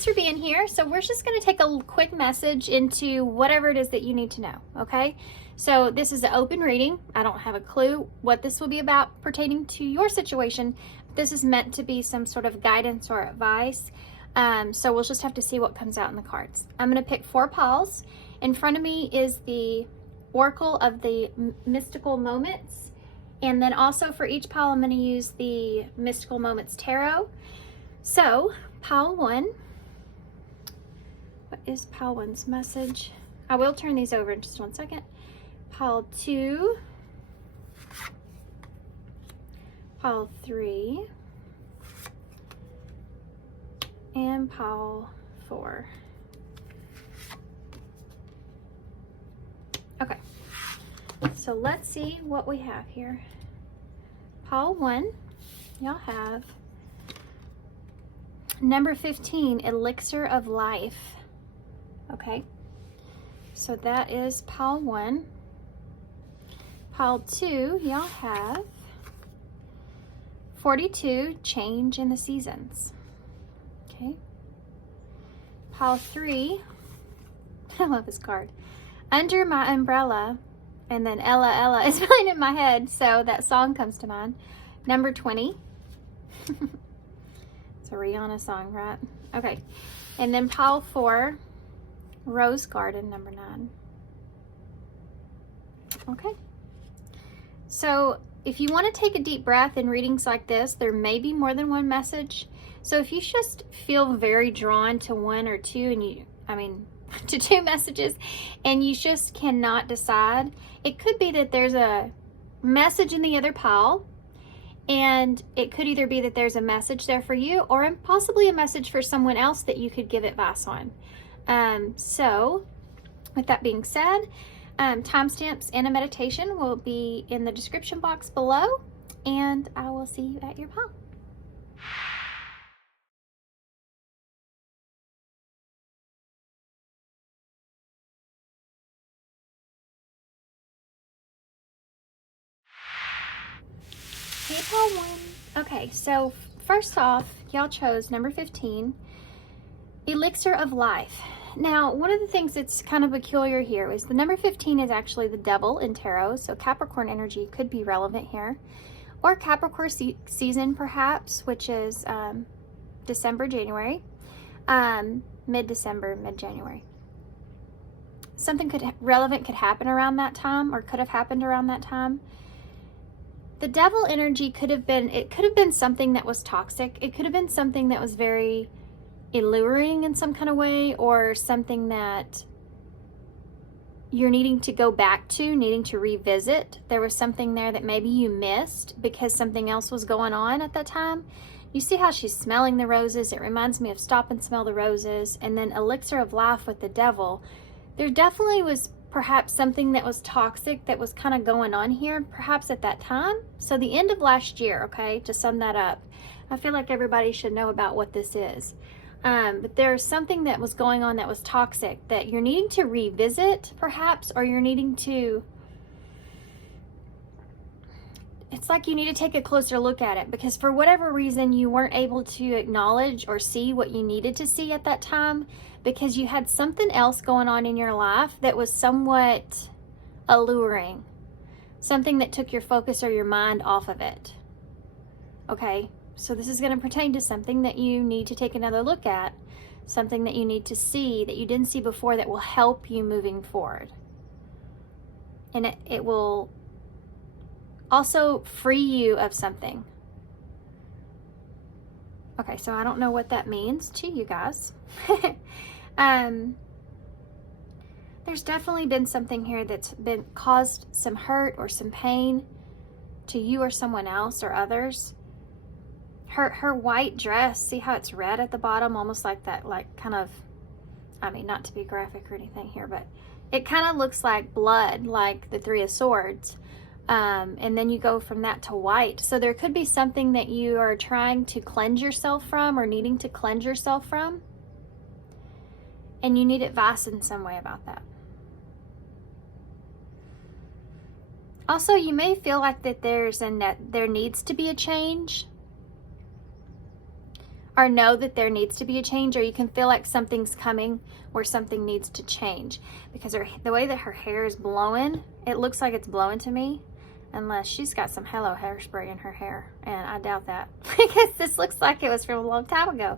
thanks for being here. So we're just going to take a quick message into whatever it is that you need to know, okay? So this is an open reading. I don't have a clue what this will be about pertaining to your situation. This is meant to be some sort of guidance or advice. So we'll just have to see what comes out in the cards. I'm going to pick 4 piles. In front of me is the Oracle of the Mystical Moments. And then also for each pile, I'm going to use the Mystical Moments Tarot. So, pile 1. What is pile 1's message? I will turn these over in just one second. Pile 2. Pile 3. And pile 4. Okay, so let's see what we have here. Pile 1, y'all have number 15, elixir of life. Okay, so that is pile 1. Pile 2, y'all have 42, change in the seasons. Okay, pile 3, I love this card. Under my umbrella, and then Ella Ella is playing in my head, so that song comes to mind. Number 20. It's a Rihanna song, right? Okay. And then pile 4, Rose Garden, number 9. Okay. So if you want to take a deep breath in readings like this, there may be more than one message. So if you just feel very drawn to one or two, and to 2 messages, and you just cannot decide, it could be that there's a message in the other pile, and it could either be that there's a message there for you or possibly a message for someone else that you could give advice on. So with that being said, timestamps and a meditation will be in the description box below, and I will see you at your pile. Hey, pile 1. Okay, so first off, y'all chose number 15, elixir of life. Now, one of the things that's kind of peculiar here is the number 15 is actually the devil in tarot, so Capricorn energy could be relevant here, or Capricorn season perhaps, which is December, January, mid-December, mid-January. Something relevant could happen around that time, or could have happened around that time. The devil energy could have been something that was toxic. It could have been something that was very alluring in some kind of way, or something that you're needing to go back to, needing to revisit. There was something there that maybe you missed because something else was going on at that time. You see how she's smelling the roses? It reminds me of Stop and Smell the Roses. And then elixir of life with the devil. There definitely was perhaps something that was toxic that was kind of going on here, perhaps at that time. So the end of last year, okay, to sum that up, I feel like everybody should know about what this is. But there's something that was going on that was toxic that you're needing to revisit, perhaps, or you're needing to, it's like you need to take a closer look at it, because for whatever reason you weren't able to acknowledge or see what you needed to see at that time, because you had something else going on in your life that was somewhat alluring, something that took your focus or your mind off of it. Okay, so this is going to pertain to something that you need to take another look at, something that you need to see that you didn't see before that will help you moving forward. And it will also free you of something. Okay, so I don't know what that means to you guys. There's definitely been something here that's been caused some hurt or some pain to you or someone else or others. Her white dress, see how it's red at the bottom, almost like that, like kind of, I mean, not to be graphic or anything here, but it kind of looks like blood, like the 3 of Swords. And then you go from that to white. So there could be something that you are trying to cleanse yourself from, or needing to cleanse yourself from, and you need advice in some way about that. Also, you may feel like that there needs to be a change, or know that there needs to be a change, or you can feel like something's coming where something needs to change. Because the way that her hair is blowing, it looks like it's blowing to me, unless she's got some Hello hairspray in her hair, and I doubt that because this looks like it was from a long time ago.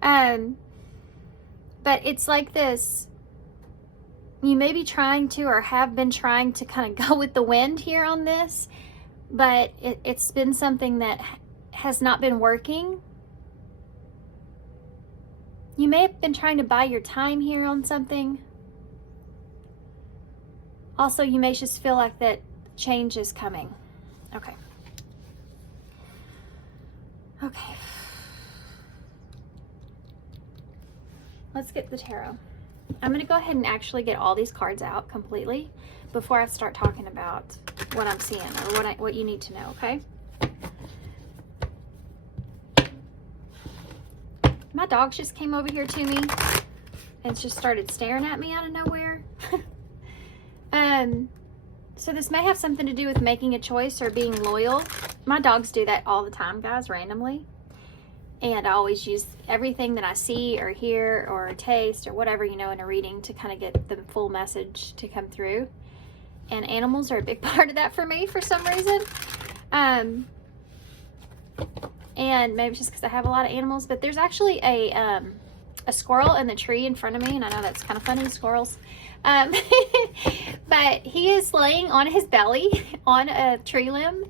But it's like this, you may be trying to, or have been trying to kind of go with the wind here on this, but it's been something that has not been working. You may have been trying to buy your time here on something. Also, you may just feel like that change is coming. Okay. Okay. Let's get the tarot. I'm going to go ahead and actually get all these cards out completely before I start talking about what I'm seeing or what you need to know, okay? My dogs just came over here to me and just started staring at me out of nowhere. So this may have something to do with making a choice or being loyal. My dogs do that all the time, guys, randomly. And I always use everything that I see or hear or taste or whatever, you know, in a reading to kind of get the full message to come through. And animals are a big part of that for me for some reason. And maybe just because I have a lot of animals, but there's actually a squirrel in the tree in front of me, and I know that's kind of funny, squirrels. But he is laying on his belly on a tree limb,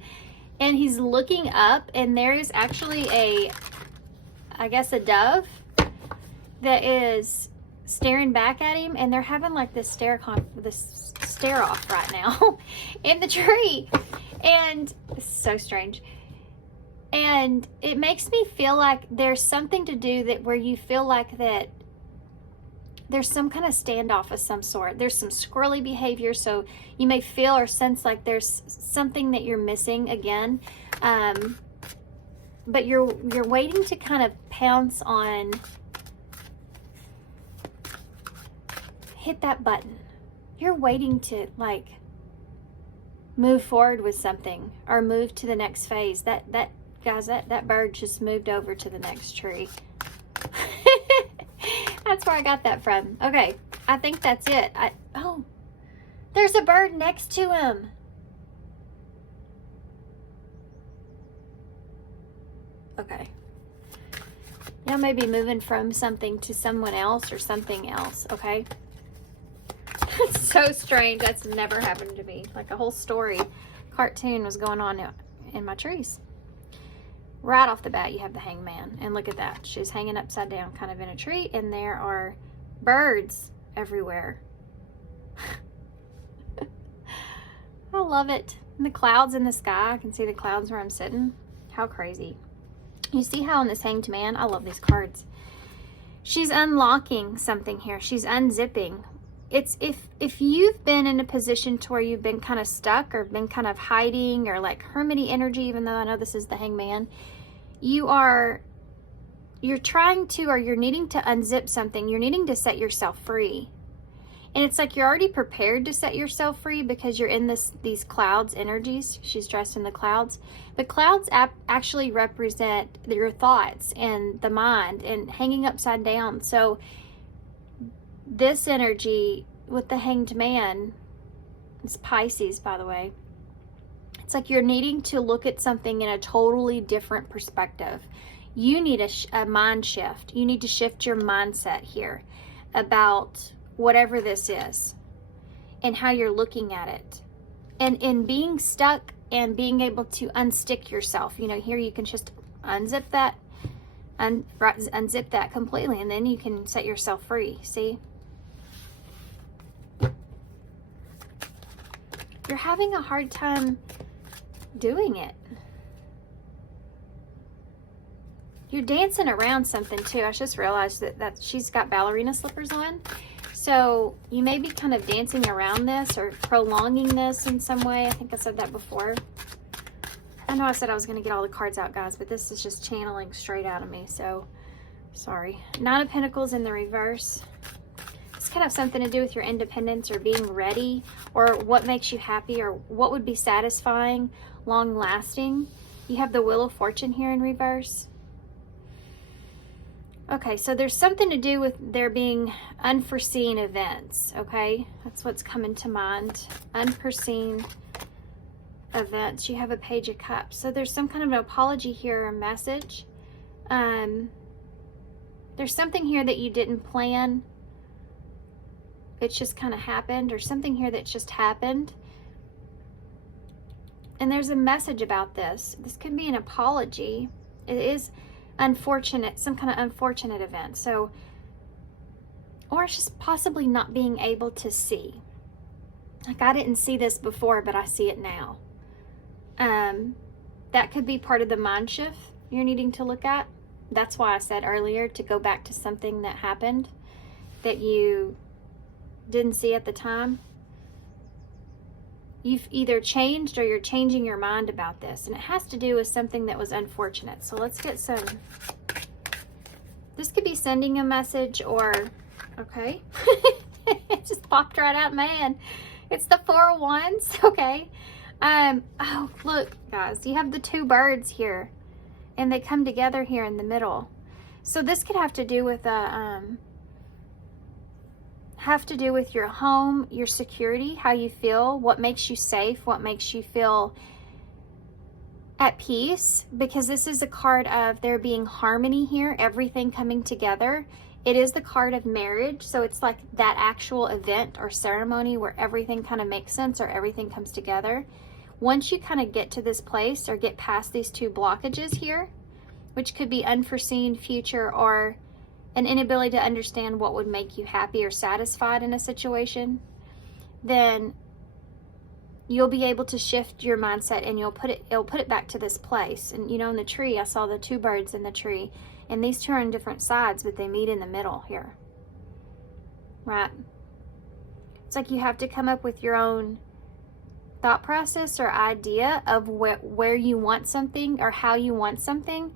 and he's looking up, and there is actually I guess a dove that is staring back at him, and they're having like this stare off right now in the tree, and it's so strange. And it makes me feel like there's something to do that where you feel like that there's some kind of standoff of some sort. There's some squirrely behavior, so you may feel or sense like there's something that you're missing again. But you're waiting to kind of pounce on, hit that button. You're waiting to like move forward with something or move to the next phase. Guys, that bird just moved over to the next tree. That's where I got that from. Okay, I think that's it. Oh, there's a bird next to him. Okay. Now maybe moving from something to someone else or something else, okay? It's so strange. That's never happened to me. Like a whole story, cartoon was going on in my trees. Right off the bat, you have the hangman. And look at that. She's hanging upside down kind of in a tree, and there are birds everywhere. I love it. And the clouds in the sky. I can see the clouds where I'm sitting. How crazy. You see how in this hanged man, I love these cards. She's unlocking something here. She's unzipping. It's if you've been in a position to where you've been kind of stuck or been kind of hiding or like hermity energy, even though I know this is the hangman, you're trying to, or you're needing to unzip something. You're needing to set yourself free. And it's like you're already prepared to set yourself free because you're in these clouds energies. She's dressed in the clouds. But clouds actually represent your thoughts and the mind and hanging upside down. So this energy with the hanged man, it's Pisces, by the way. It's like you're needing to look at something in a totally different perspective. You need a mind shift. You need to shift your mindset here about whatever this is and how you're looking at it. And in being stuck and being able to unstick yourself, you know, here you can just unzip that, unzip that completely, and then you can set yourself free. See? You're having a hard time doing it. You're dancing around something too. I just realized that she's got ballerina slippers on. So you may be kind of dancing around this or prolonging this in some way. I think I said that before. I know I said I was going to get all the cards out, guys, but this is just channeling straight out of me. So, sorry. Nine of Pentacles in the reverse. This could have something to do with your independence or being ready or what makes you happy or what would be satisfying, long-lasting. You have the Wheel of Fortune here in reverse. Okay, so there's something to do with there being unforeseen events, okay? That's what's coming to mind. Unforeseen events. You have a Page of Cups. So there's some kind of an apology here, or a message. There's something here that you didn't plan. It's just kind of happened, or something here that just happened. And there's a message about this. This could be an apology. It is unfortunate, some kind of unfortunate event. So, or it's just possibly not being able to see. Like, I didn't see this before, but I see it now. That could be part of the mind shift you're needing to look at. That's why I said earlier to go back to something that happened that you didn't see at the time. You've either changed or you're changing your mind about this, and it has to do with something that was unfortunate. So let's get some. This could be sending a message, or okay. It just popped right out, man. It's the Four of Wands. Okay. Oh, look, guys, you have the two birds here, and they come together here in the middle. So this could have to do with your home, your security, how you feel, what makes you safe, what makes you feel at peace, because this is a card of there being harmony here, everything coming together. It is the card of marriage, so it's like that actual event or ceremony where everything kind of makes sense, or everything comes together. Once you kind of get to this place or get past these two blockages here, which could be unforeseen future or an inability to understand what would make you happy or satisfied in a situation, then you'll be able to shift your mindset, and it'll put it back to this place. And you know, in the tree, I saw the two birds in the tree, and these two are on different sides, but they meet in the middle here, right? It's like you have to come up with your own thought process or idea of where you want something or how you want something.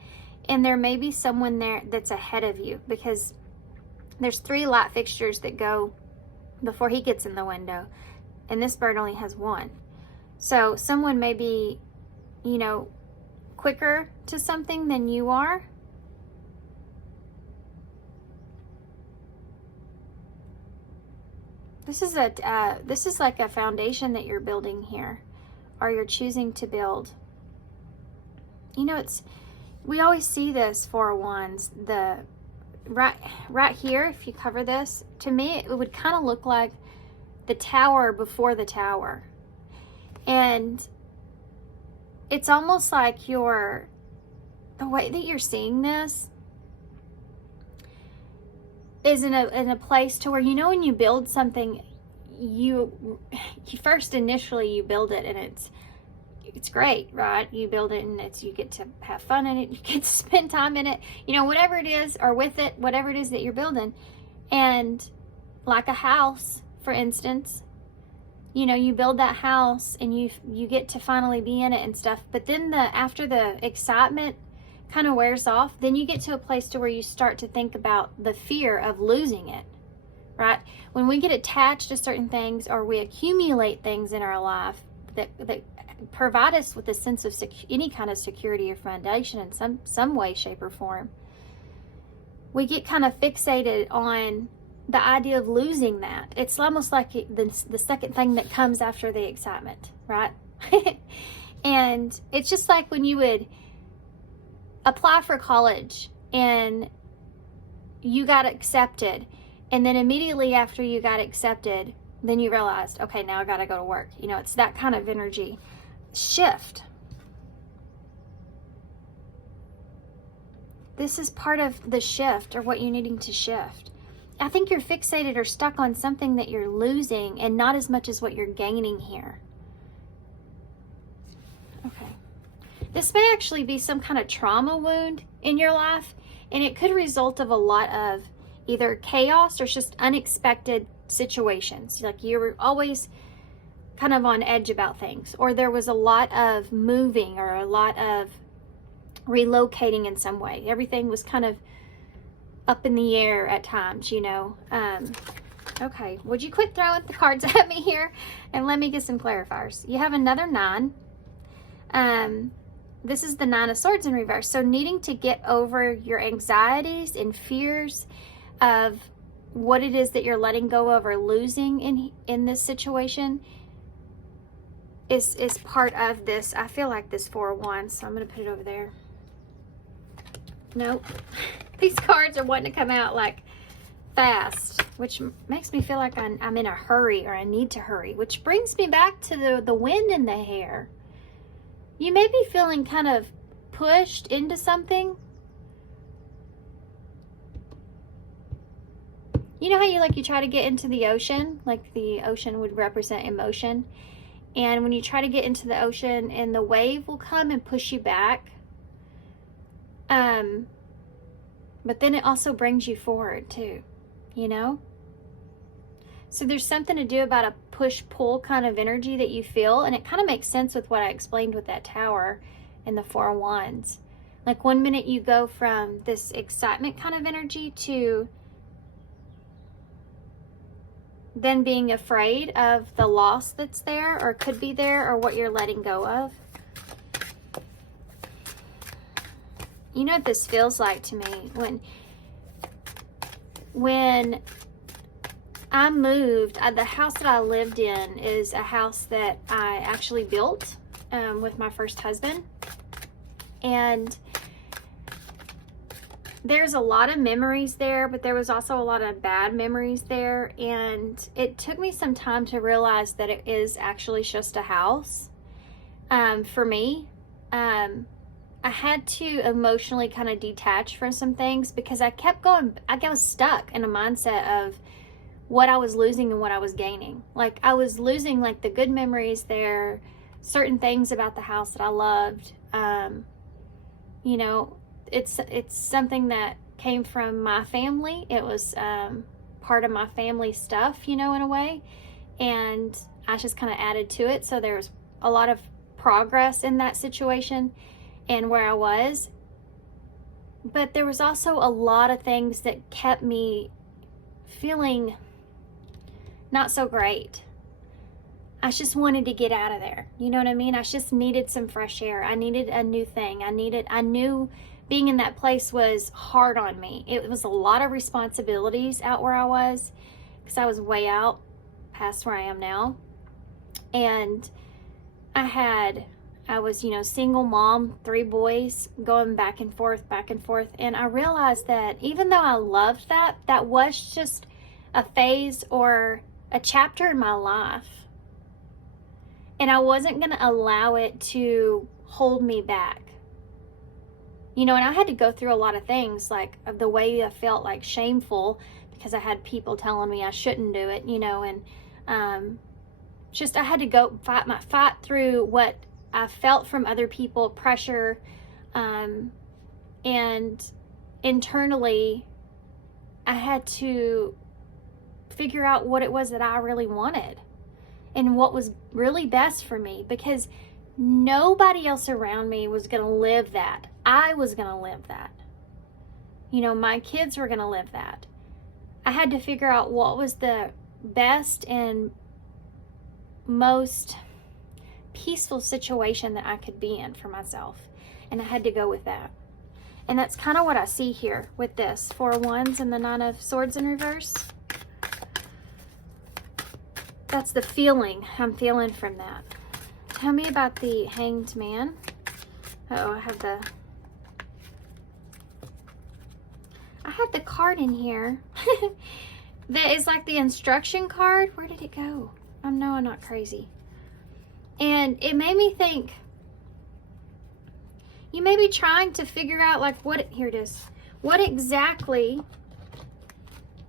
And there may be someone there that's ahead of you, because there's 3 light fixtures that go before he gets in the window, and this bird only has 1. So someone may be, you know, quicker to something than you are. This is like a foundation that you're building here, or you're choosing to build. You know, we always see this Four of Wands, the right here. If you cover this, to me it would kind of look like the tower before the tower, and it's almost like the way that you're seeing this is in a place to where, you know, when you build something, you first initially you build it, and it's great, right? You build it, and you get to have fun in it, you get to spend time in it, you know, whatever it is, or with it, whatever it is that you're building. And like a house, for instance, you know, you build that house, and you get to finally be in it and stuff. But then after the excitement kind of wears off, then you get to a place to where you start to think about the fear of losing it, right? When we get attached to certain things, or we accumulate things in our life that provide us with a sense of any kind of security or foundation in some way, shape, or form, we get kind of fixated on the idea of losing that. It's almost like the second thing that comes after the excitement, right? And it's just like when you would apply for college and you got accepted, and then immediately after you got accepted, then you realized, okay, now I gotta go to work. You know, it's that kind of energy shift. This is part of the shift, or what you're needing to shift. I think you're fixated or stuck on something that you're losing, and not as much as what you're gaining here. Okay. This may actually be some kind of trauma wound in your life, and it could result of a lot of either chaos or just unexpected situations. Like you were always kind of on edge about things, or there was a lot of moving or a lot of relocating in some way. Everything was kind of up in the air at times, you know. Okay, would you quit throwing the cards at me here and let me get some clarifiers? You have another 9. this is the Nine of Swords in reverse. So needing to get over your anxieties and fears of what it is that you're letting go of or losing in this situation is part of this. I feel like this Four of Wands, so I'm going to put it over there. Nope. These cards are wanting to come out like fast, which makes me feel like I'm in a hurry, or I need to hurry, which brings me back to the wind in the hair. You may be feeling kind of pushed into something. You know how you try to get into the ocean, like the ocean would represent emotion, and when you try to get into the ocean and the wave will come and push you back, but then it also brings you forward too, you know? So there's something to do about a push-pull kind of energy that you feel, and it kind of makes sense with what I explained with that Tower and the Four of Wands. Like one minute you go from this excitement kind of energy to then being afraid of the loss that's there or could be there, or what you're letting go of. You know what this feels like to me? When I moved, the house that I lived in is a house that I actually built with my first husband. And there's a lot of memories there, but there was also a lot of bad memories there. And it took me some time to realize that it is actually just a house for me. I had to emotionally kind of detach from some things because I kept going, I was stuck in a mindset of what I was losing and what I was gaining. Like I was losing like the good memories there, certain things about the house that I loved. You know, it's something that came from my family. It was part of my family stuff, you know, in a way. And I just kind of added to it. So there was a lot of progress in that situation and where I was. But there was also a lot of things that kept me feeling not so great. I just wanted to get out of there. You know what I mean? I just needed some fresh air. I needed a new thing. I knew being in that place was hard on me. It was a lot of responsibilities out where I was, because I was way out past where I am now. And I was, you know, single mom, 3 boys, going back and forth. And I realized that even though I loved that, that was just a phase or a chapter in my life. And I wasn't going to allow it to hold me back. You know, and I had to go through a lot of things, like of the way I felt like shameful because I had people telling me I shouldn't do it, you know, and just I had to go fight through what I felt from other people, pressure, and internally I had to figure out what it was that I really wanted and what was really best for me, because nobody else around me was going to live that. I was going to live that. You know, my kids were going to live that. I had to figure out what was the best and most peaceful situation that I could be in for myself. And I had to go with that. And that's kind of what I see here with this 4 of Wands and the 9 of Swords in reverse. That's the feeling I'm feeling from that. Tell me about the Hanged Man. Uh-oh, I had the card in here. That is like the instruction card. Where did it go? I know I'm not crazy. And it made me think, you may be trying to figure out like here it is. What exactly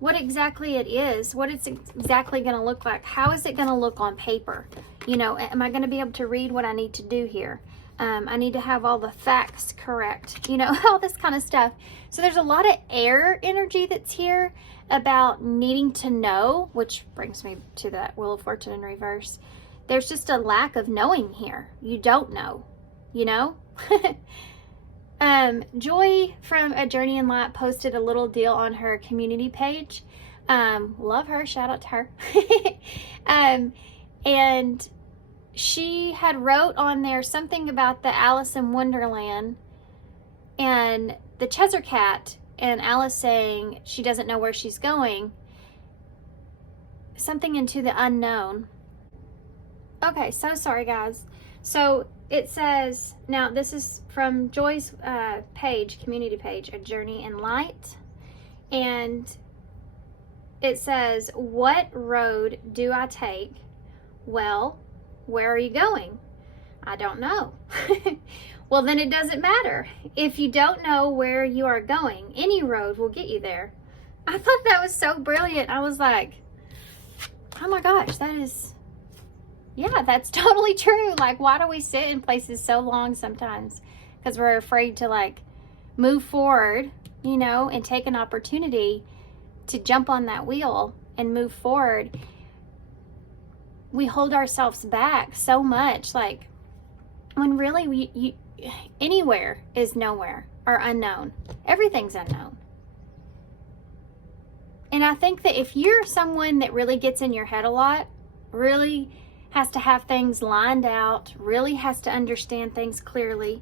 it is, what it's exactly going to look like. How is it going to look on paper? You know, am I going to be able to read what I need to do here? I need to have all the facts correct, you know, all this kind of stuff. So there's a lot of air energy that's here about needing to know, which brings me to that Wheel of Fortune in reverse. There's just a lack of knowing here. You don't know, you know? Joy from A Journey in Light posted a little deal on her community page. Love her, shout out to her. And she had wrote on there something about the Alice in Wonderland and the Cheshire Cat, and Alice saying she doesn't know where she's going. Something into the unknown. Okay, so sorry guys. So it says, now this is from Joy's page, community page, A Journey in Light. And it says, what road do I take? Well, where are you going? I don't know. Well, then it doesn't matter. If you don't know where you are going, any road will get you there. I thought that was so brilliant. I was like, oh my gosh, that is, yeah, that's totally true. Like, why do we sit in places so long sometimes? Because we're afraid to like move forward, you know, and take an opportunity to jump on that wheel and move forward. We hold ourselves back so much, like when really anywhere is nowhere or unknown. Everything's unknown. And I think that if you're someone that really gets in your head a lot, really has to have things lined out, really has to understand things clearly.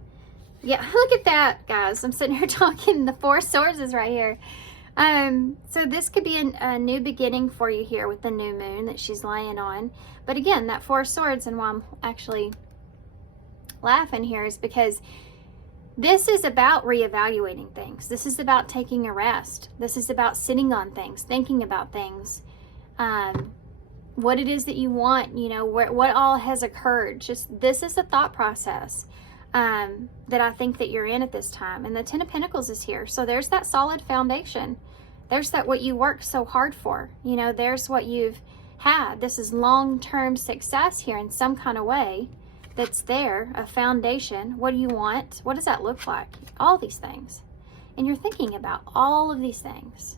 Yeah, look at that, guys. I'm sitting here talking, the Four Swords is right here. So this could be a new beginning for you here with the new moon that she's laying on. But again, that Four Swords, and why I'm actually laughing here is because this is about reevaluating things. This is about taking a rest. This is about sitting on things, thinking about things, what it is that you want, you know, what all has occurred. Just this is a thought process that I think that you're in at this time. And the Ten of Pentacles is here. So there's that solid foundation. There's that what you worked so hard for. You know, there's what you've had. This is long-term success here in some kind of way that's there, a foundation. What do you want? What does that look like? All these things. And you're thinking about all of these things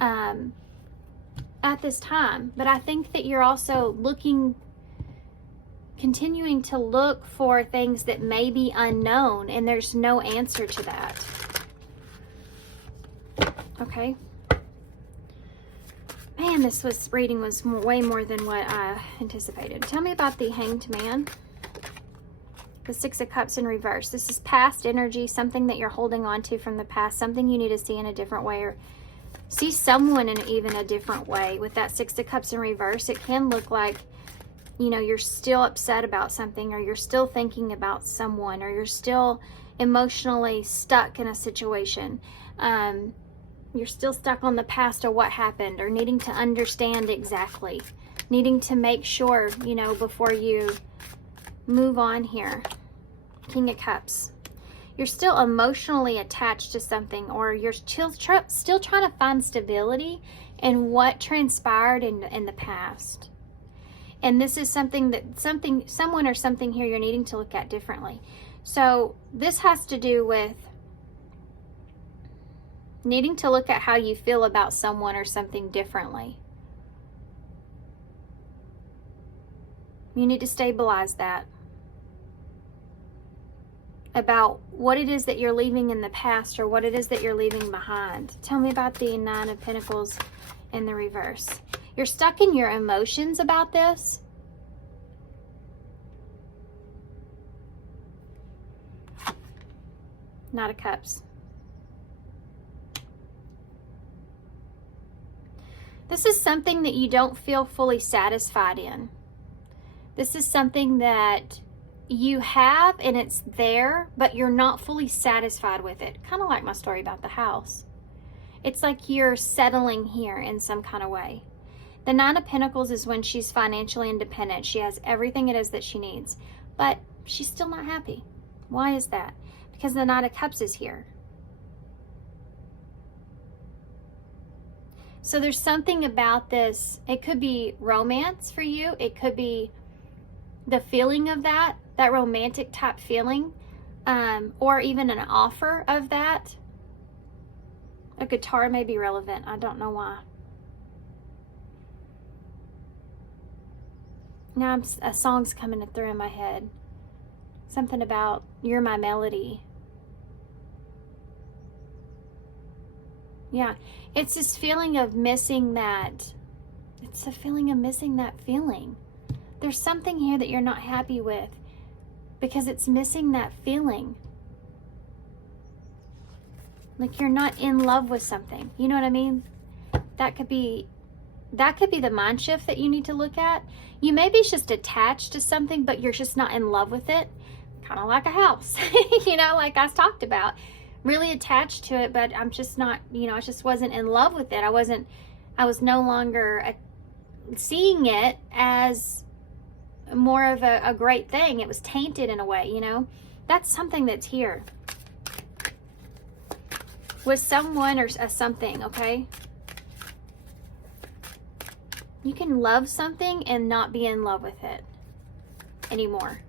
at this time. But I think that you're also continuing to look for things that may be unknown, and there's no answer to that. Okay. Man, this reading was way more than what I anticipated. Tell me about the Hanged Man. The Six of Cups in reverse. This is past energy, something that you're holding on to from the past, something you need to see in a different way, or see someone in even a different way. With that Six of Cups in reverse, it can look like, you know, you're still upset about something, or you're still thinking about someone, or you're still emotionally stuck in a situation. You're still stuck on the past of what happened, or needing to understand exactly, needing to make sure, you know, before you move on here. King of Cups. You're still emotionally attached to something, or you're still trying to find stability in what transpired in the past. And this is something that someone or something here you're needing to look at differently. So this has to do with needing to look at how you feel about someone or something differently. You need to stabilize that. About what it is that you're leaving in the past, or what it is that you're leaving behind. Tell me about the Nine of Pentacles in the reverse. You're stuck in your emotions about this. Knight of Cups. This is something that you don't feel fully satisfied in. This is something that you have and it's there, but you're not fully satisfied with it. Kind of like my story about the house. It's like you're settling here in some kind of way. The Nine of Pentacles is when she's financially independent. She has everything it is that she needs, but she's still not happy. Why is that? Because the Knight of Cups is here. So there's something about this. It could be romance for you. It could be the feeling of that romantic type feeling, or even an offer of that. A guitar may be relevant. I don't know why. Now a song's coming through in my head. Something about You're My Melody. Yeah, it's this feeling of missing that. It's a feeling of missing that feeling. There's something here that you're not happy with because it's missing that feeling. Like you're not in love with something. You know what I mean? That could be the mind shift that you need to look at. You may be just attached to something, but you're just not in love with it. Kind of like a house, you know, like I talked about. Really attached to it, but I'm just not, you know, I just wasn't in love with it. I was no longer seeing it as more of a great thing. It was tainted in a way, you know. That's something that's here. With someone or something, okay? You can love something and not be in love with it anymore.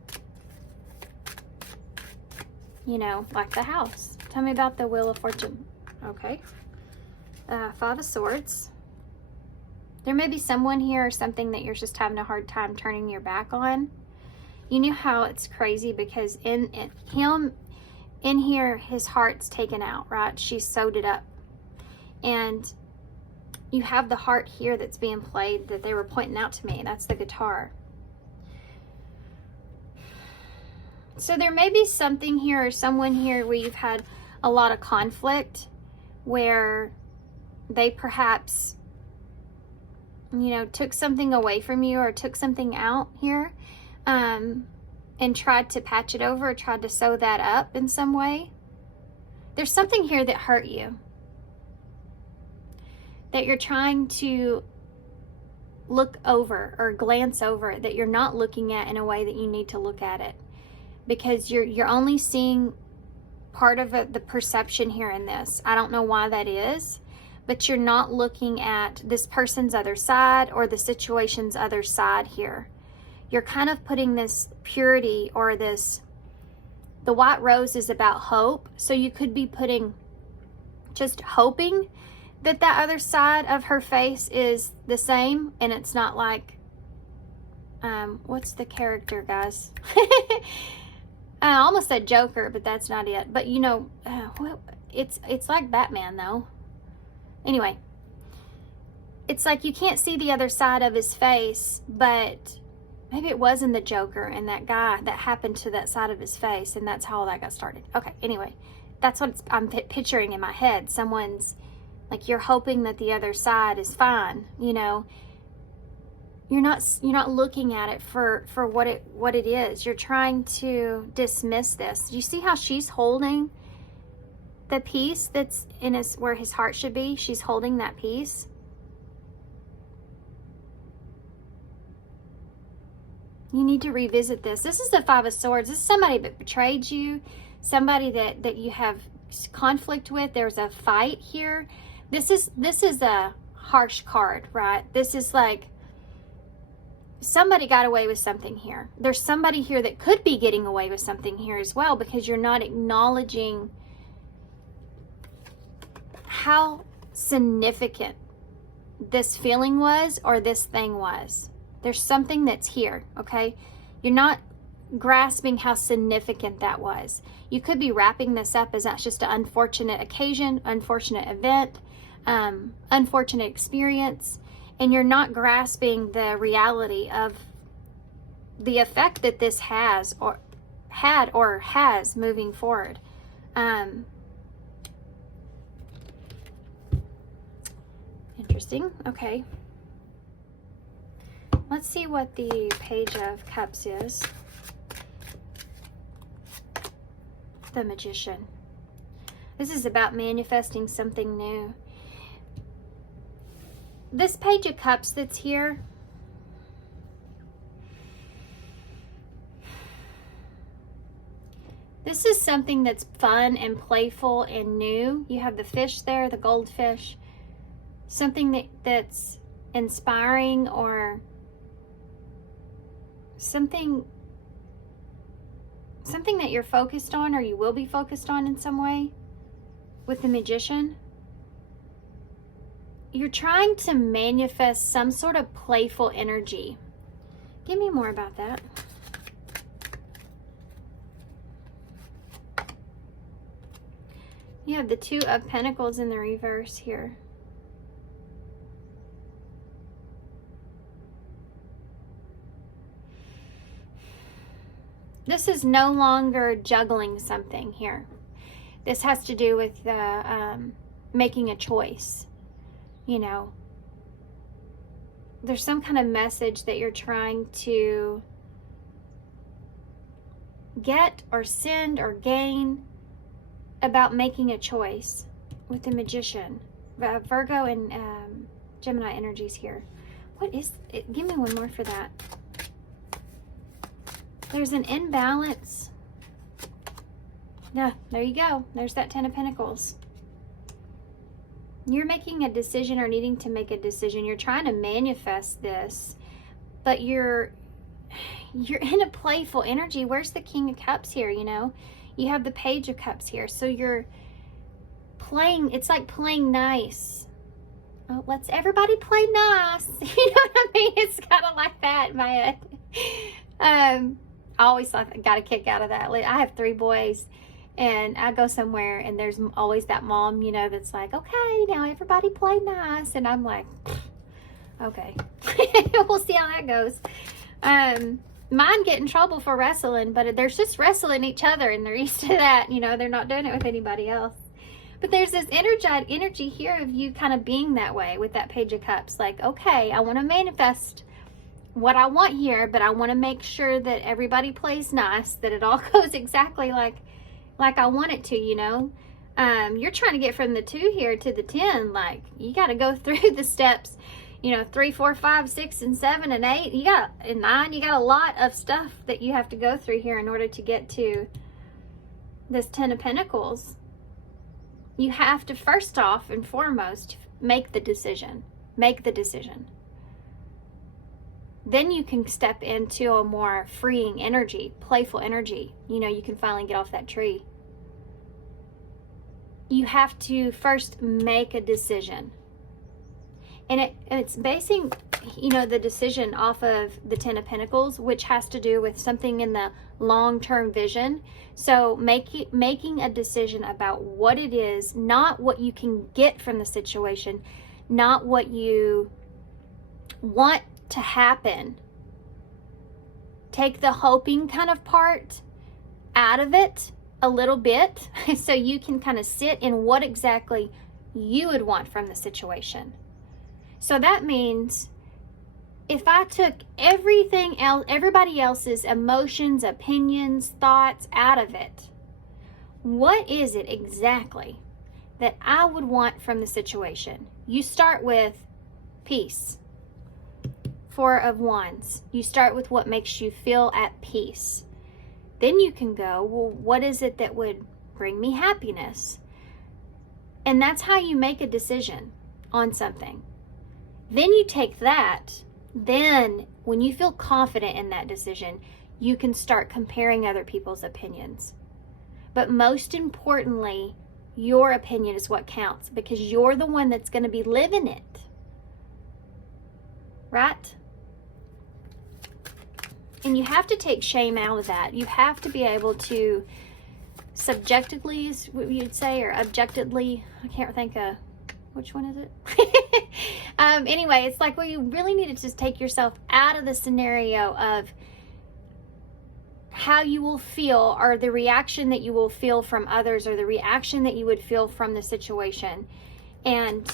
You know, like the house. Tell me about the Wheel of Fortune. Okay. Five of Swords. There may be someone here or something that you're just having a hard time turning your back on. You know how it's crazy because in here, his heart's taken out, right? She sewed it up. And you have the heart here that's being played that they were pointing out to me. That's the guitar. So there may be something here or someone here where you've had a lot of conflict, where they perhaps, you know, took something away from you or took something out here, and tried to patch it over, or tried to sew that up in some way. There's something here that hurt you, that you're trying to look over or glance over, that you're not looking at in a way that you need to look at it, because you're only seeing part of it, the perception here in this. I don't know why that is, but you're not looking at this person's other side or the situation's other side here. You're kind of putting this purity or this, the white rose is about hope. So you could be putting, just hoping that that other side of her face is the same, and it's not like, what's the character, guys? I almost said Joker, but that's not it. But you know, it's like Batman though. Anyway, it's like you can't see the other side of his face, but maybe it was in the Joker and that guy that happened to that side of his face, and that's how all that got started. Okay, anyway, that's what I'm picturing in my head. Someone's like, you're hoping that the other side is fine, you know. You're not looking at it for what it is. You're trying to dismiss this. You see how she's holding the piece that's in where his heart should be? She's holding that piece. You need to revisit this. This is the Five of Swords. This is somebody that betrayed you, somebody that you have conflict with. There's a fight here. This is a harsh card, right? This is like, somebody got away with something here. There's somebody here that could be getting away with something here as well, because you're not acknowledging how significant this feeling was or this thing was. There's something that's here, okay? You're not grasping how significant that was. You could be wrapping this up as that's just an unfortunate occasion, unfortunate event, unfortunate experience, and you're not grasping the reality of the effect that this has or had or has moving forward. Interesting. Okay. Let's see what the Page of Cups is. The Magician. This is about manifesting something new. This Page of Cups that's here, this is something that's fun and playful and new. You have the fish there, the goldfish. Something that's inspiring, or something that you're focused on, or you will be focused on in some way with the Magician. You're trying to manifest some sort of playful energy. Give me more about that. You have the Two of Pentacles in the reverse here. This is no longer juggling something here. This has to do with making a choice. You know, there's some kind of message that you're trying to get or send or gain about making a choice with the Magician. Virgo and Gemini energies here. What is it? Give me one more for that. There's an imbalance. Yeah, there you go. There's that Ten of Pentacles. You're making a decision or needing to make a decision. You're trying to manifest this, but you're in a playful energy. Where's the King of Cups here, you know? You have the Page of Cups here. So you're playing, it's like playing nice. Oh, let's everybody play nice. You know what I mean? It's kind of like that in my head. I always got a kick out of that. I have 3 boys, and I go somewhere, and there's always that mom, you know, that's like, okay, now everybody play nice. And I'm like, okay. We'll see how that goes. Mine get in trouble for wrestling, but they're just wrestling each other, and they're used to that. You know, they're not doing it with anybody else. But there's this energy here of you kind of being that way with that Page of Cups. Like, okay, I want to manifest what I want here, but I want to make sure that everybody plays nice, that it all goes exactly like I want it to, you know. You're trying to get from the 2 here to the 10. Like, you got to go through the steps, you know, 3, 4, 5, 6, and 7, and 8. You got, and 9, you got a lot of stuff that you have to go through here in order to get to this 10 of Pentacles. You have to, first off and foremost, make the decision. Make the decision. Then you can step into a more freeing energy, playful energy. You know, you can finally get off that tree. You have to first make a decision. And it's basing, you know, the decision off of the 10 of Pentacles, which has to do with something in the long-term vision. So making a decision about what it is, not what you can get from the situation, not what you want to happen. Take the hoping kind of part out of it a little bit so you can kind of sit in what exactly you would want from the situation. So that means if I took everything else, everybody else's emotions, opinions, thoughts out of it, what is it exactly that I would want from the situation? You start with peace. 4 of Wands. You start with what makes you feel at peace. Then you can go, well, what is it that would bring me happiness? And that's how you make a decision on something. Then you take that. Then when you feel confident in that decision, you can start comparing other people's opinions. But most importantly, your opinion is what counts, because you're the one that's going to be living it. Right? And you have to take shame out of that. You have to be able to subjectively, is what you'd say, or objectively, I can't think of, which one is it? Anyway, it's like, well, you really need to just take yourself out of the scenario of how you will feel, or the reaction that you will feel from others, or the reaction that you would feel from the situation. And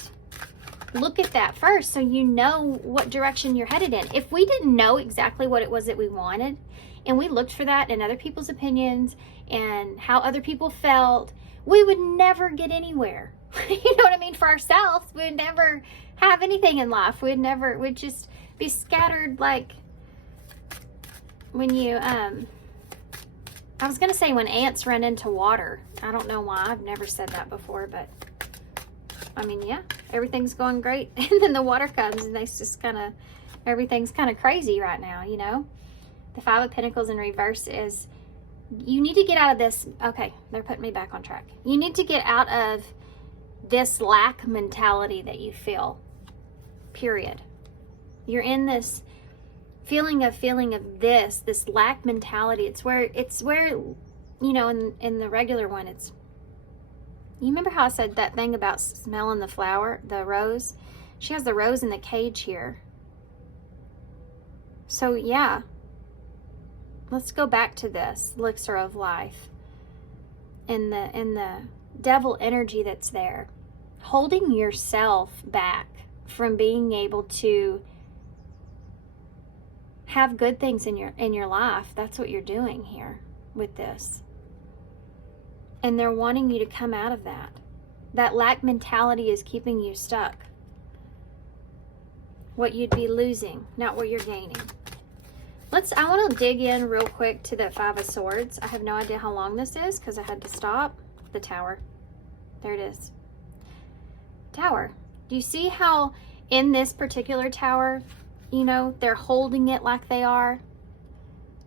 look at that first so you know what direction you're headed in. If we didn't know exactly what it was that we wanted, and we looked for that in other people's opinions and how other people felt, we would never get anywhere. You know what I mean? For ourselves, we'd never have anything in life. We'd just be scattered, like when you, I was going to say when ants run into water. I don't know why. I've never said that before, but I mean, yeah, everything's going great. And then the water comes, and it's just kind of, everything's kind of crazy right now, you know? The 5 of Pentacles in reverse is, you need to get out of this. Okay, they're putting me back on track. You need to get out of this lack mentality that you feel, period. You're in this feeling of this lack mentality. It's where, you know, in the regular one, it's, you remember how I said that thing about smelling the flower, the rose? She has the rose in the cage here. So yeah, Let's go back to this elixir of life and the devil energy that's there. Holding yourself back from being able to have good things in your life. That's what you're doing here with this. And they're wanting you to come out of that. That lack mentality is keeping you stuck. What you'd be losing, not what you're gaining. I want to dig in real quick to the Five of Swords. I have no idea how long this is because I had to stop. The Tower. There it is. Tower. Do you see how in this particular tower, you know, they're holding it like they are?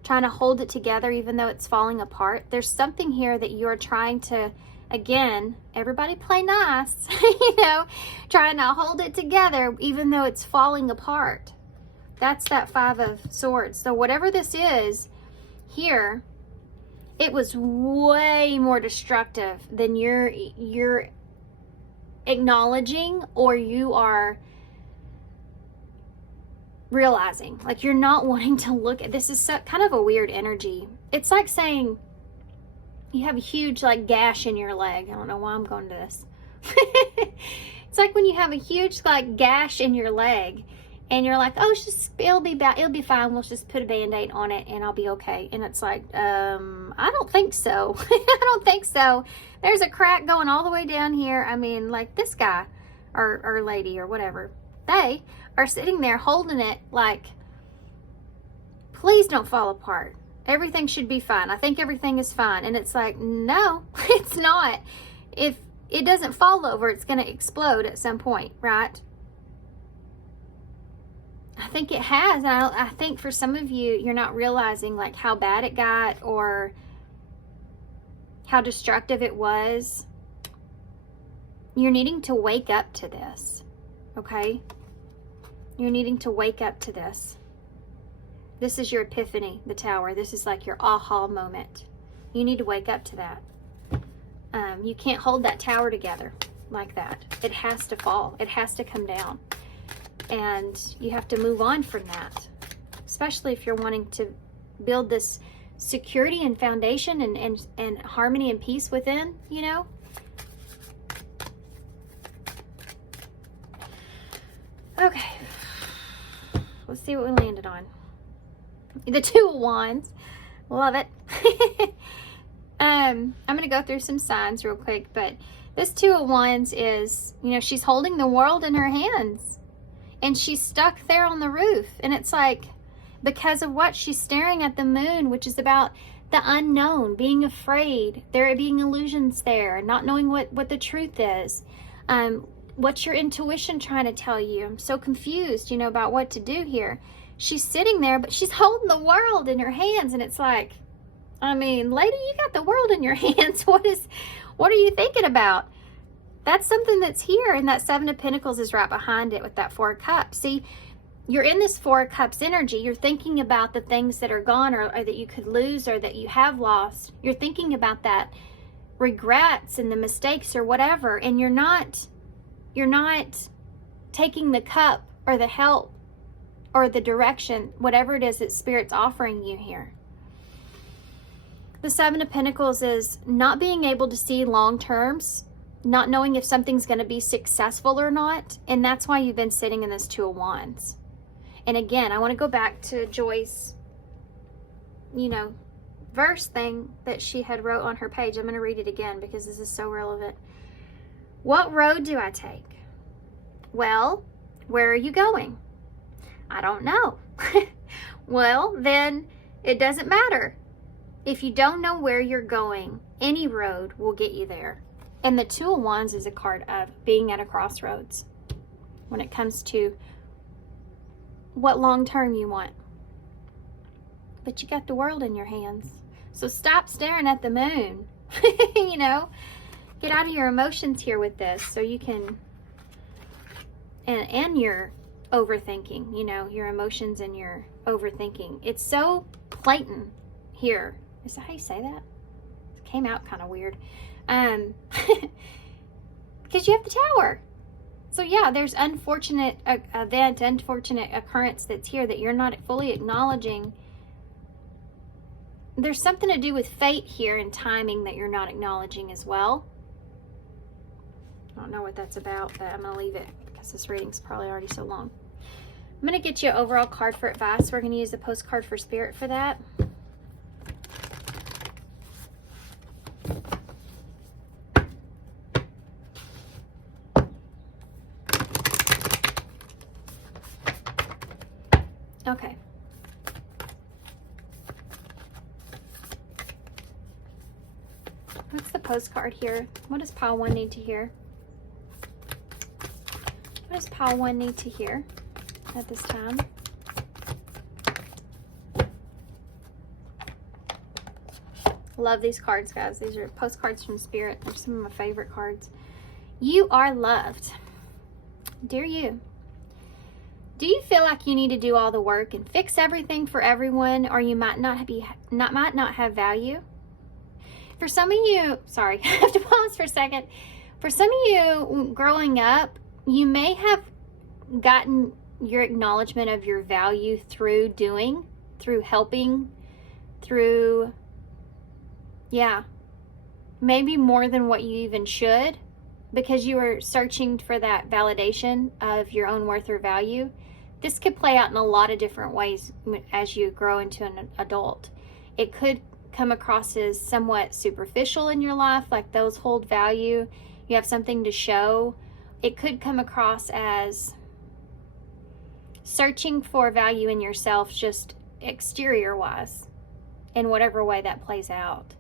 Trying to hold it together even though it's falling apart. There's something here that you're trying to, again, everybody play nice, you know, trying to hold it together even though it's falling apart. That's that Five of Swords. So whatever this is here, it was way more destructive than you're acknowledging or you are realizing. Like, you're not wanting to look at this. Is kind of a weird energy. It's like saying you have a huge like gash in your leg. I don't know why I'm going to this. It's like when you have a huge like gash in your leg and you're like, oh, it'll be fine. We'll just put a band-aid on it and I'll be okay. And it's like, I don't think so. I don't think so. There's a crack going all the way down here. I mean, like this guy or lady or whatever, they are sitting there holding it like, please don't fall apart. Everything should be fine. I think everything is fine. And it's like, no, it's not. If it doesn't fall over, it's going to explode at some point, right? I think it has. And I think for some of you, you're not realizing like how bad it got or how destructive it was. You're needing to wake up to this, okay? You're needing to wake up to this. This is your epiphany, the Tower. This is like your aha moment. You need to wake up to that. You can't hold that tower together like that. It has to fall. It has to come down. And you have to move on from that, especially if you're wanting to build this security and foundation and harmony and peace within, you know. Okay, let's see what we landed on. The Two of Wands. Love it. I'm going to go through some signs real quick, but this Two of Wands is, you know, she's holding the world in her hands. And she's stuck there on the roof. And it's like, because of what? She's staring at the moon, which is about the unknown, being afraid, there being illusions there, not knowing what the truth is. What's your intuition trying to tell you? I'm so confused, you know, about what to do here. She's sitting there, but she's holding the world in her hands. And it's like, I mean, lady, you got the world in your hands. What are you thinking about? That's something that's here, and that Seven of Pentacles is right behind it with that Four of Cups. See, you're in this Four of Cups energy. You're thinking about the things that are gone or that you could lose or that you have lost. You're thinking about that regrets and the mistakes or whatever, and you're not taking the cup or the help or the direction, whatever it is that Spirit's offering you here. The Seven of Pentacles is not being able to see long terms, not knowing if something's going to be successful or not. And that's why you've been sitting in this Two of Wands. And again, I want to go back to Joyce, you know, verse thing that she had wrote on her page. I'm going to read it again because this is so relevant. What road do I take? Well, where are you going? I don't know. Well, then it doesn't matter. If you don't know where you're going, any road will get you there. And the Two of Wands is a card of being at a crossroads when it comes to what long term you want. But you got the world in your hands. So stop staring at the moon. You know, get out of your emotions here with this so you can, and your overthinking, you know, your emotions and your overthinking. It's so blatant here. Is that how you say that? It came out kind of weird. Because you have the Tower. So yeah, there's unfortunate unfortunate occurrence that's here that you're not fully acknowledging there's something to do with fate here and timing that you're not acknowledging as well. I don't know what that's about, but I'm going to leave it because this reading's probably already so long. I'm going to get you an overall card for advice. We're going to use the postcard for spirit for that. Okay. What's the postcard here? What does pile 1 need to hear? What does pile 1 need to hear at this time? Love these cards, guys. These are postcards from Spirit. They're some of my favorite cards. You are loved. Dear you, do you feel like you need to do all the work and fix everything for everyone, or you might not have value? For some of you, sorry, I have to pause for a second. For some of you, growing up, you may have gotten your acknowledgement of your value through doing, through helping, through, yeah, maybe more than what you even should, because you were searching for that validation of your own worth or value. This could play out in a lot of different ways as you grow into an adult. It could come across as somewhat superficial in your life, like those hold value. You have something to show. It could come across as searching for value in yourself, just exterior wise, in whatever way that plays out.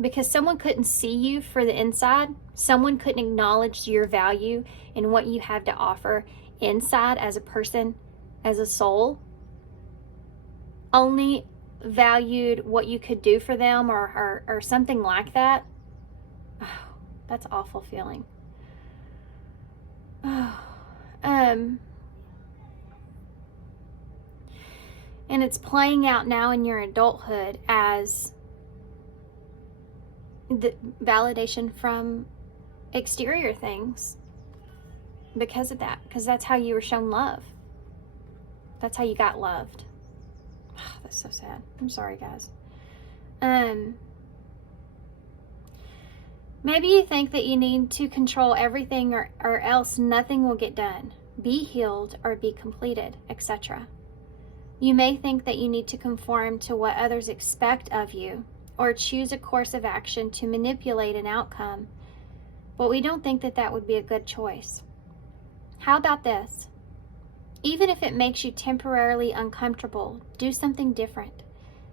Because someone couldn't see you for the inside. Someone couldn't acknowledge your value and what you have to offer inside as a person, as a soul. Only valued what you could do for them or something like that. Oh, that's an awful feeling. Oh, and it's playing out now in your adulthood as the validation from exterior things because of that, because that's how you were shown love. That's how you got loved. Oh, that's so sad. I'm sorry, guys. Maybe you think that you need to control everything or else nothing will get done, be healed or be completed, etc. You may think that you need to conform to what others expect of you or choose a course of action to manipulate an outcome, but we don't think that that would be a good choice. How about this? Even if it makes you temporarily uncomfortable, do something different.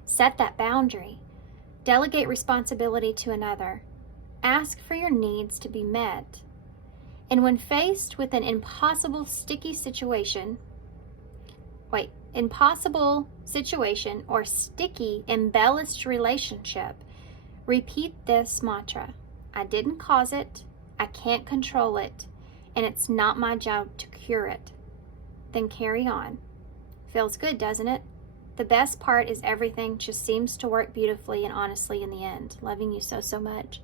Set that boundary. Delegate responsibility to another. Ask for your needs to be met. And when faced with an impossible situation or sticky, embellished relationship, repeat this mantra. I didn't cause it, I can't control it, and it's not my job to cure it. Then carry on. Feels good, doesn't it? The best part is everything just seems to work beautifully and honestly in the end. Loving you so, so much.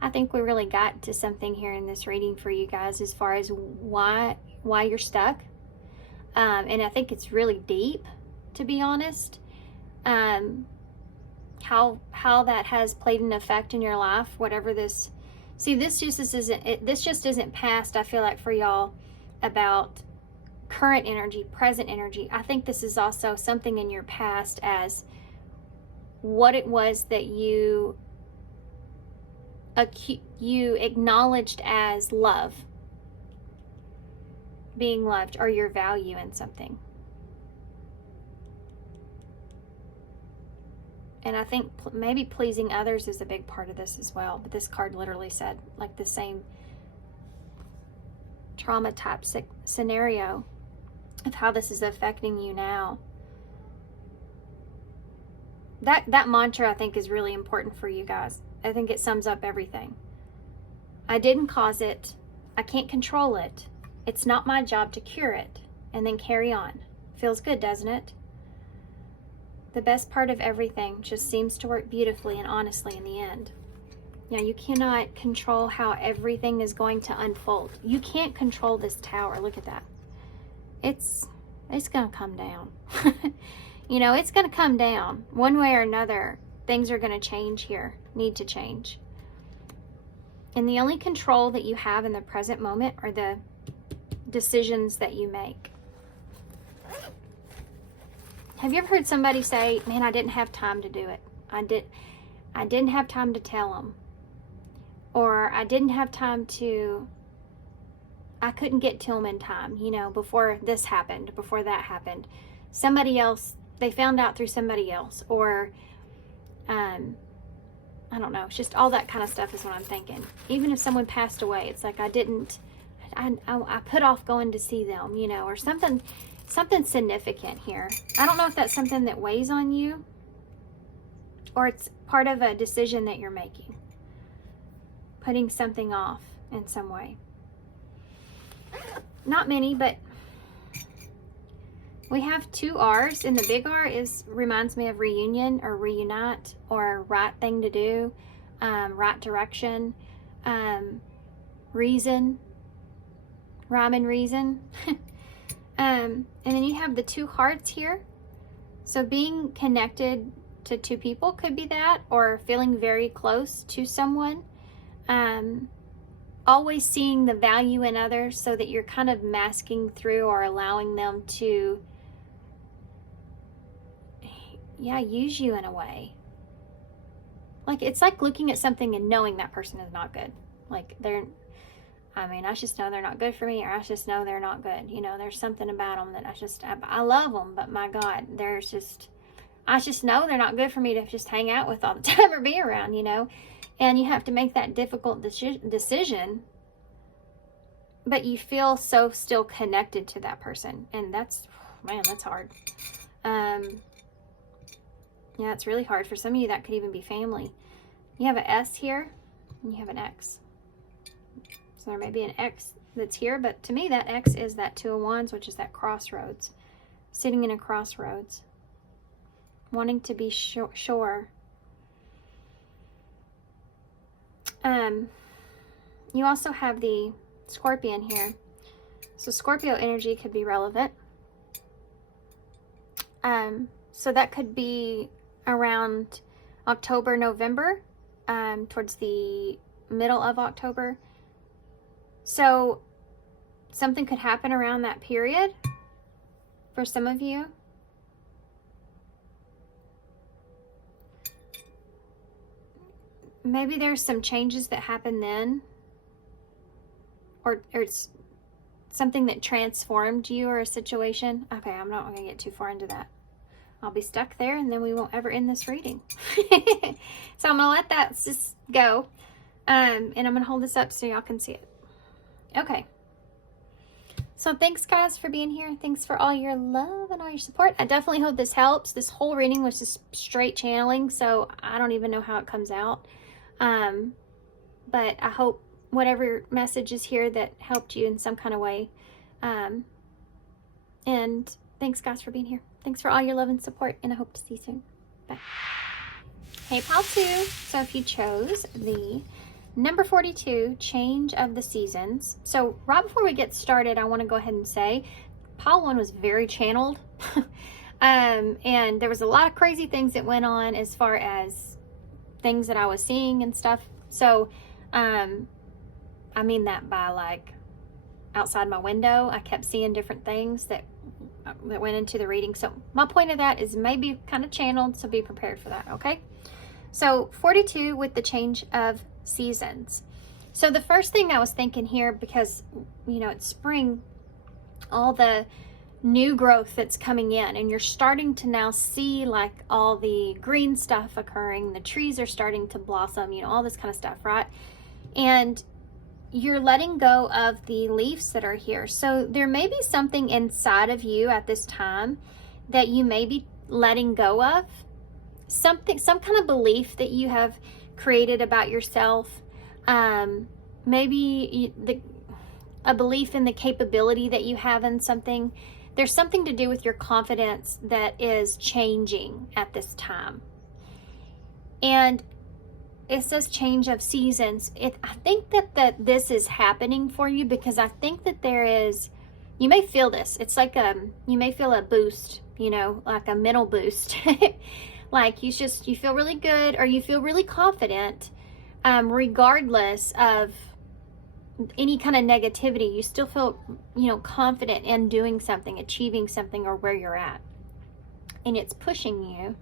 I think we really got to something here in this reading for you guys as far as why you're stuck. And I think it's really deep, to be honest. How that has played an effect in your life, whatever this. See, this just isn't past, I feel like, for y'all about current energy, present energy. I think this is also something in your past as what it was that you acknowledged as love, being loved, or your value in something. And I think maybe pleasing others is a big part of this as well. But this card literally said like the same trauma type scenario of how this is affecting you now. That mantra, I think, is really important for you guys. I think it sums up everything. I didn't cause it. I can't control it. It's not my job to cure it. And then carry on. Feels good, doesn't it? The best part of everything just seems to work beautifully and honestly in the end. Now, you cannot control how everything is going to unfold. You can't control this tower. Look at that. It's going to come down. You know, it's going to come down. One way or another, things are going to change here, need to change. And the only control that you have in the present moment are the decisions that you make. Have you ever heard somebody say, man, I didn't have time to do it. I didn't have time to tell them. Or I didn't have time to, I couldn't get to them in time, you know, before this happened, before that happened. Somebody else, they found out through somebody else. Or, I don't know, it's just all that kind of stuff is what I'm thinking. Even if someone passed away, it's like I put off going to see them, you know, or something significant here. I don't know if that's something that weighs on you or it's part of a decision that you're making. Putting something off in some way. Not many, but we have 2 R's, and the big R reminds me of reunion or reunite or right thing to do, right direction, reason, rhyme and reason. And then you have the 2 hearts here. So being connected to 2 people could be that, or feeling very close to someone. Always seeing the value in others so that you're kind of masking through or allowing them to, use you in a way. Like, it's like looking at something and knowing that person is not good. Like, I just know they're not good for me, or I just know they're not good. You know, there's something about them that I love them, but my God, I just know they're not good for me to just hang out with all the time or be around, you know. And you have to make that difficult decision, but you feel so still connected to that person. And that's hard. It's really hard. For some of you, that could even be family. You have an S here, and you have an X. So there may be an X that's here, but to me, that X is that 2 of Wands, which is that crossroads. Sitting in a crossroads. Wanting to be sure. You also have the Scorpion here. So Scorpio energy could be relevant. So that could be around October, November, towards the middle of October. So something could happen around that period for some of you. Maybe there's some changes that happen then, or it's something that transformed you or a situation. Okay, I'm not going to get too far into that. I'll be stuck there, and then we won't ever end this reading. So I'm going to let that just go, and I'm going to hold this up so y'all can see it. Okay. So thanks, guys, for being here. Thanks for all your love and all your support. I definitely hope this helps. This whole reading was just straight channeling, so I don't even know how it comes out. But I hope whatever message is here that helped you in some kind of way. And thanks, guys, for being here. Thanks for all your love and support, and I hope to see you soon. Bye. Hey, Pile 2. So if you chose the number 42, Change of the Seasons. So right before we get started, I want to go ahead and say Pile 1 was very channeled. And there was a lot of crazy things that went on as far as things that I was seeing and stuff. So, I mean that by like outside my window, I kept seeing different things that went into the reading. So my point of that is maybe kind of channeled, so be prepared for that, okay? So 42 with the change of seasons. So the first thing I was thinking here, because, you know, it's spring, all the new growth that's coming in, and you're starting to now see like all the green stuff occurring, the trees are starting to blossom, you know, all this kind of stuff, right? And you're letting go of the leaves that are here. So there may be something inside of you at this time that you may be letting go of, some kind of belief that you have created about yourself, maybe a belief in the capability that you have in something. There's something to do with your confidence that is changing at this time. And it says change of seasons. I think that this is happening for you because I think that there is, you may feel this. It's like you may feel a boost, you know, like a mental boost. Like you feel really good, or you feel really confident, regardless of any kind of negativity. You still feel, you know, confident in doing something, achieving something, or where you're at. And it's pushing you.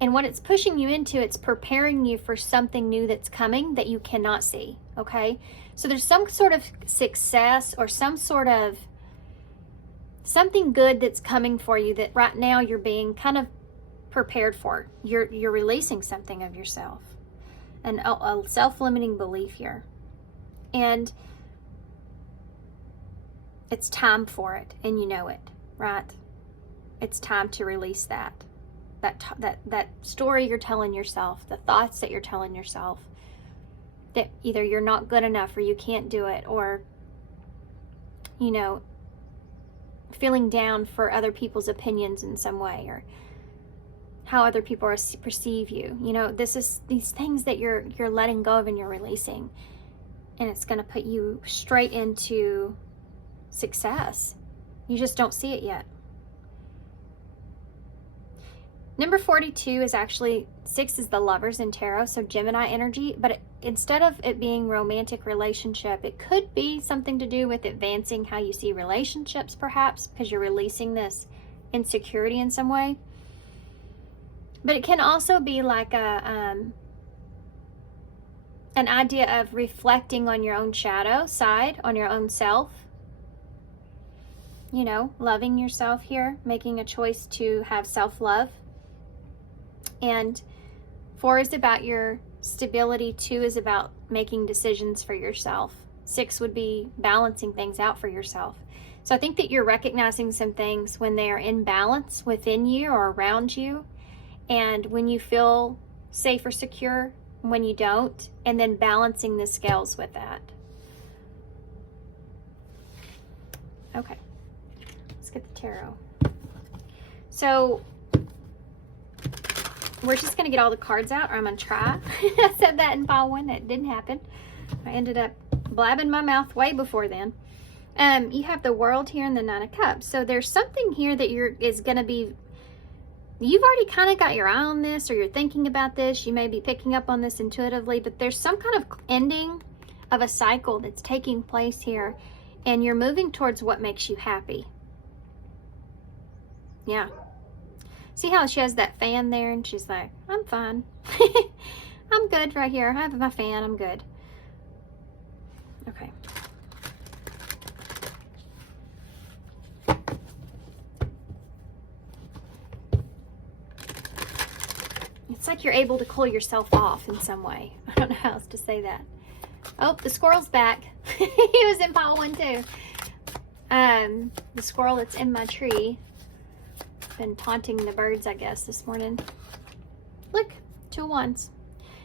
And what it's pushing you into, it's preparing you for something new that's coming that you cannot see, okay? So there's some sort of success or some sort of something good that's coming for you that right now you're being kind of prepared for. You're releasing something of yourself, and a self-limiting belief here. And it's time for it, and you know it, right? It's time to release that story you're telling yourself, the thoughts that you're telling yourself, that either you're not good enough, or you can't do it, or, you know, feeling down for other people's opinions in some way, or how other people perceive you. You know, these things that you're letting go of and you're releasing, and it's going to put you straight into success. You just don't see it yet. Number 42 is actually, 6 is the Lovers in tarot, so Gemini energy, but instead of it being romantic relationship, it could be something to do with advancing how you see relationships, perhaps, because you're releasing this insecurity in some way. But it can also be like an idea of reflecting on your own shadow side, on your own self. You know, loving yourself here, making a choice to have self-love. And 4 is about your stability. 2 is about making decisions for yourself. 6 would be balancing things out for yourself. So I think that you're recognizing some things when they are in balance within you or around you, and when you feel safe or secure, when you don't, and then balancing the scales with that. Okay, let's get the tarot. So we're just going to get all the cards out, or I'm going to try. I said that in pile 1. It didn't happen. I ended up blabbing my mouth way before then. You have the World here and the 9 of Cups. So there's something here that is going to be, you've already kind of got your eye on this, or you're thinking about this. You may be picking up on this intuitively, but there's some kind of ending of a cycle that's taking place here, and you're moving towards what makes you happy. Yeah. See how she has that fan there, and she's like, I'm fine. I'm good right here. I have my fan. I'm good. Okay. It's like you're able to cool yourself off in some way. I don't know how else to say that. Oh, the squirrel's back. He was in pile 1 too. The squirrel that's in my tree. Been taunting the birds, I guess, this morning. Look, 2 wands.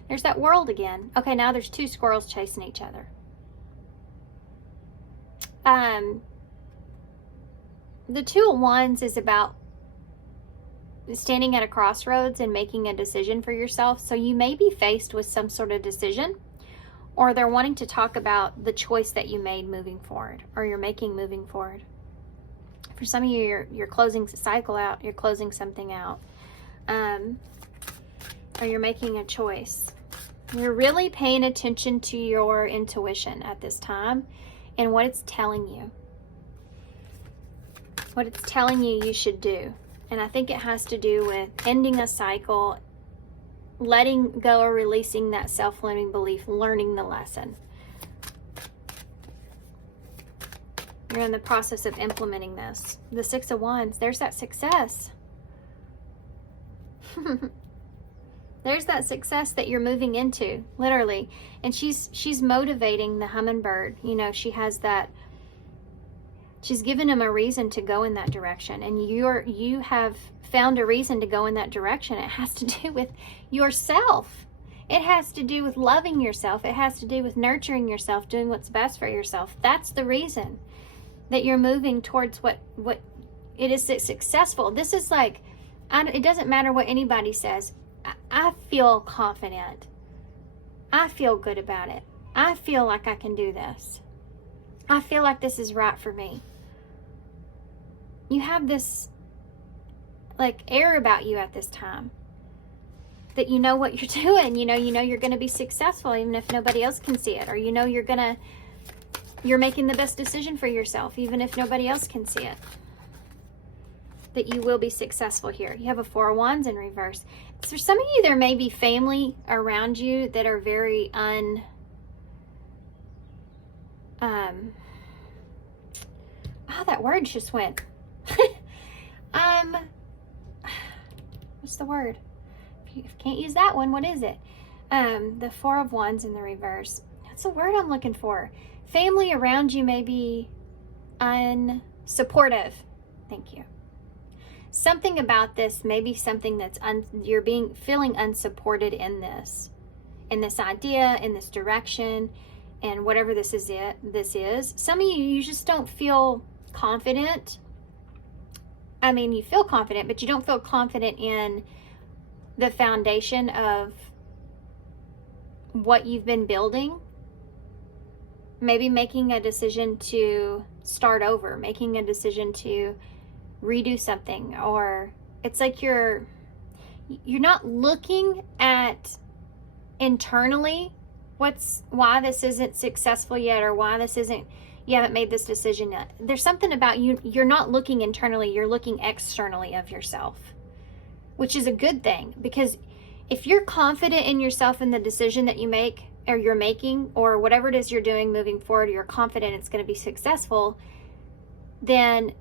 There's that World again. Okay, now there's 2 squirrels chasing each other. The 2 of Wands is about standing at a crossroads and making a decision for yourself. So you may be faced with some sort of decision, or they're wanting to talk about the choice that you made moving forward, or you're making moving forward. For some of you, you're closing the cycle out, you're closing something out, or you're making a choice. You're really paying attention to your intuition at this time and what it's telling you. What it's telling you you should do. And I think it has to do with ending a cycle, letting go or releasing that self-limiting belief, learning the lesson. You're in the process of implementing this. The 6 of Wands, there's that success. There's that success that you're moving into, literally. And she's motivating the hummingbird. You know, she has that, she's given him a reason to go in that direction. And you have found a reason to go in that direction. It has to do with yourself. It has to do with loving yourself. It has to do with nurturing yourself, doing what's best for yourself. That's the reason that you're moving towards what it is successful. This is like, it doesn't matter what anybody says. I feel confident. I feel good about it. I feel like I can do this. I feel like this is right for me. You have this like air about you at this time. That you know what you're doing, you know you're going to be successful even if nobody else can see it, or you know you're making the best decision for yourself even if nobody else can see it. That you will be successful here. You have a Four of Wands in reverse. So for some of you, there may be family around you that are very that word just went. What's the word? If you can't use that one, what is it? The Four of Wands in the reverse. That's the word I'm looking for. Family around you may be unsupportive. Thank you. Something about this may be something that's you're feeling unsupported in this idea, in this direction, and whatever this is. Some of you just don't feel confident. I mean, you feel confident, but you don't feel confident in the foundation of what you've been building. Maybe making a decision to start over, making a decision to redo something, or it's like you're not looking at internally why this isn't successful yet, or why you haven't made this decision yet. There's something about you're not looking internally, you're looking externally of yourself, which is a good thing, because if you're confident in yourself and the decision that you make, or you're making, or whatever it is you're doing moving forward, you're confident it's going to be successful, then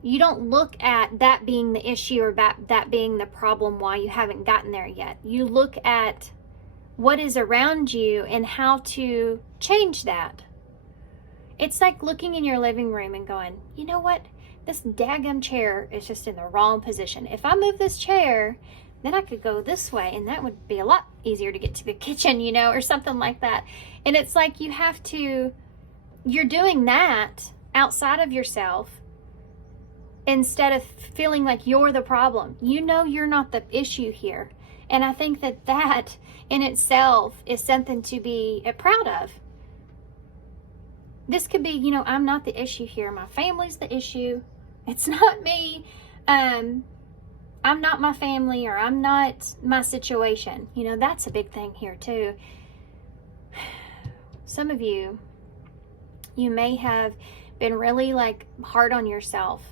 you don't look at that being the issue, or that being the problem why you haven't gotten there yet. You look at what is around you and how to change that. It's like looking in your living room and going, you know what? This daggum chair is just in the wrong position. If I move this chair, then I could go this way, and that would be a lot easier to get to the kitchen, or something like that. And it's like you're doing that outside of yourself, instead of feeling like you're the problem. You're not the issue here. And I think that in itself is something to be proud of. This could be, I'm not the issue here. My family's the issue. It's not me. I'm not my family, or I'm not my situation. That's a big thing here too. Some of you may have been really hard on yourself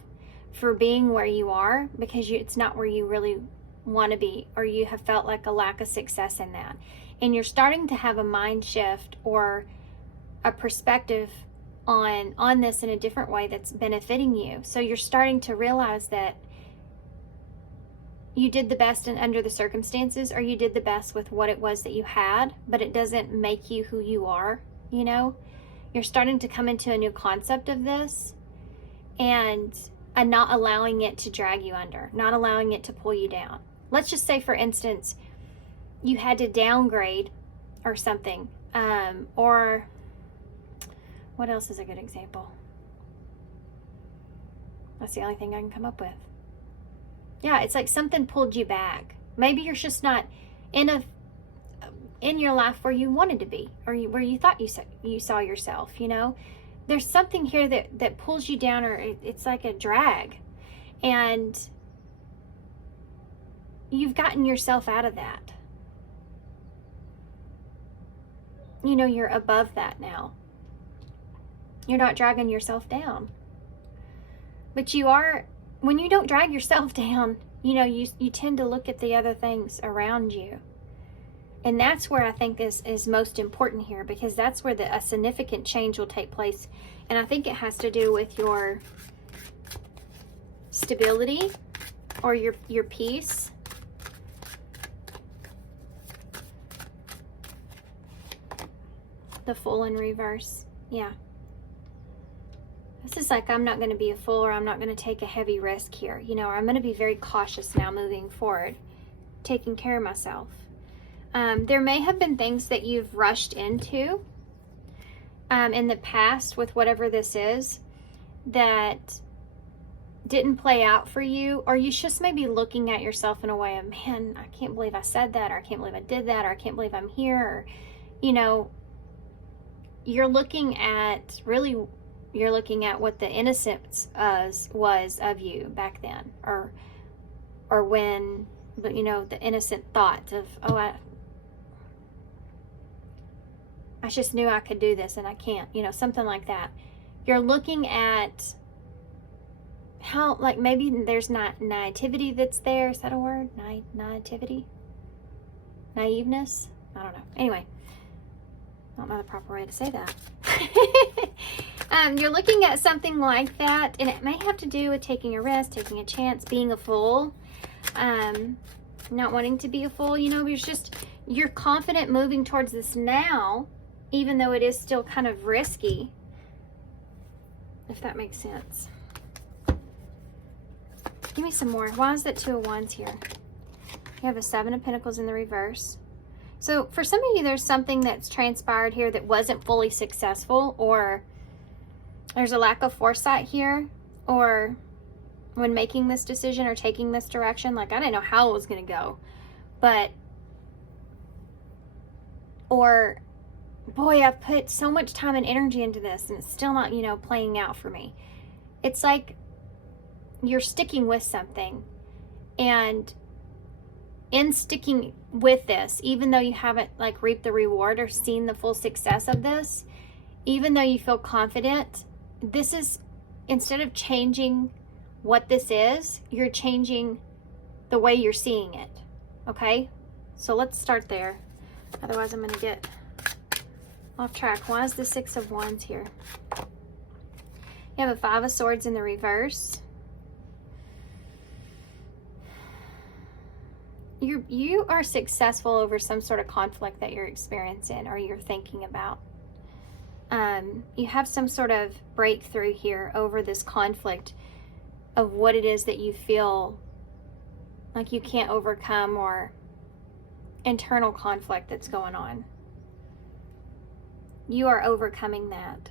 for being where you are, because it's not where you really want to be, or you have felt like a lack of success in that. And you're starting to have a mind shift or a perspective on this in a different way that's benefiting you. So you're starting to realize that you did the best under the circumstances, or you did the best with what it was that you had, but it doesn't make you who you are. You're starting to come into a new concept of this, and not allowing it to drag you under, not allowing it to pull you down. Let's just say, for instance, you had to downgrade or something, or what else is a good example? That's the only thing I can come up with. Yeah, it's like something pulled you back. Maybe you're just not in your life where you wanted to be, or where you thought you saw yourself. There's something here that pulls you down, or it's like a drag, and you've gotten yourself out of that. You're above that now. You're not dragging yourself down. But you are, when you don't drag yourself down, you tend to look at the other things around you. And that's where I think this is most important here, because that's where a significant change will take place. And I think it has to do with your stability, or your peace. The Fool in reverse. Yeah. This is like, I'm not going to be a fool, or I'm not going to take a heavy risk here. Or I'm going to be very cautious now moving forward, taking care of myself. There may have been things that you've rushed into in the past with whatever this is that didn't play out for you, or you just may be looking at yourself in a way of, man, I can't believe I said that, or I can't believe I did that, or I can't believe I'm here, or, you're looking at what the innocence was of you back then, or or when, but you know, the innocent thoughts of, oh, I just knew I could do this and I can't, you know, something like that. You're looking at how, like, maybe there's not naivety that's there. Is that a word? Naivety? Naiveness? I don't know. Anyway, I don't know the proper way to say that. You're looking at something like that, and it may have to do with taking a risk, taking a chance, being a fool, not wanting to be a fool. You know, you're confident moving towards this now, even though it is still kind of risky, if that makes sense. Give me some more. Why is that 2 of Wands here? You have a 7 of Pentacles in the reverse. So for some of you, there's something that's transpired here that wasn't fully successful, or there's a lack of foresight here, or when making this decision or taking this direction, like, I didn't know how it was going to go, but, or, boy, I've put so much time and energy into this and it's still not, you know, playing out for me. It's like you're sticking with something, and in sticking with this, even though you haven't like reaped the reward or seen the full success of this, even though you feel confident, this is, instead of changing what this is, you're changing the way you're seeing it. Okay, so let's start there, otherwise I'm going to get off track. Why is the 6 of Wands here? You have a 5 of Swords in the reverse. You are successful over some sort of conflict that you're experiencing or you're thinking about. You have some sort of breakthrough here over this conflict of what it is that you feel like you can't overcome, or internal conflict that's going on. You are overcoming that.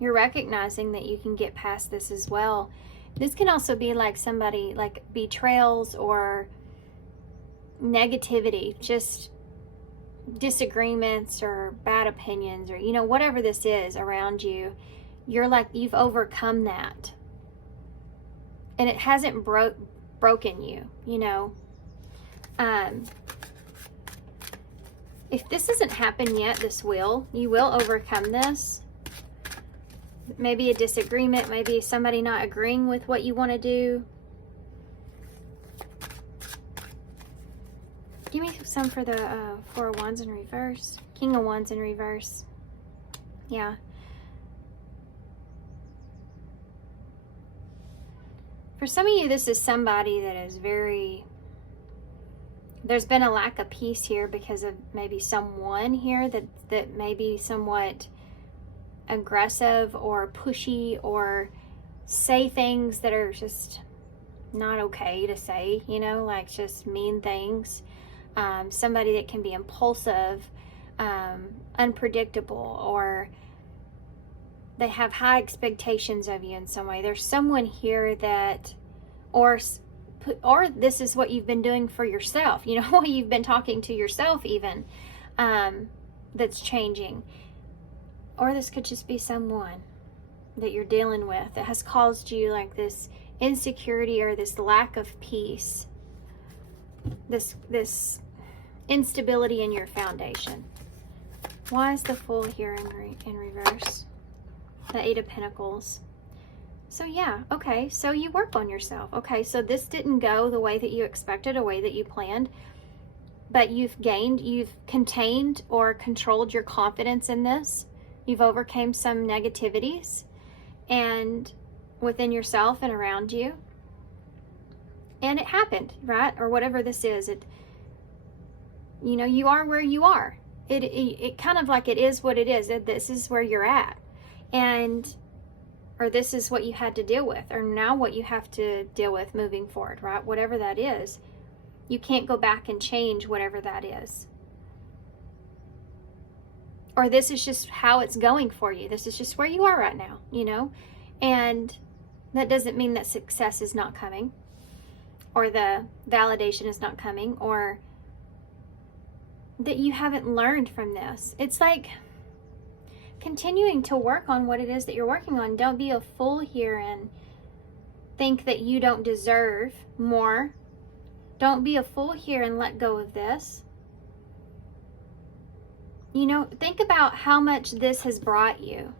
You're recognizing that you can get past this as well. This can also be like somebody, like betrayals or negativity, just disagreements or bad opinions, or, you know, whatever this is around you. You're like, you've overcome that. And it hasn't broken you, you know. If this hasn't happened yet, you will overcome this. Maybe a disagreement, maybe somebody not agreeing with what you want to do. Give me some for the 4 of Wands in reverse. King of Wands in reverse. Yeah. For some of you, this is somebody that is there's been a lack of peace here because of maybe someone here that may be somewhat aggressive or pushy, or say things that are just not okay to say, you know, like just mean things. Somebody that can be impulsive, unpredictable, or they have high expectations of you in some way. There's someone here that, or this is what you've been doing for yourself, you know, you've been talking to yourself even, that's changing. Or this could just be someone that you're dealing with that has caused you like this insecurity or this lack of peace, this instability in your foundation. Why is the Fool here in reverse? The 8 of Pentacles. So yeah, okay, so you work on yourself. Okay, so this didn't go the way that you expected, a way that you planned, but you've contained or controlled your confidence in this. You've overcame some negativities and within yourself and around you. And it happened, right? Or whatever this is, you know, you are where you are. It kind of like, it is what it is. This is where you're at. Or this is what you had to deal with, or now what you have to deal with moving forward, right? Whatever that is, you can't go back and change whatever that is. Or this is just how it's going for you. This is just where you are right now, you know? And that doesn't mean that success is not coming, or the validation is not coming, or that you haven't learned from this. It's like continuing to work on what it is that you're working on. Don't be a fool here and think that you don't deserve more. Don't be a fool here and let go of this. You know, think about how much this has brought you.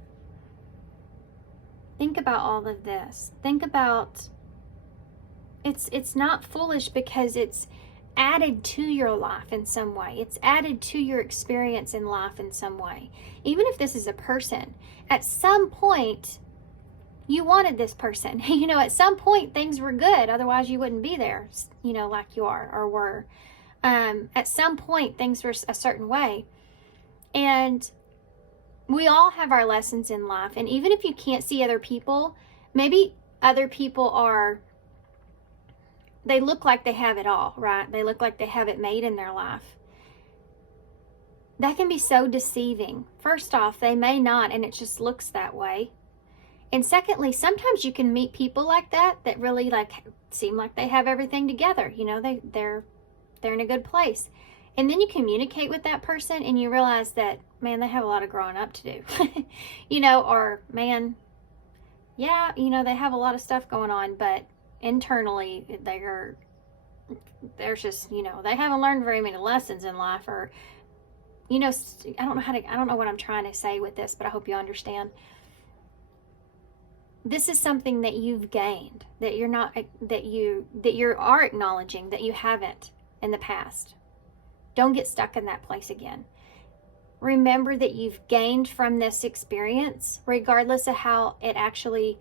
Think about all of this. Think about, it's not foolish because it's added to your life in some way. It's added to your experience in life in some way. Even if this is a person, at some point, you wanted this person. You know, at some point things were good. Otherwise you wouldn't be there, you know, like you are or were. At some point things were a certain way. And we all have our lessons in life. And even if you can't see other people, maybe other people they look like they have it all, right? They look like they have it made in their life. That can be so deceiving. First off, they may not, and it just looks that way. And secondly, sometimes you can meet people like that really like seem like they have everything together. You know, they're in a good place. And then you communicate with that person and you realize that, man, they have a lot of growing up to do. You know, or man, yeah, you know, they have a lot of stuff going on, but internally there's just, you know, they haven't learned very many lessons in life, or, you know, I don't know what I'm trying to say with this, but I hope you understand. This is something that you've gained, that you are acknowledging that you haven't in the past. Don't get stuck in that place again. Remember that you've gained from this experience, regardless of how it actually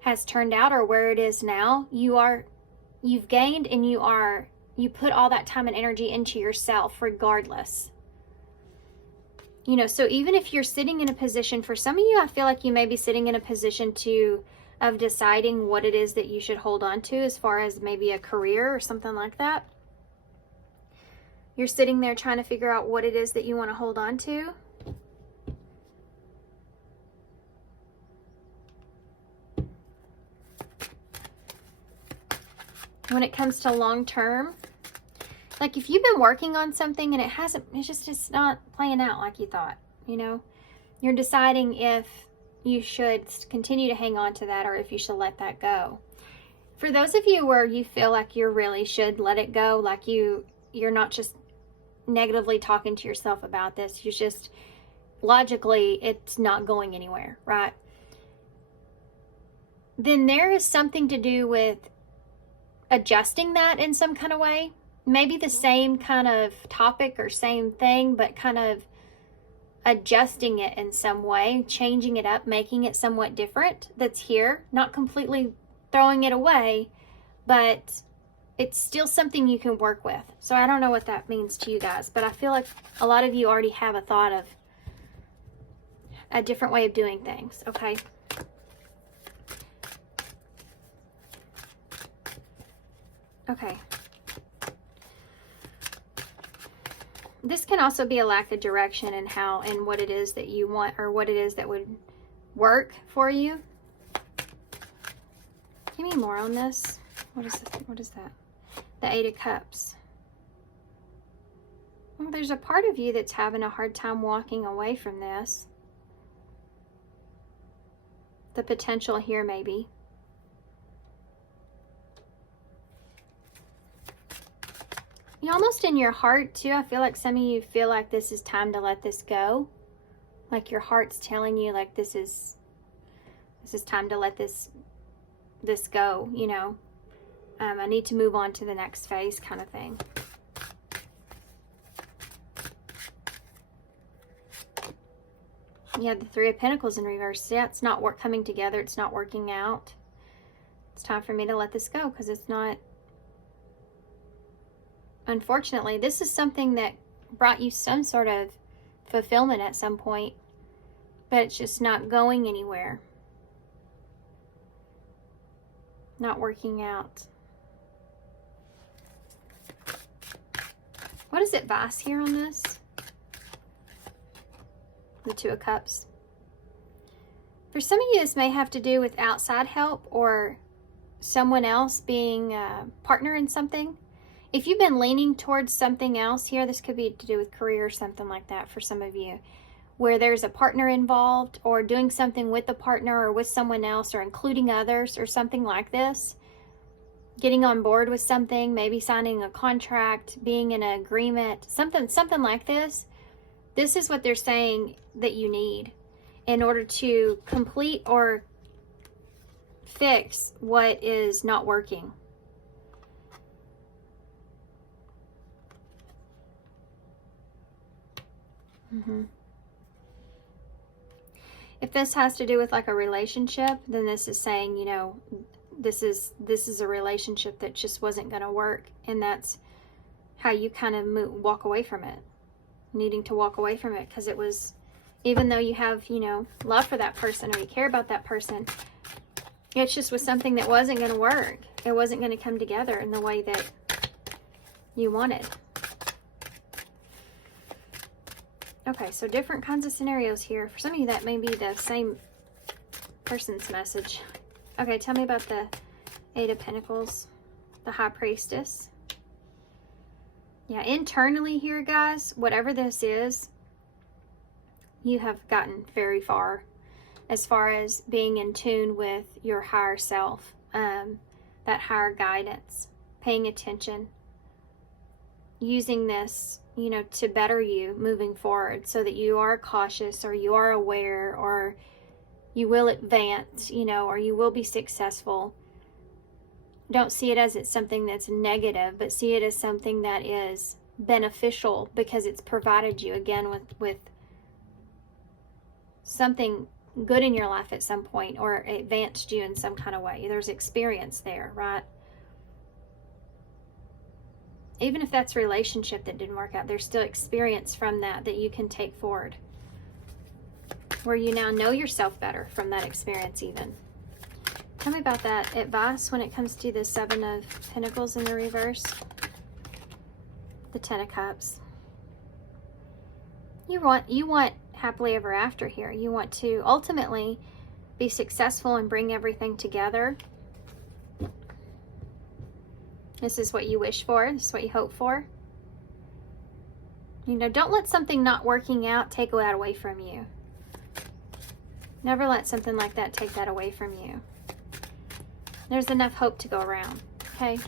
has turned out or where it is now. You've gained, and you put all that time and energy into yourself regardless. You know, so even if you're sitting in a position, for some of you, I feel like you may be sitting in a position of deciding what it is that you should hold on to as far as maybe a career or something like that. You're sitting there trying to figure out what it is that you want to hold on to. When it comes to long term, like if you've been working on something and it's not playing out like you thought, you know, you're deciding if you should continue to hang on to that or if you should let that go. For those of you where you feel like you really should let it go, like you're not just negatively talking to yourself about this, you just logically it's not going anywhere, right? Then there is something to do with adjusting that in some kind of way. Maybe the same kind of topic or same thing, but kind of adjusting it in some way, changing it up, making it somewhat different that's here, not completely throwing it away, but it's still something you can work with. So I don't know what that means to you guys, but I feel like a lot of you already have a thought of a different way of doing things, okay? Okay. This can also be a lack of direction in how and what it is that you want, or what it is that would work for you. Give me more on this. What is that? The Eight of Cups. Well, there's a part of you that's having a hard time walking away from this. The potential here, maybe. You almost in your heart too, I feel like some of you feel like this is time to let this go. Like your heart's telling you like this is time to let this go, you know. I need to move on to the next phase kind of thing. You have the Three of Pentacles in reverse. Yeah, it's not coming together. It's not working out. It's time for me to let this go because it's not. Unfortunately, this is something that brought you some sort of fulfillment at some point, but it's just not going anywhere. Not working out. What is advice here on this? The Two of Cups. For some of you, this may have to do with outside help or someone else being a partner in something. If you've been leaning towards something else here, this could be to do with career or something like that for some of you, where there's a partner involved, or doing something with the partner or with someone else, or including others, or something like this. Getting on board with something, maybe signing a contract, being in an agreement, something like this. This is what they're saying that you need in order to complete or fix what is not working. If this has to do with like a relationship, then this is saying, you know, this is a relationship that just wasn't going to work, and that's how you kind of walk away from it, needing to walk away from it, because it was, even though you have, you know, love for that person or you care about that person, it just was something that wasn't going to work. It wasn't going to come together in the way that you wanted. Okay, so different kinds of scenarios here. For some of you, that may be the same person's message. Okay, tell me about the Eight of Pentacles, the High Priestess. Yeah, internally here, guys, whatever this is, you have gotten very far as far as being in tune with your higher self, that higher guidance, paying attention, using this, you know, to better you moving forward, so that you are cautious, or you are aware, or you will advance, you know, or you will be successful. Don't see it as it's something that's negative, but see it as something that is beneficial, because it's provided you again with something good in your life at some point, or advanced you in some kind of way. There's experience there, right? Even if that's a relationship that didn't work out, there's still experience from that you can take forward, where you now know yourself better from that experience even. Tell me about that advice when it comes to the Seven of Pentacles in the reverse, the Ten of Cups. You want happily ever after here. You want to ultimately be successful and bring everything together. This is what you wish for. This is what you hope for. You know, don't let something not working out take that away from you. Never let something like that take that away from you. There's enough hope to go around, okay?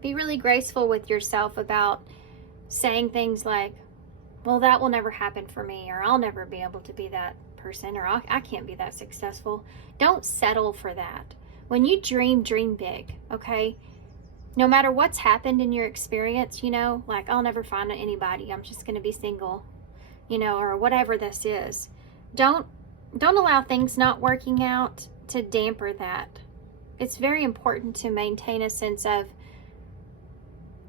Be really graceful with yourself about saying things like, well, that will never happen for me, or I'll never be able to be that person, or I can't be that successful. Don't settle for that. When you dream big, okay? No matter what's happened in your experience, you know, like, I'll never find anybody, I'm just going to be single, you know, or whatever this is. Don't allow things not working out to damper that. It's very important to maintain a sense of,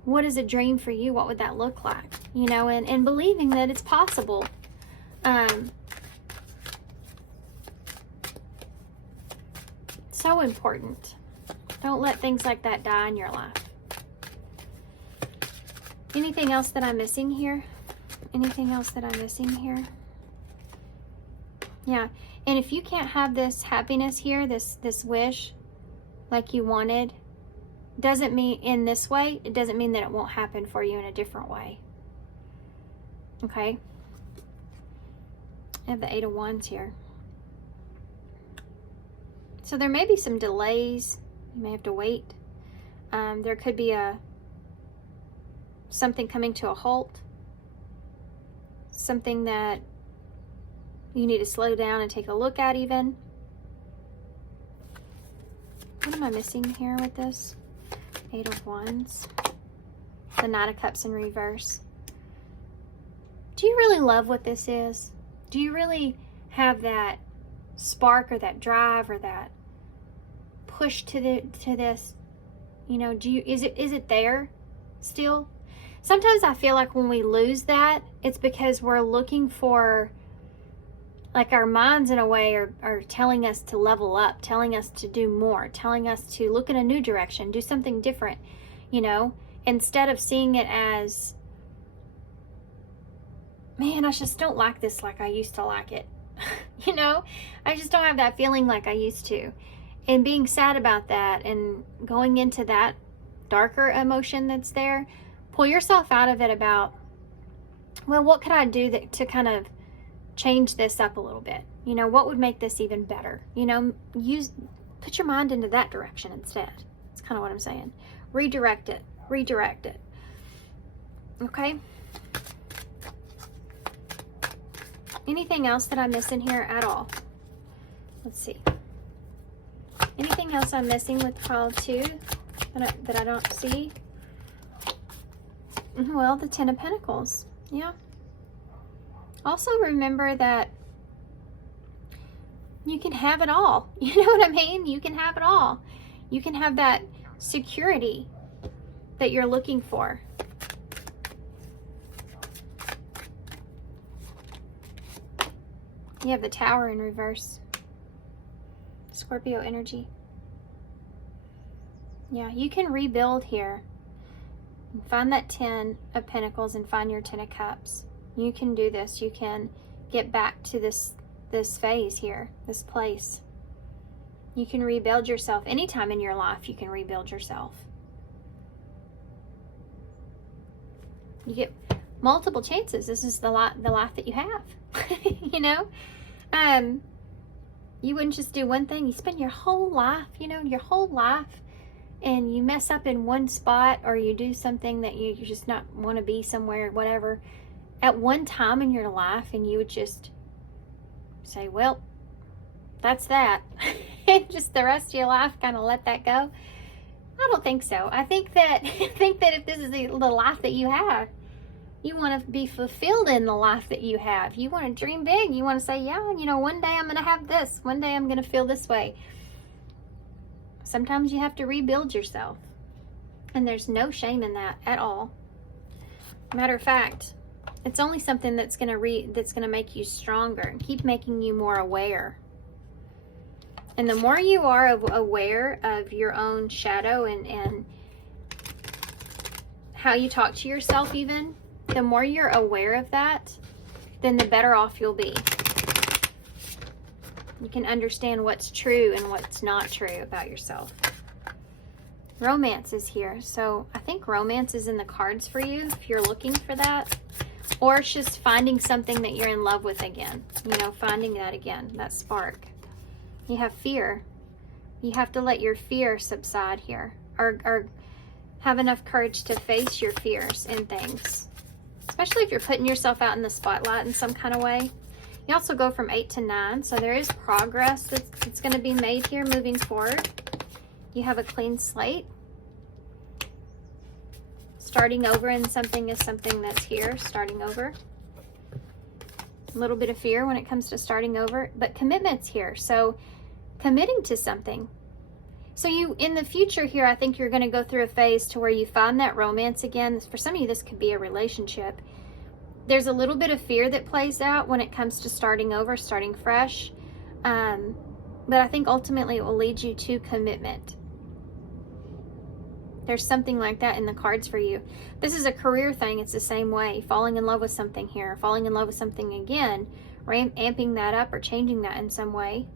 what is a dream for you? What would that look like? You know, and believing that it's possible. So important. Don't let things like that die in your life. Anything else that I'm missing here? Anything else that I'm missing here? Yeah, and if you can't have this happiness here, this wish like you wanted, doesn't mean in this way, it doesn't mean that it won't happen for you in a different way. Okay? I have the Eight of Wands here. So there may be some delays. You may have to wait. There could be something coming to a halt. Something that you need to slow down and take a look at even. What am I missing here with this? Eight of Wands. The Knight of Cups in reverse. Do you really love what this is? Do you really have that spark or that drive or that push to this? You know, is it there still? Sometimes I feel like when we lose that, it's because we're looking for, like, our minds in a way are telling us to level up, telling us to do more, telling us to look in a new direction, do something different, you know, instead of seeing it as, man, I just don't like this like I used to like it. You know, I just don't have that feeling like I used to. And being sad about that and going into that darker emotion that's there, pull yourself out of it about, well, what could I do to kind of change this up a little bit? You know, what would make this even better? You know, put your mind into that direction instead. That's kind of what I'm saying. Redirect it. Redirect it. Okay? Anything else that I'm missing here at all? Let's see. Anything else I'm missing with pile 2 that I don't see? Well, the 10 of Pentacles. Yeah. Also remember that you can have it all. You know what I mean? You can have it all. You can have that security that you're looking for. You have the Tower in reverse. Scorpio energy. Yeah, you can rebuild here. Find that 10 of Pentacles and find your 10 of Cups. You can do this. You can get back to this phase here, this place. You can rebuild yourself. Anytime in your life, you can rebuild yourself. You get multiple chances. This is the life that you have. You know? You wouldn't just do one thing. You spend your whole life, you know, and you mess up in one spot, or you do something that you just not want to be somewhere, whatever, at one time in your life, and you would just say, well, that's that. And just the rest of your life kind of let that go. I don't think so. I think that if this is the life that you have, you want to be fulfilled in the life that you have. You want to dream big. You want to say, yeah, you know, one day I'm going to have this. One day I'm going to feel this way. Sometimes you have to rebuild yourself. And there's no shame in that at all. Matter of fact, it's only something that's going to make you stronger and keep making you more aware. And the more you are aware of your own shadow and how you talk to yourself even, the more you're aware of that, then the better off you'll be. You can understand what's true and what's not true about yourself. Romance is here. So I think romance is in the cards for you if you're looking for that. Or it's just finding something that you're in love with again. You know, finding that again, that spark. You have fear. You have to let your fear subside here. Or have enough courage to face your fears and things. Especially if you're putting yourself out in the spotlight in some kind of way. You also go from 8 to 9, so there is progress that's going to be made here moving forward. You have a clean slate. Starting over in something is something that's here, starting over. A little bit of fear when it comes to starting over, but commitment's here, so committing to something. So you, in the future here, I think you're going to go through a phase to where you find that romance again. For some of you, this could be a relationship. There's a little bit of fear that plays out when it comes to starting over, starting fresh. But I think ultimately it will lead you to commitment. There's something like that in the cards for you. This is a career thing. It's the same way. Falling in love with something here, falling in love with something again, amping that up or changing that in some way.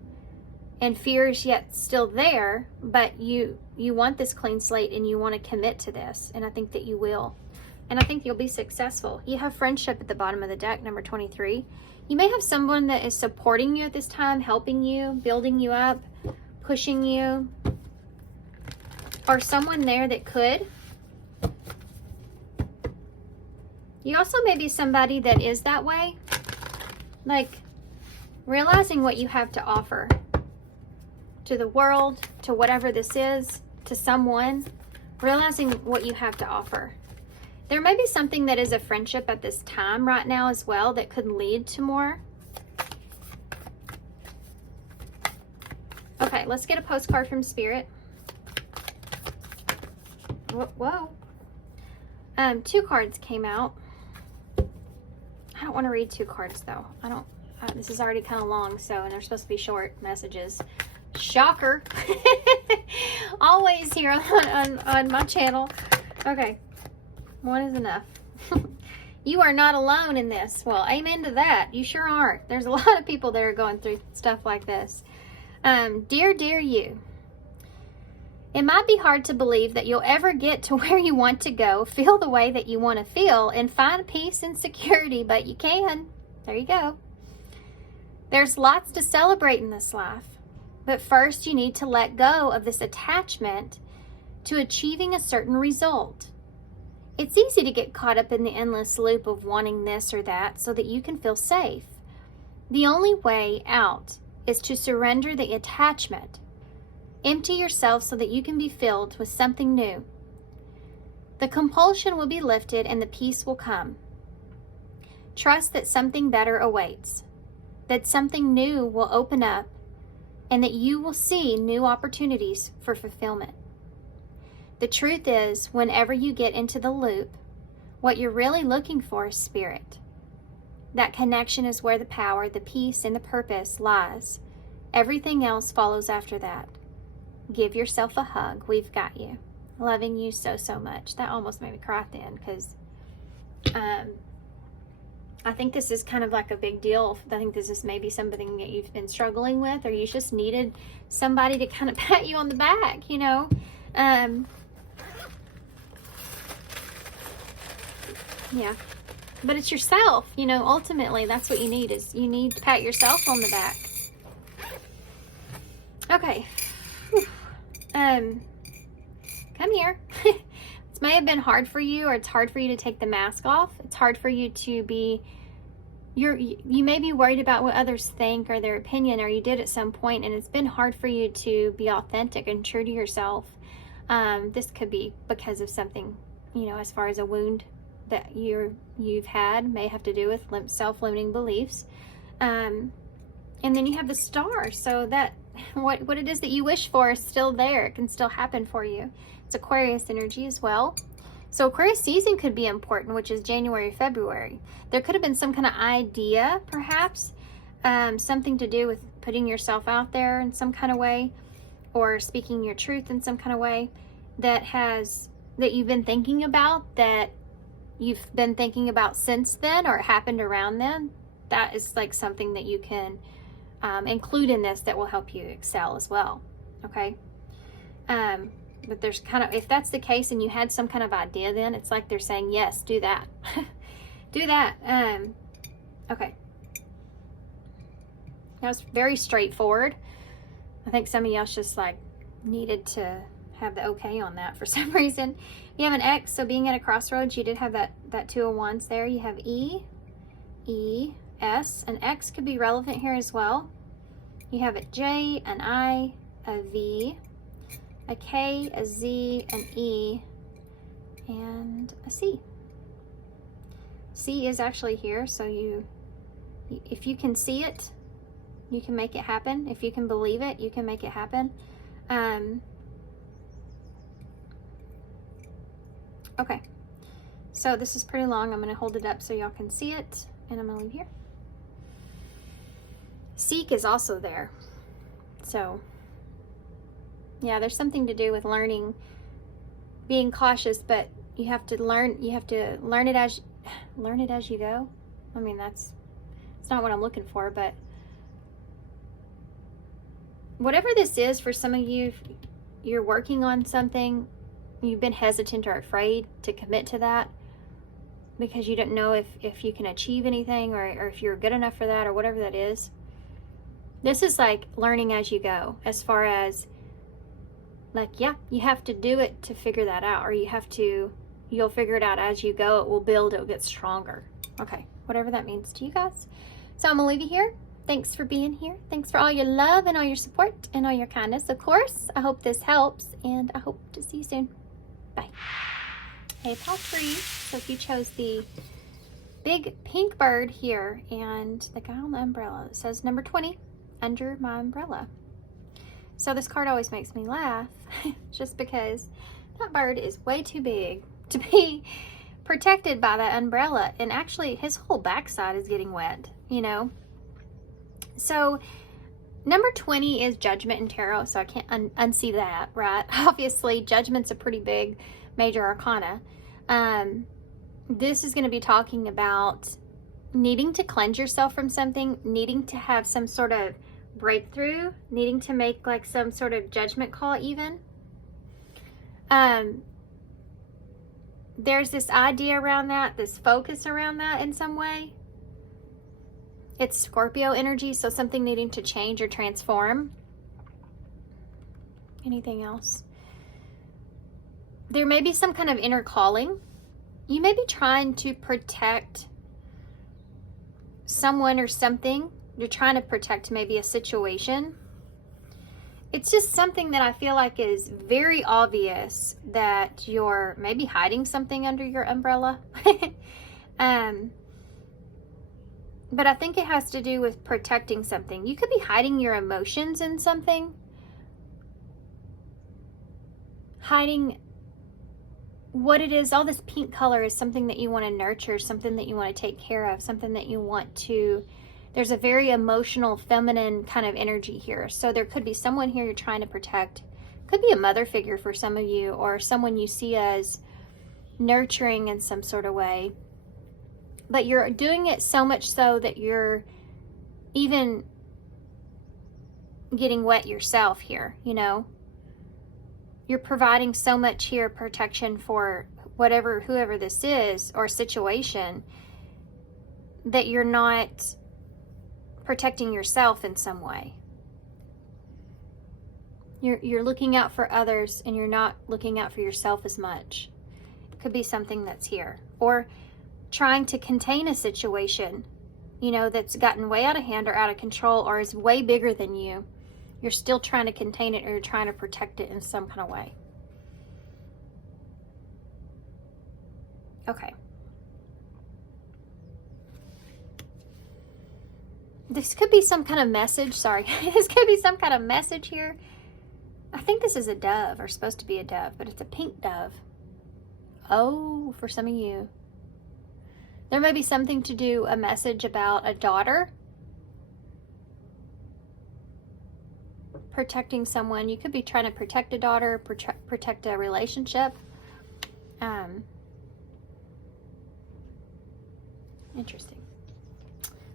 And fear is yet still there, but you want this clean slate and you want to commit to this. And I think that you will. And I think you'll be successful. You have friendship at the bottom of the deck, number 23. You may have someone that is supporting you at this time, helping you, building you up, pushing you. Or someone there that could. You also may be somebody that is that way. Like realizing what you have to offer. To the world, to whatever this is, to someone, realizing what you have to offer. There may be something that is a friendship at this time right now as well that could lead to more. Okay, let's get a postcard from Spirit. Whoa. 2 cards came out. I don't want to read 2 cards though. This is already kind of long, so, and they're supposed to be short messages. Shocker. Always here on my channel. Okay. 1 is enough. You are not alone in this. Well, amen to that. You sure aren't. There's a lot of people that are going through stuff like this. Dear you. It might be hard to believe that you'll ever get to where you want to go, feel the way that you want to feel, and find peace and security, but you can. There you go. There's lots to celebrate in this life, but first you need to let go of this attachment to achieving a certain result. It's easy to get caught up in the endless loop of wanting this or that so that you can feel safe. The only way out is to surrender the attachment. Empty yourself so that you can be filled with something new. The compulsion will be lifted and the peace will come. Trust that something better awaits, that something new will open up, and that you will see new opportunities for fulfillment. The truth is, whenever you get into the loop, what you're really looking for is spirit. That connection is where the power, the peace, and the purpose lies. Everything else follows after that. Give yourself a hug. We've got you. Loving you so, so much. That almost made me cry then, because I think this is kind of like a big deal. I think this is maybe something that you've been struggling with, or you just needed somebody to kind of pat you on the back, you know. Yeah, but it's yourself, you know. Ultimately, that's what you need, is you need to pat yourself on the back. Okay. Come here. This may have been hard for you, or it's hard for you to take the mask off. It's hard for you to be, you may be worried about what others think or their opinion, or you did at some point, and it's been hard for you to be authentic and true to yourself. This could be because of something, you know, as far as a wound that you've had, may have to do with self-limiting beliefs. And then you have the star, so that what it is that you wish for is still there. It can still happen for you. It's Aquarius energy as well. So Aquarius season could be important, which is January, February. There could have been some kind of idea, perhaps, something to do with putting yourself out there in some kind of way, or speaking your truth in some kind of way, that you've been thinking about, that you've been thinking about since then, or it happened around then. That is like something that you can include in this that will help you excel as well. Okay. But there's kind of, if that's the case and you had some kind of idea, then it's like they're saying, yes, do that. Do that. Okay. That was very straightforward. I think some of y'all just like needed to have the okay on that for some reason. You have an X, so being at a crossroads, you did have that Two of Wands there. You have E, S, an X could be relevant here as well. You have a J, an I, a V, a K, a Z, an E, and a C. C is actually here, so if you can see it, you can make it happen. If you can believe it, you can make it happen. Okay, so this is pretty long. I'm going to hold it up so y'all can see it, and I'm going to leave here. Seek is also there. So, yeah, there's something to do with learning, being cautious, but you have to learn it as you go. I mean, it's not what I'm looking for, but whatever this is for some of you, you're working on something, you've been hesitant or afraid to commit to that because you don't know if you can achieve anything, or if you're good enough for that, or whatever that is. This is like learning as you go, as far as like, yeah, you have to do it to figure that out, or you'll figure it out as you go. It will build, it will get stronger. Okay, whatever that means to you guys. So I'm gonna leave you here. Thanks for being here. Thanks for all your love and all your support and all your kindness. Of course, I hope this helps, and I hope to see you soon. Bye. Hey, pause for you. So if you chose the big pink bird here and the guy on the umbrella, it says number 20 under my umbrella. So this card always makes me laugh just because that bird is way too big to be protected by that umbrella, and actually his whole backside is getting wet, you know. So number 20 is judgment in tarot, so I can't unsee that, right? Obviously judgment's a pretty big major arcana. This is going to be talking about needing to cleanse yourself from something, needing to have some sort of breakthrough, needing to make like some sort of judgment call even. There's this idea around that, this focus around that in some way. It's Scorpio energy, so something needing to change or transform. Anything else? There may be some kind of inner calling. You may be trying to protect someone or something. You're trying to protect maybe a situation. It's just something that I feel like is very obvious that you're maybe hiding something under your umbrella. But I think it has to do with protecting something. You could be hiding your emotions in something. Hiding what it is. All this pink color is something that you want to nurture, something that you want to take care of, something that you want to... There's a very emotional, feminine kind of energy here. So there could be someone here you're trying to protect. Could be a mother figure for some of you, or someone you see as nurturing in some sort of way. But you're doing it so much so that you're even getting wet yourself here, you know? You're providing so much here protection for whoever this is or situation, that you're not protecting yourself in some way. You're looking out for others and you're not looking out for yourself as much. It could be something that's here. Or trying to contain a situation, you know, that's gotten way out of hand or out of control or is way bigger than you. You're still trying to contain it, or you're trying to protect it in some kind of way. Okay. This could be some kind of message. Sorry. This could be some kind of message here. I think this is a dove, or supposed to be a dove, but it's a pink dove. Oh, for some of you. There may be something to do, a message about a daughter. Protecting someone. You could be trying to protect a daughter, protect a relationship. Interesting.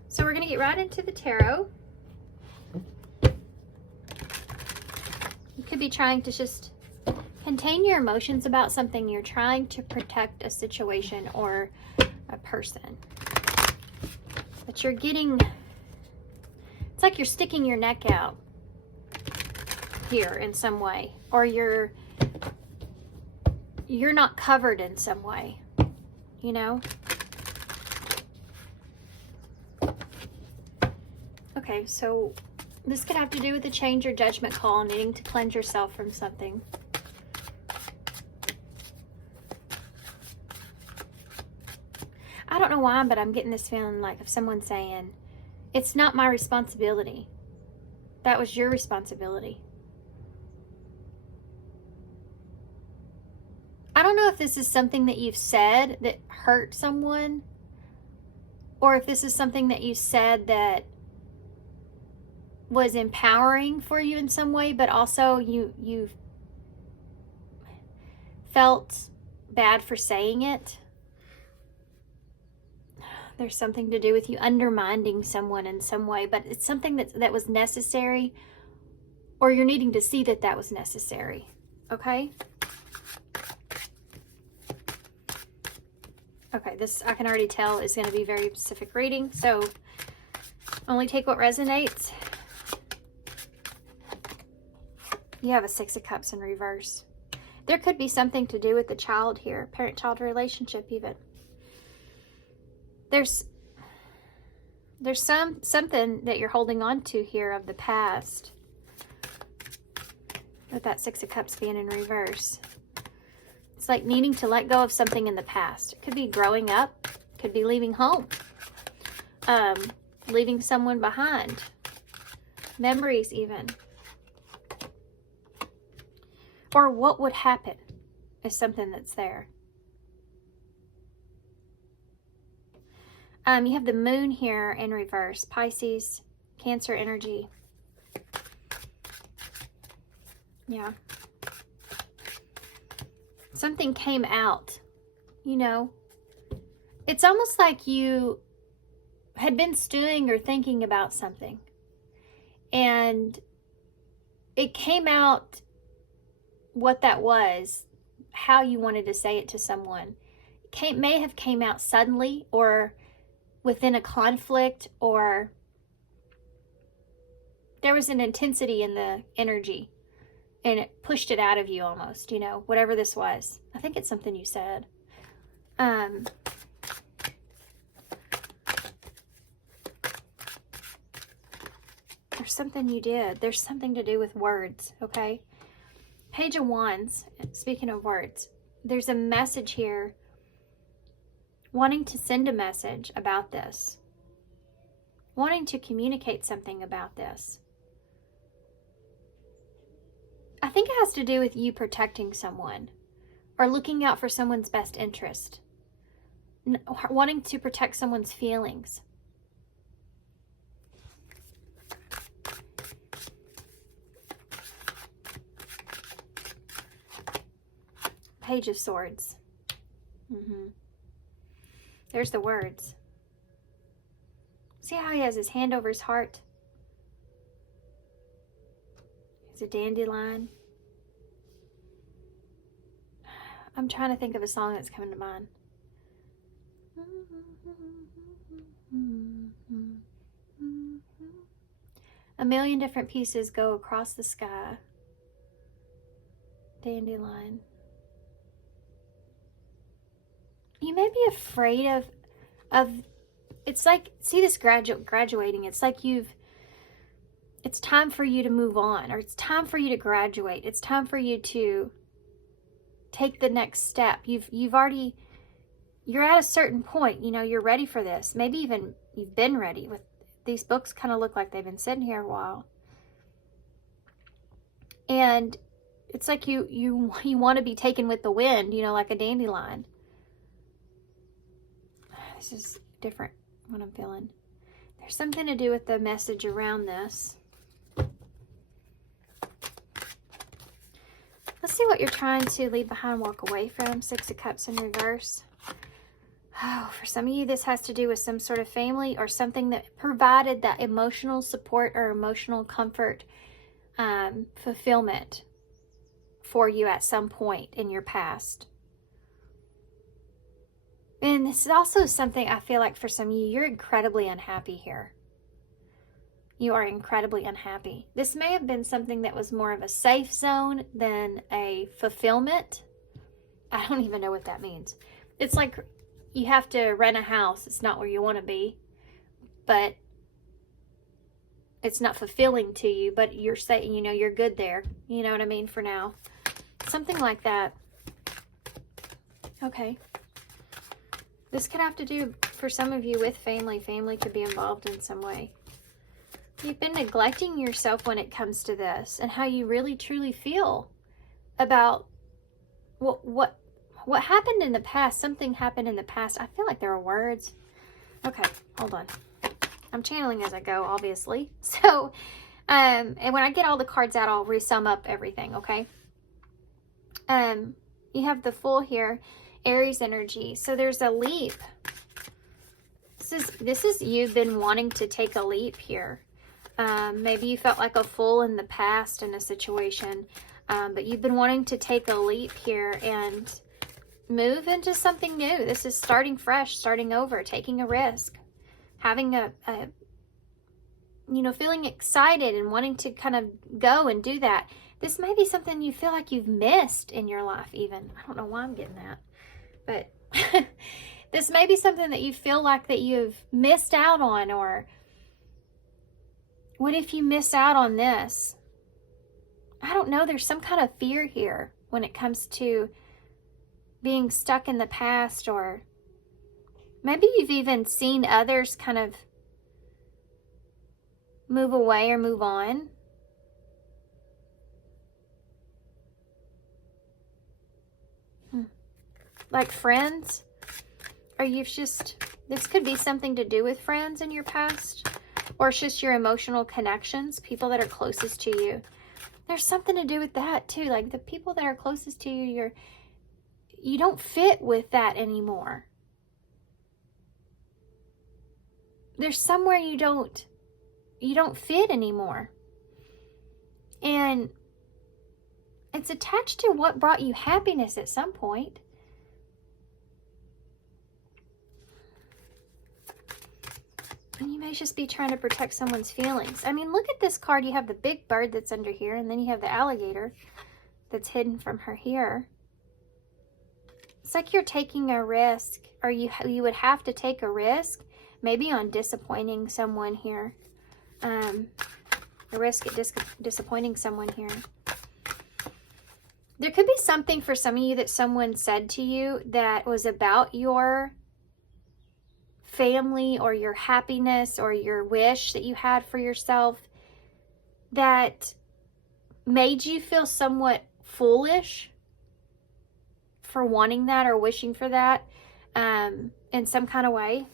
So we're going to get right into the tarot. You could be trying to just contain your emotions about something. You're trying to protect a situation or a person. But you're getting... It's like you're sticking your neck out here in some way. Or you're not covered in some way. You know? Okay, so this could have to do with a change or judgment call, needing to cleanse yourself from something. I don't know why, but I'm getting this feeling like of someone saying, it's not my responsibility. That was your responsibility. I don't know if this is something that you've said that hurt someone, or if this is something that you said that was empowering for you in some way, but also you felt bad for saying it. There's something to do with you undermining someone in some way, but it's something that was necessary, or you're needing to see that was necessary. Okay? Okay, this I can already tell is going to be a very specific reading, so only take what resonates. You have a Six of Cups in reverse. There could be something to do with the child here, parent-child relationship even. There's something that you're holding on to here of the past, with that Six of Cups being in reverse. It's like needing to let go of something in the past. It could be growing up, could be leaving home, leaving someone behind, memories even. Or what would happen is something that's there. You have the moon here in reverse. Pisces, Cancer energy. Yeah. Something came out, you know. It's almost like you had been stewing or thinking about something, and it came out what that was, how you wanted to say it to someone. May have came out suddenly, or within a conflict, or there was an intensity in the energy and it pushed it out of you almost, you know, whatever this was. I think it's something you said. There's something you did. There's something to do with words, okay? Page of Wands, speaking of words, there's a message here wanting to send a message about this, wanting to communicate something about this. I think it has to do with you protecting someone or looking out for someone's best interest, wanting to protect someone's feelings. Page of Swords. There's the words. See how he has his hand over his heart? It's a dandelion. I'm trying to think of a song that's coming to mind. A million different pieces go across the sky. Dandelion. You may be afraid of it's like, see this graduating, it's like it's time for you to move on, or it's time for you to graduate. It's time for you to take the next step. You're at a certain point, you know, you're ready for this. Maybe even you've been ready. With these books kind of look like they've been sitting here a while. And it's like you want to be taken with the wind, you know, like a dandelion. This is different what I'm feeling. There's something to do with the message around this. Let's see what you're trying to leave behind, walk away from. Six of Cups in reverse. Oh, for some of you, this has to do with some sort of family or something that provided that emotional support or emotional comfort, fulfillment for you at some point in your past. And this is also something I feel like for some of you, you're incredibly unhappy here. You are incredibly unhappy. This may have been something that was more of a safe zone than a fulfillment. I don't even know what that means. It's like you have to rent a house. It's not where you want to be, but it's not fulfilling to you, but you're saying, you know, you're good there. You know what I mean? For now, something like that. Okay. This could have to do, for some of you, with family. Family could be involved in some way. You've been neglecting yourself when it comes to this, and how you really truly feel about what happened in the past. Something happened in the past. I feel like there are words. Okay, hold on. I'm channeling as I go, obviously. So, and when I get all the cards out, I'll resum up everything, okay? You have the Fool here. Aries energy. So there's a leap. This is you've been wanting to take a leap here. Maybe you felt like a fool in the past in a situation, but you've been wanting to take a leap here and move into something new. This is starting fresh, starting over, taking a risk, having you know, feeling excited and wanting to kind of go and do that. This may be something you feel like you've missed in your life even. I don't know why I'm getting that. But this may be something that you feel like that you've missed out on, or what if you miss out on this? I don't know. There's some kind of fear here when it comes to being stuck in the past, or maybe you've even seen others kind of move away or move on. Like friends, or you've just, this could be something to do with friends in your past, or it's just your emotional connections, people that are closest to you. There's something to do with that too. Like the people that are closest to you, you don't fit with that anymore. There's somewhere you don't fit anymore. And it's attached to what brought you happiness at some point. And you may just be trying to protect someone's feelings. I mean, look at this card. You have the big bird that's under here, and then you have the alligator that's hidden from her here. It's like you're taking a risk, or you would have to take a risk, maybe on disappointing someone here. A risk at disappointing someone here. There could be something for some of you that someone said to you that was about your family or your happiness or your wish that you had for yourself that made you feel somewhat foolish for wanting that or wishing for that in some kind of way.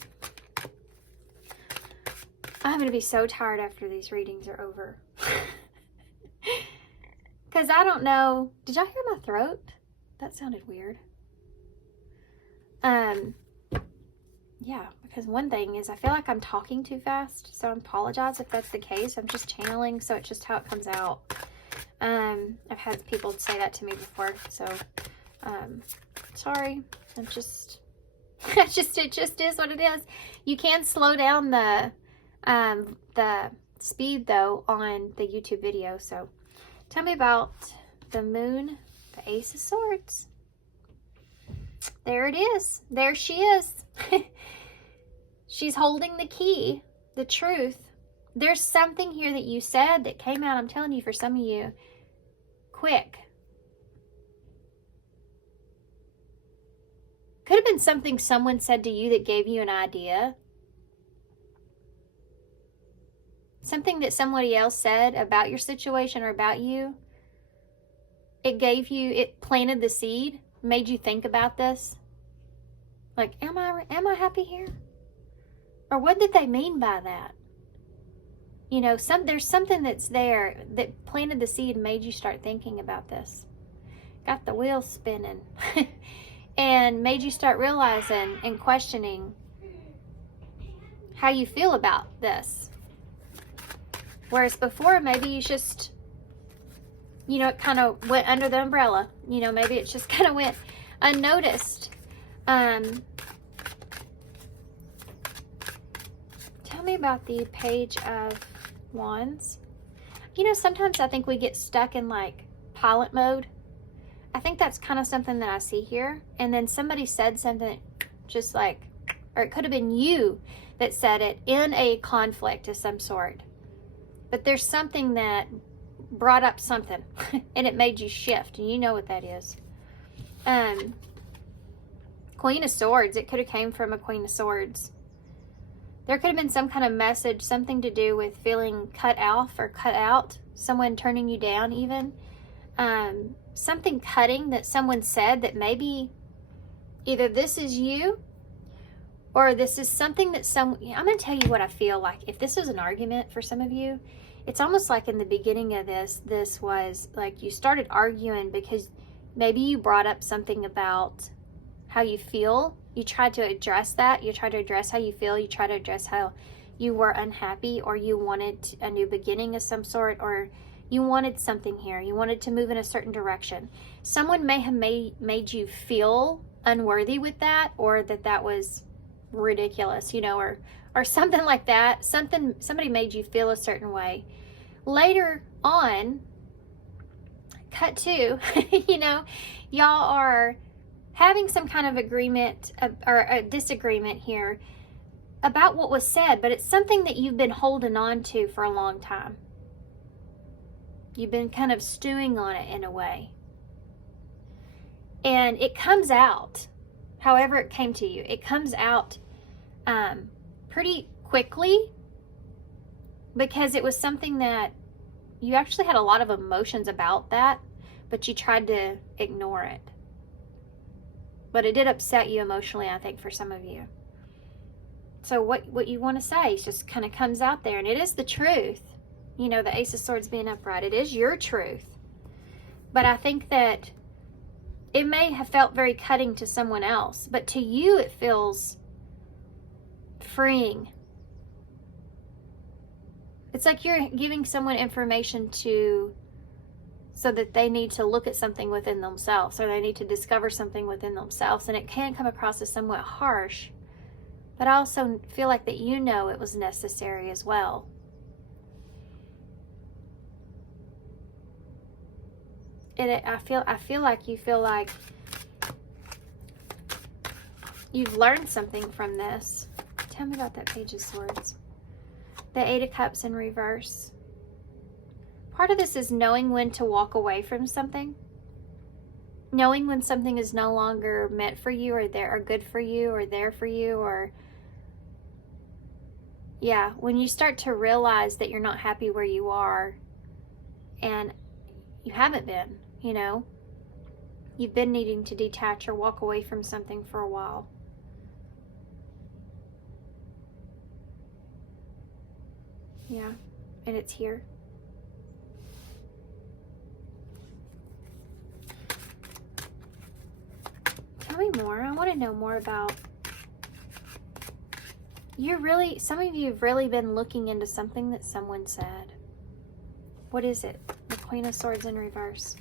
I'm going to be so tired after these readings are over. Because I don't know. Did y'all hear my throat? That sounded weird. Yeah, because one thing is I feel like I'm talking too fast, so I apologize if that's the case. I'm just channeling, so it's just how it comes out. I've had people say that to me before, so sorry. I'm just it just is what it is. You can slow down the speed though on the YouTube video. So tell me about the moon, the Ace of Swords. There it is. There she is. She's holding the key, the truth. There's something here that you said that came out, I'm telling you, for some of you, quick. Could have been something someone said to you that gave you an idea. Something that somebody else said about your situation or about you. It planted the seed, made you think about this. Like, am I happy here? Or what did they mean by that? You know, there's something that's there that planted the seed and made you start thinking about this. Got the wheels spinning. And made you start realizing and questioning how you feel about this. Whereas before, maybe you just, you know, it kind of went under the umbrella. You know, maybe it just kind of went unnoticed. Tell me about the Page of Wands. You know, sometimes I think we get stuck in like pilot mode. I think that's kind of something that I see here. And then somebody said something just like, or it could have been you that said it in a conflict of some sort. But there's something that brought up something and it made you shift. And you know what that is. Queen of Swords. It could have came from a Queen of Swords. There could have been some kind of message, something to do with feeling cut off or cut out. Someone turning you down even. Something cutting that someone said that maybe either this is you or this is something that I'm going to tell you what I feel like. If this was an argument for some of you, it's almost like in the beginning of this was like you started arguing because maybe you brought up something about how you feel. You tried to address that. You tried to address how you feel. You tried to address how you were unhappy or you wanted a new beginning of some sort, or you wanted something here. You wanted to move in a certain direction. Someone may have made you feel unworthy with that, or that was ridiculous, you know, or something like that. Somebody made you feel a certain way. Later on, cut to, you know, y'all are having some kind of agreement or a disagreement here about what was said, but it's something that you've been holding on to for a long time. You've been kind of stewing on it in a way. And it comes out, however it came to you, it comes out pretty quickly because it was something that you actually had a lot of emotions about that, but you tried to ignore it. But it did upset you emotionally, I think, for some of you. So what you want to say just kind of comes out there, and it is the truth. You know, the Ace of Swords being upright, it is your truth. But I think that it may have felt very cutting to someone else, but to you it feels freeing. It's like you're giving someone information so that they need to look at something within themselves, or they need to discover something within themselves, and it can come across as somewhat harsh, But I also feel like that you know it was necessary as well. I feel like you feel like you've learned something from this. Tell me about that Page of Swords. The Eight of Cups in reverse. Part of this is knowing when to walk away from something. Knowing when something is no longer meant for you, or there, or good for you, or there for you, or yeah, when you start to realize that you're not happy where you are, and you haven't been, you know, you've been needing to detach or walk away from something for a while. Yeah, and it's here. Tell me more. I want to know more about. Some of you have really been looking into something that someone said. What is it? The Queen of Swords in reverse.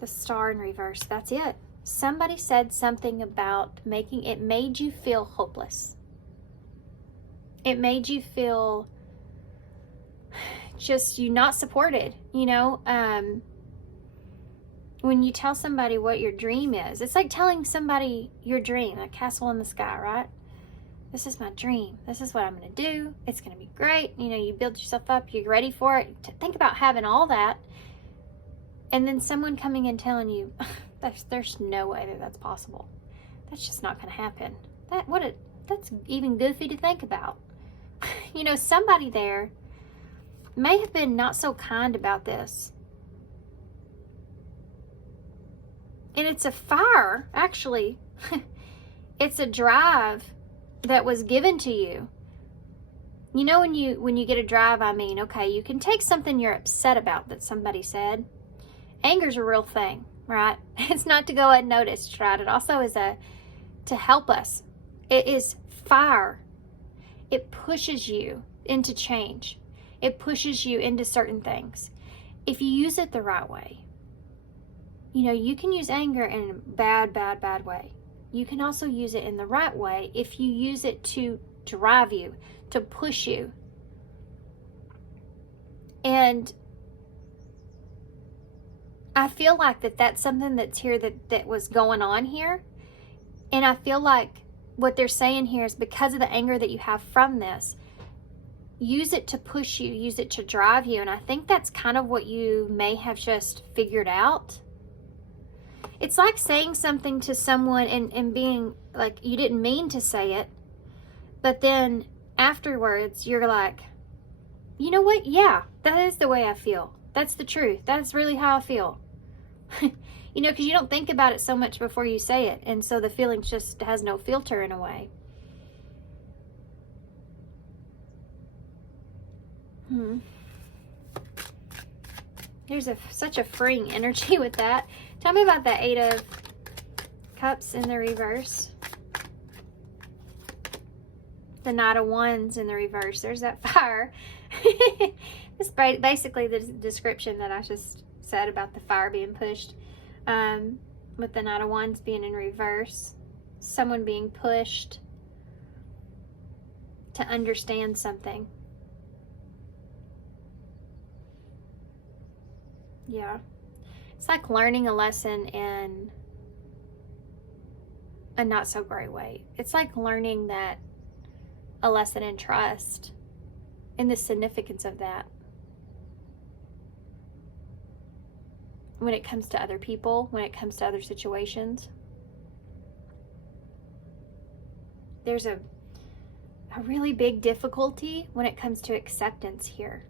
The Star in reverse. That's it. Somebody said something about it made you feel hopeless. It made you feel just you not supported, you know. When you tell somebody what your dream is, it's like telling somebody your dream, a castle in the sky, right? This is my dream. This is what I'm going to do. It's going to be great. You know, you build yourself up. You're ready for it. Think about having all that. And then someone coming and telling you, there's no way that that's possible. That's just not going to happen. That's even goofy to think about. You know, somebody there may have been not so kind about this. And it's a fire, actually. It's a drive that was given to you. You know, when you get a drive, I mean, okay, you can take something you're upset about that somebody said. Anger's a real thing, right? It's not to go unnoticed, right? It also is to help us. It is fire. It pushes you into change. It pushes you into certain things. If you use it the right way. You know, you can use anger in a bad way. You can also use it in the right way if you use it to drive you, to push you. And I feel like that's something that's here that was going on here. And I feel like what they're saying here is because of the anger that you have from this, use it to push you, use it to drive you. And I think that's kind of what you may have just figured out. It's like saying something to someone and being like, you didn't mean to say it, but then afterwards you're like, you know what? Yeah, that is the way I feel. That's the truth. That's really how I feel. You know, because you don't think about it so much before you say it. And so the feeling just has no filter in a way. There's such a freeing energy with that. Tell me about the Eight of Cups in the reverse. The Knight of Wands in the reverse. There's that fire. It's basically the description that I just said about the fire being pushed. With the Knight of Wands being in reverse. Someone being pushed to understand something. Yeah. It's like learning a lesson in a not so great way. It's like learning a lesson in trust and the significance of that. When it comes to other people, when it comes to other situations. There's a really big difficulty when it comes to acceptance here.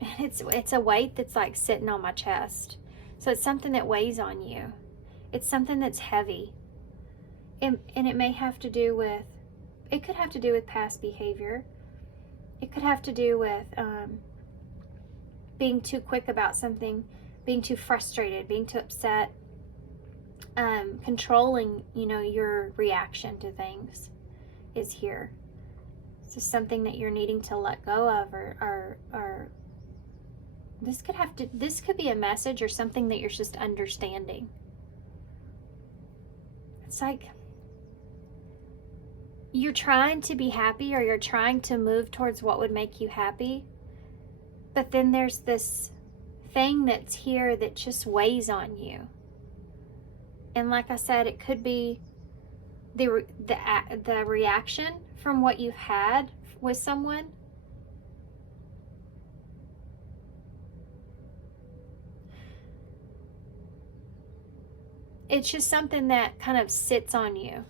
And it's a weight that's like sitting on my chest. So it's something that weighs on you. It's something that's heavy. And it may have to do with, it could have to do with past behavior. It could have to do with being too quick about something, being too frustrated, being too upset, controlling, you know, your reaction to things is here. It's just something that you're needing to let go of, or this could be a message or something that you're just understanding. It's like you're trying to be happy, or you're trying to move towards what would make you happy. But then there's this thing that's here that just weighs on you. And like I said, it could be the reaction from what you've had with someone. It's just something that kind of sits on you.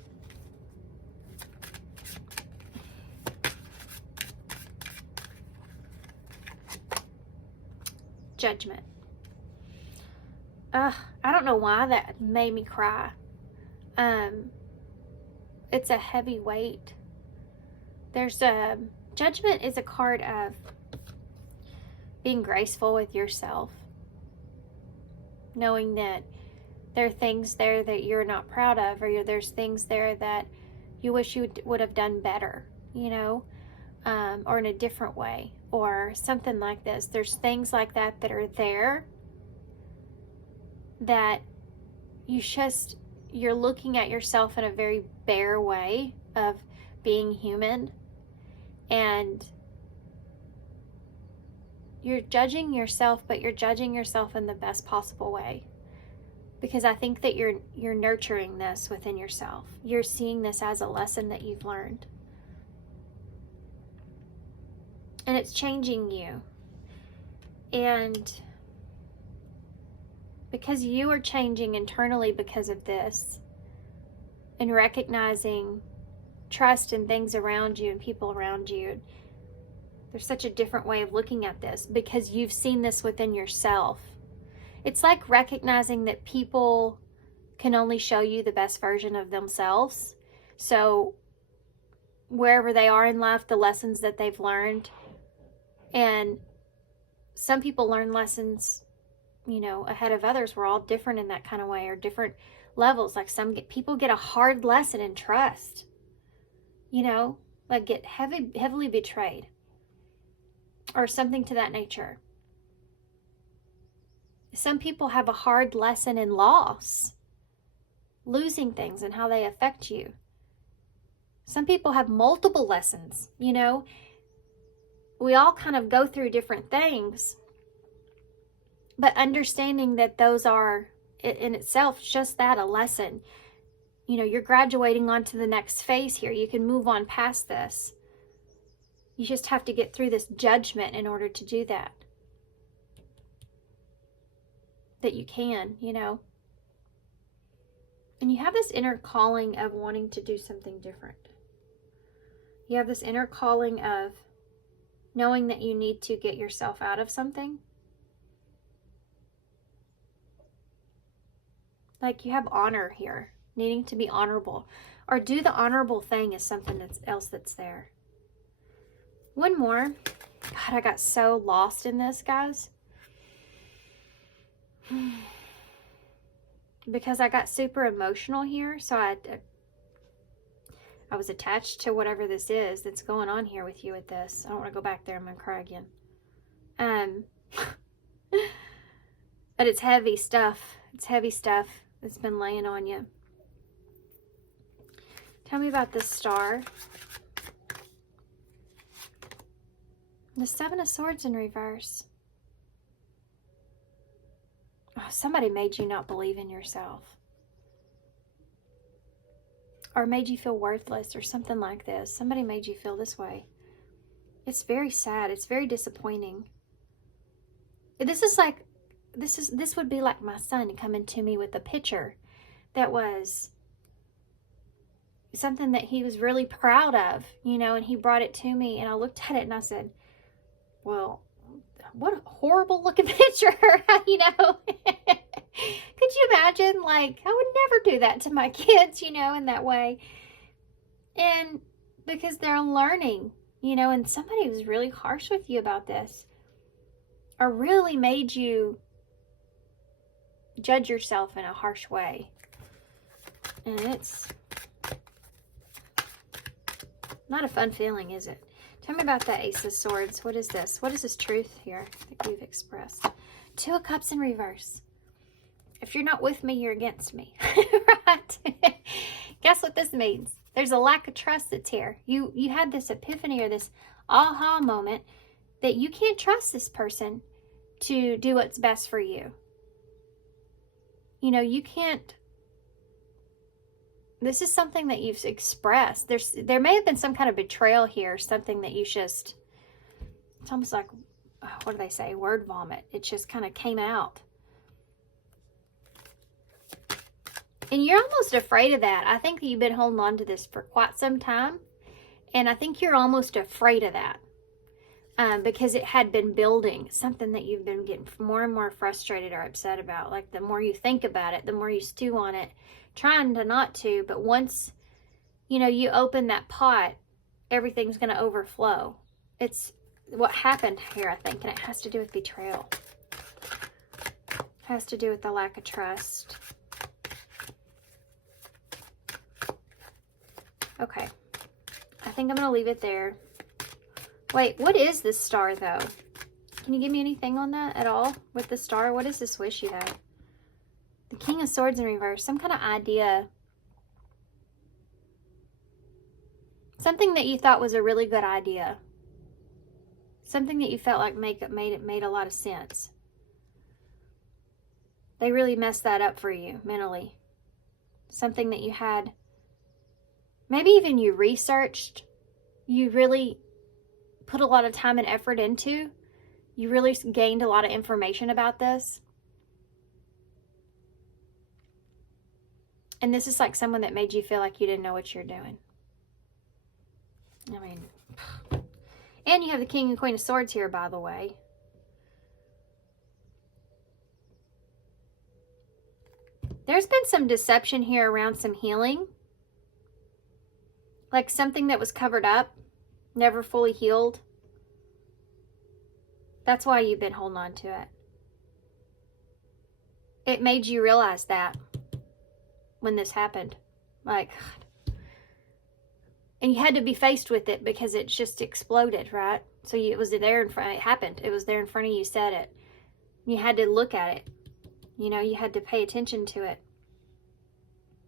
Judgment. I don't know why that made me cry. It's a heavy weight. There's a judgment is a card of being graceful with yourself, knowing that there are things there that you're not proud of, or there's things there that you wish you would have done better, you know, or in a different way, or something like this. There's things like that that are there that you're looking at yourself in a very bare way of being human, and you're judging yourself, but you're judging yourself in the best possible way. Because I think that you're nurturing this within yourself. You're seeing this as a lesson that you've learned. And it's changing you. And because you are changing internally because of this, and recognizing trust in things around you and people around you, there's such a different way of looking at this because you've seen this within yourself. It's like recognizing that people can only show you the best version of themselves. So wherever they are in life, the lessons that they've learned, and some people learn lessons, you know, ahead of others. We're all different in that kind of way, or different levels. Like people get a hard lesson in trust, you know, like get heavily betrayed or something to that nature. Some people have a hard lesson in loss, losing things and how they affect you. Some people have multiple lessons, you know. We all kind of go through different things, but understanding that those are in itself just that, a lesson. You know, you're graduating onto the next phase here. You can move on past this. You just have to get through this judgment in order to do that. That you can, you know. And you have this inner calling of wanting to do something different. You have this inner calling of knowing that you need to get yourself out of something. Like you have honor here, needing to be honorable, or do the honorable thing is something else that's there. One more. God, I got so lost in this, guys. Because I got super emotional here, so I was attached to whatever this is that's going on here with you with this. I don't want to go back there. I'm gonna cry again. But it's heavy stuff. It's heavy stuff that's been laying on you. Tell me about this star. The Seven of Swords in reverse. Oh, somebody made you not believe in yourself. Or made you feel worthless or something like this. Somebody made you feel this way. It's very sad. It's very disappointing. This would be like my son coming to me with a picture that was something that he was really proud of, you know, and he brought it to me, and I looked at it and I said, well, what a horrible looking picture, you know. Could you imagine? Like, I would never do that to my kids, you know, in that way. And because they're learning, you know, and somebody was really harsh with you about this, or really made you judge yourself in a harsh way. And it's not a fun feeling, is it? Tell me about that Ace of Swords. What is this? What is this truth here that you've expressed? Two of Cups in reverse. If you're not with me, you're against me, right? Guess what this means? There's a lack of trust that's here. You had this epiphany or this aha moment that you can't trust this person to do what's best for you. You know, you can't. This is something that you've expressed. There may have been some kind of betrayal here, something that you just, it's almost like, what do they say? Word vomit. It just kind of came out. And you're almost afraid of that. I think that you've been holding on to this for quite some time. And I think you're almost afraid of that. Because it had been building, something that you've been getting more and more frustrated or upset about. Like the more you think about it, the more you stew on it, trying to not to, but once, you know, you open that pot, everything's going to overflow. It's what happened here, I think, and it has to do with betrayal. It has to do with the lack of trust. Okay. I think I'm going to leave it there. Wait, what is this star, though? Can you give me anything on that at all with the star? What is this wish you have? The King of Swords in reverse. Some kind of idea. Something that you thought was a really good idea. Something that you felt like made a lot of sense. They really messed that up for you mentally. Something that you had, maybe even you researched, you really put a lot of time and effort into. You really gained a lot of information about this. And this is like someone that made you feel like you didn't know what you're doing. I mean, and you have the King and Queen of Swords here, by the way. There's been some deception here around some healing. Like something that was covered up, never fully healed. That's why you've been holding on to it. It made you realize that when this happened. Like, and you had to be faced with it because it just exploded, right? So it was there in front, it happened. It was there in front of you, said it. You had to look at it. You know, you had to pay attention to it.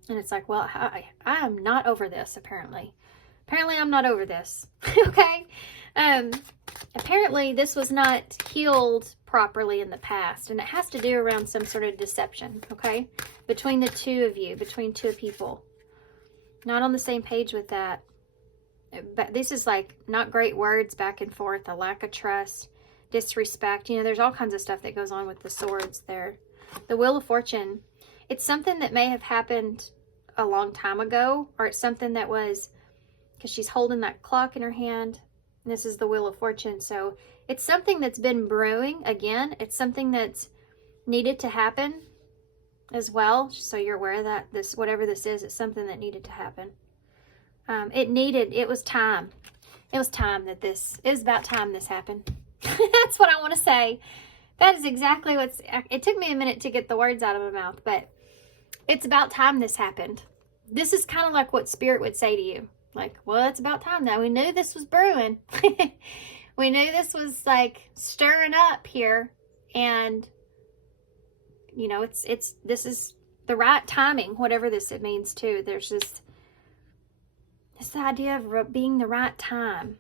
And it's like, well, I am not over this, apparently. Apparently, I'm not over this. Okay? Apparently, this was not healed properly in the past. And it has to do around some sort of deception, okay? Between the two of you, between two people. Not on the same page with that. But this is like not great words back and forth, a lack of trust, disrespect. You know, there's all kinds of stuff that goes on with the swords there. The Wheel of Fortune, it's something that may have happened a long time ago, or it's something that was, because she's holding that clock in her hand. And this is the Wheel of Fortune. So it's something that's been brewing. Again, it's something that's needed to happen as well. So you're aware that this, whatever this is, it's something that needed to happen. It was time. It was time that this, it was about time this happened. That's what I want to say. That is exactly what's, it took me a minute to get the words out of my mouth, but it's about time this happened. This is kind of like what Spirit would say to you. Like, well, it's about time now. We knew this was brewing. We knew this was like stirring up here. And, you know, this is the right timing, whatever this it means too. There's this idea of being the right time.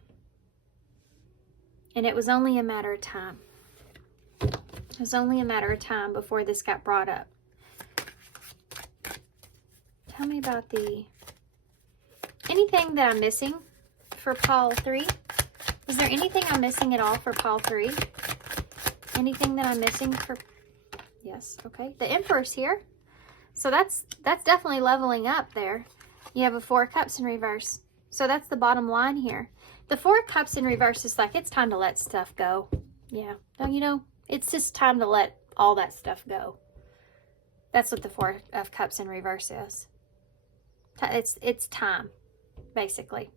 And it was only a matter of time. It was only a matter of time before this got brought up. Tell me about anything that I'm missing for pile 3? Is there anything I'm missing at all for pile 3? Anything that I'm missing for, yes, okay. The Emperor's here. So that's definitely leveling up there. You have a 4 of Cups in reverse. So that's the bottom line here. The 4 of Cups in reverse is like, it's time to let stuff go. Yeah, don't you know? It's just time to let all that stuff go. That's what the 4 of Cups in reverse is. It's time, basically.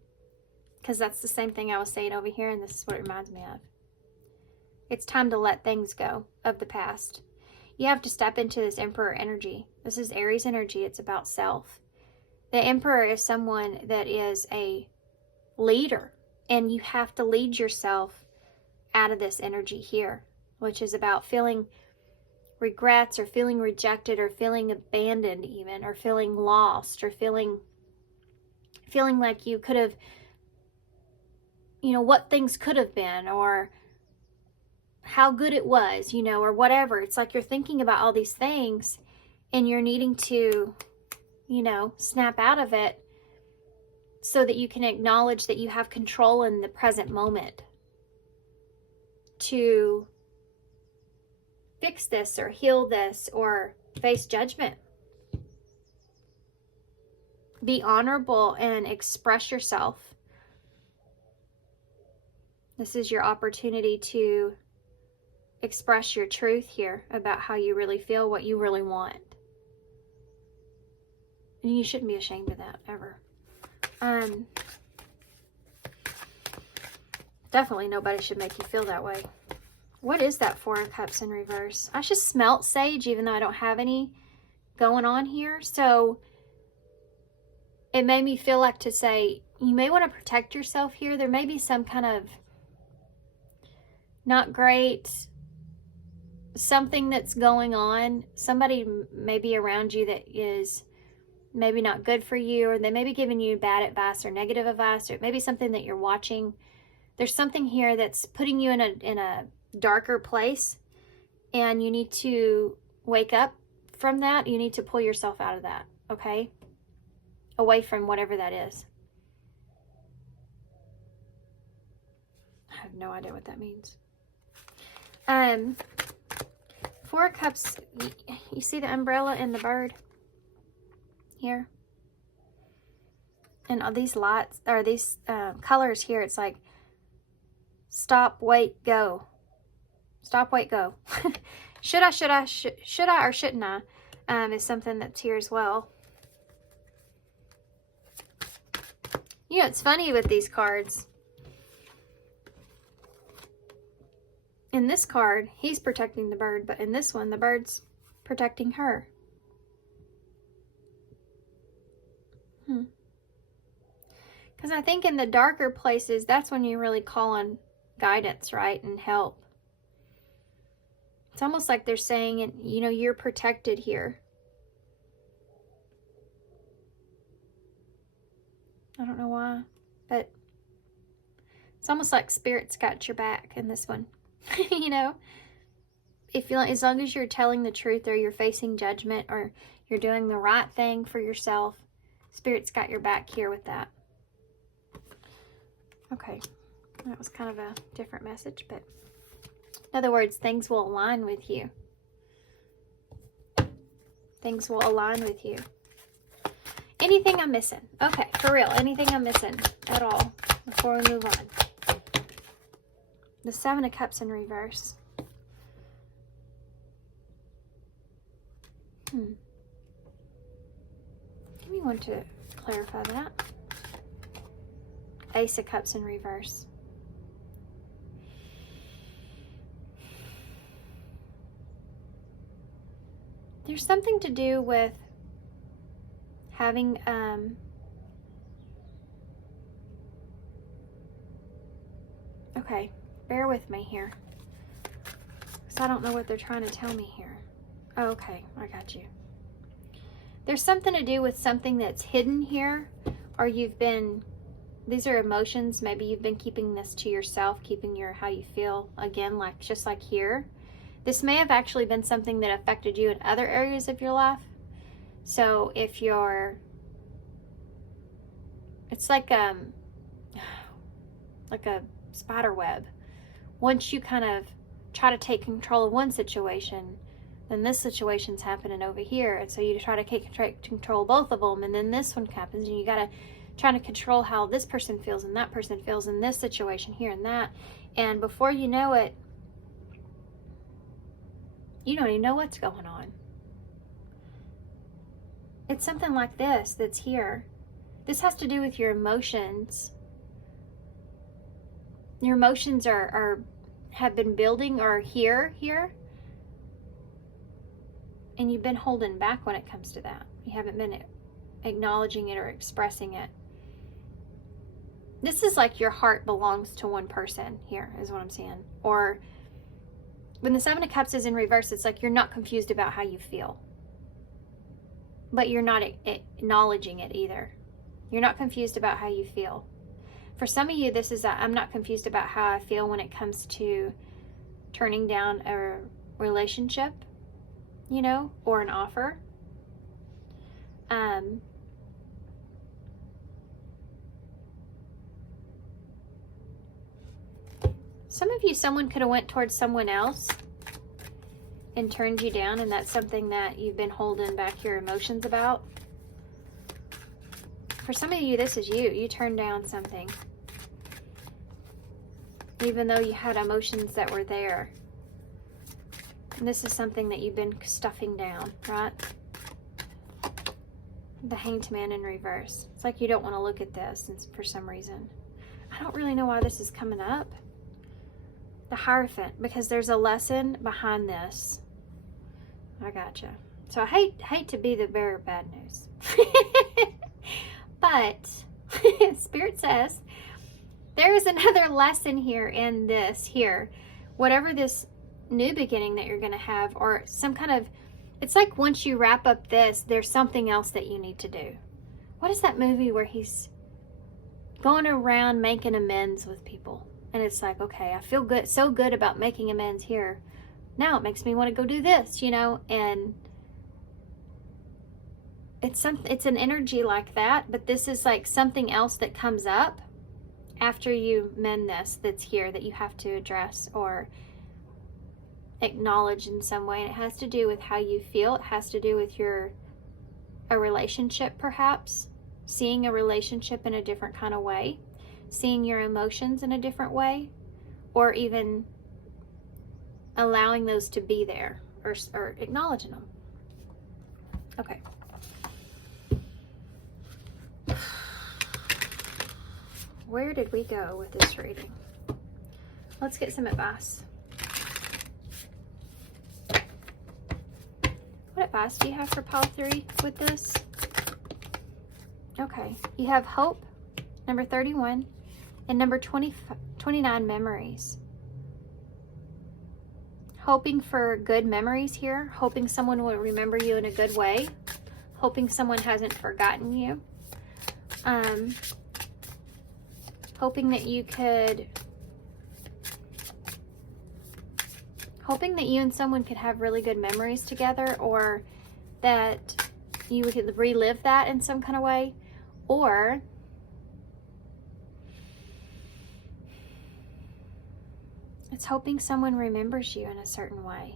Because that's the same thing I was saying over here, and this is what it reminds me of. It's time to let things go of the past. You have to step into this Emperor energy. This is Aries energy. It's about self. The Emperor is someone that is a leader, and you have to lead yourself out of this energy here, which is about feeling regrets or feeling rejected or feeling abandoned even, or feeling lost or feeling feeling like you could have, you know, what things could have been, or how good it was, you know, or whatever. It's like you're thinking about all these things and you're needing to, you know, snap out of it so that you can acknowledge that you have control in the present moment to fix this or heal this or face judgment. Be honorable and express yourself. This is your opportunity to express your truth here about how you really feel, what you really want. And you shouldn't be ashamed of that, ever. Definitely nobody should make you feel that way. What is that Four of Cups in reverse? I just smelt sage, even though I don't have any going on here. So it made me feel like to say, you may want to protect yourself here. There may be some kind of not great something that's going on. Somebody maybe around you that is maybe not good for you, or they may be giving you bad advice or negative advice, or it may be something that you're watching. There's something here that's putting you in a darker place, and you need to wake up from that. You need to pull yourself out of that, okay? Away from whatever that is. I have no idea what that means. Four of Cups, you see the umbrella and the bird here? And all these lights, or these colors here, it's like stop, wait, go. Stop, wait, go. should I or shouldn't I? Is something that's here as well. You know, it's funny with these cards. In this card, he's protecting the bird, but in this one, the bird's protecting her. Because I think in the darker places, that's when you really call on guidance, right? And help. It's almost like they're saying, you know, you're protected here. I don't know why, but it's almost like Spirit's got your back in this one. You know, if you, as long as you're telling the truth, or you're facing judgment, or you're doing the right thing for yourself, Spirit's got your back here with that. Okay, that was kind of a different message, but in other words, things will align with you. Things will align with you. Anything I'm missing? Okay, for real, anything I'm missing at all before we move on? The Seven of Cups in reverse. Give me one to clarify that. Ace of Cups in reverse. There's something to do with having okay, bear with me here, because I don't know what they're trying to tell me here. Oh, okay, I got you. There's something to do with something that's hidden here, or you've been, these are emotions, maybe you've been keeping this to yourself, keeping your how you feel, again, like just like here. This may have actually been something that affected you in other areas of your life. So if you're, it's like a spider web. Once you kind of try to take control of one situation, then this situation's happening over here, and so you try to take control of both of them, and then this one happens, and you gotta try to control how this person feels and that person feels in this situation here and that, and before you know it, you don't even know what's going on. It's something like this that's here. This has to do with your emotions. Your emotions have been building, or here, and you've been holding back when it comes to that. You haven't been acknowledging it or expressing it. This is like your heart belongs to one person here, is what I'm saying. Or when the Seven of Cups is in reverse, it's like you're not confused about how you feel, but you're not acknowledging it either. You're not confused about how you feel. For some of you, this is I'm not confused about how I feel when it comes to turning down a relationship, you know, or an offer. Some of you, someone could have went towards someone else and turned you down, and that's something that you've been holding back your emotions about. For some of you, this is you. You turned down something, even though you had emotions that were there. And this is something that you've been stuffing down, right? The Hanged Man in reverse. It's like you don't want to look at this for some reason. I don't really know why this is coming up. The Hierophant, because there's a lesson behind this. I gotcha. So I hate to be the bearer of bad news. But Spirit says there is another lesson here in this here. Whatever this new beginning that you're going to have, or some kind of, it's like once you wrap up this, there's something else that you need to do. What is that movie where he's going around making amends with people? And it's like, okay, I feel good, so good about making amends here. Now it makes me want to go do this, you know, and it's an energy like that, but this is like something else that comes up after you mend this that's here that you have to address or acknowledge in some way. And it has to do with how you feel. It has to do with a relationship, perhaps seeing a relationship in a different kind of way, seeing your emotions in a different way, or even allowing those to be there, or acknowledging them. Okay. Where did we go with this reading? Let's get some advice. What advice do you have for pile 3 with this? Okay. You have hope, number 31, and number 29, memories. Hoping for good memories here. Hoping someone will remember you in a good way. Hoping someone hasn't forgotten you. Hoping that you and someone could have really good memories together, or that you could relive that in some kind of way, or it's hoping someone remembers you in a certain way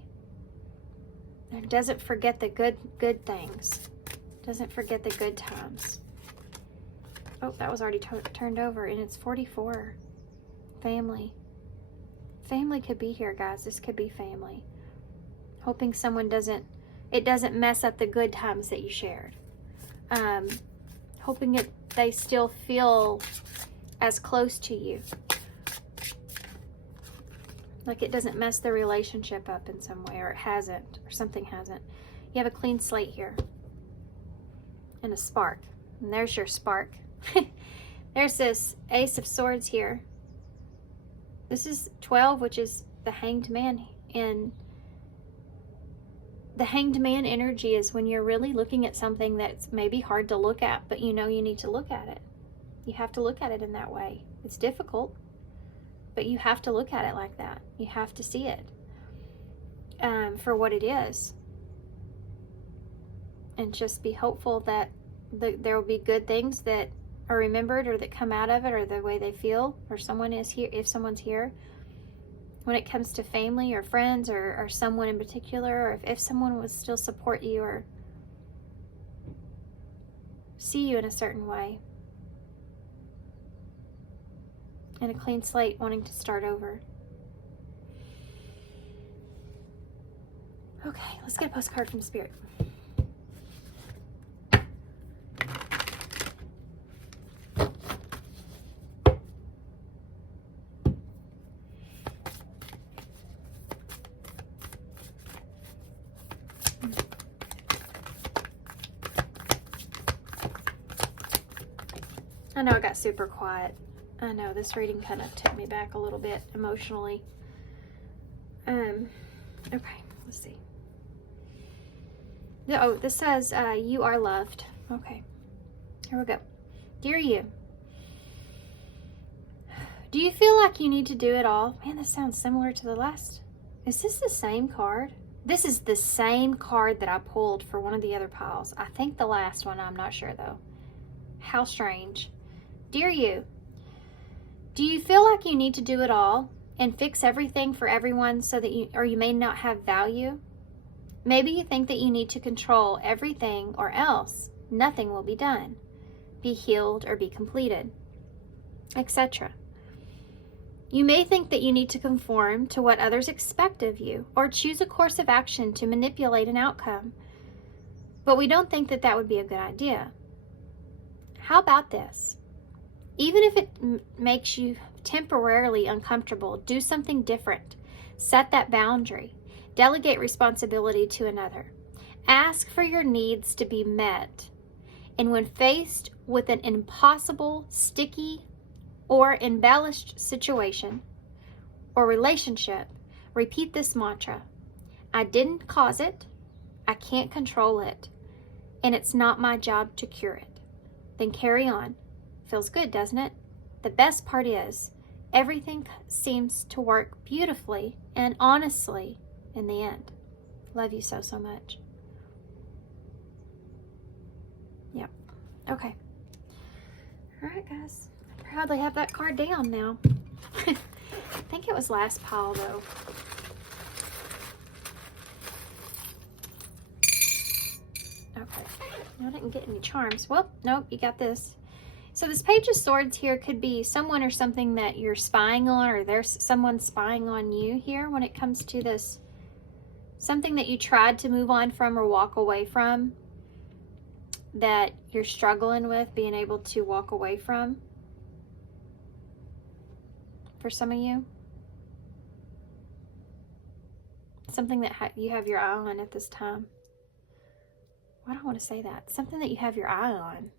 and doesn't forget the good things, doesn't forget the good times. Oh, that was already turned over, and it's 44. Family. Family could be here, guys. This could be family. Hoping someone doesn't mess up the good times that you shared. Hoping they still feel as close to you. Like it doesn't mess the relationship up in some way, or it hasn't, or something hasn't. You have a clean slate here. And a spark. And there's your spark. There's this Ace of Swords here. This is 12, which is the Hanged Man. And the Hanged Man energy is when you're really looking at something that's maybe hard to look at, but you know you need to look at it. You have to look at it in that way. It's difficult, but you have to look at it like that. You have to see it for what it is. And just be hopeful that there will be good things that are remembered, or that come out of it, or the way they feel, or someone is here, if someone's here. When it comes to family or friends, or someone in particular, or if someone would still support you or see you in a certain way. And a clean slate, wanting to start over. Okay, let's get a postcard from Spirit. I know I got super quiet. I know this reading kind of took me back a little bit emotionally. Okay, let's see. Oh, this says you are loved. Okay, here we go. Dear you, do you feel like you need to do it all? Man, this sounds similar to the last. Is this the same card? This is the same card that I pulled for one of the other piles. I think the last one, I'm not sure though. How strange. Dear you, do you feel like you need to do it all and fix everything for everyone so that you may not have value? Maybe you think that you need to control everything or else nothing will be done, be healed or be completed, etc. You may think that you need to conform to what others expect of you or choose a course of action to manipulate an outcome. But we don't think that that would be a good idea. How about this? Even if it makes you temporarily uncomfortable, do something different. Set that boundary. Delegate responsibility to another. Ask for your needs to be met. And when faced with an impossible, sticky, or embellished situation or relationship, repeat this mantra. I didn't cause it, I can't control it, and it's not my job to cure it. Then carry on. Feels good, doesn't it? The best part is, everything seems to work beautifully and honestly in the end. Love you so, so much. Yep. Okay. All right, guys. Proudly have that card down now. I think it was last pile though. Okay, I didn't get any charms. Well, nope, you got this. So this Page of Swords here could be someone or something that you're spying on, or there's someone spying on you here when it comes to this. Something that you tried to move on from or walk away from that you're struggling with being able to walk away from. For some of you, something that you have your eye on at this time. Why do I want to say that? Something that you have your eye on.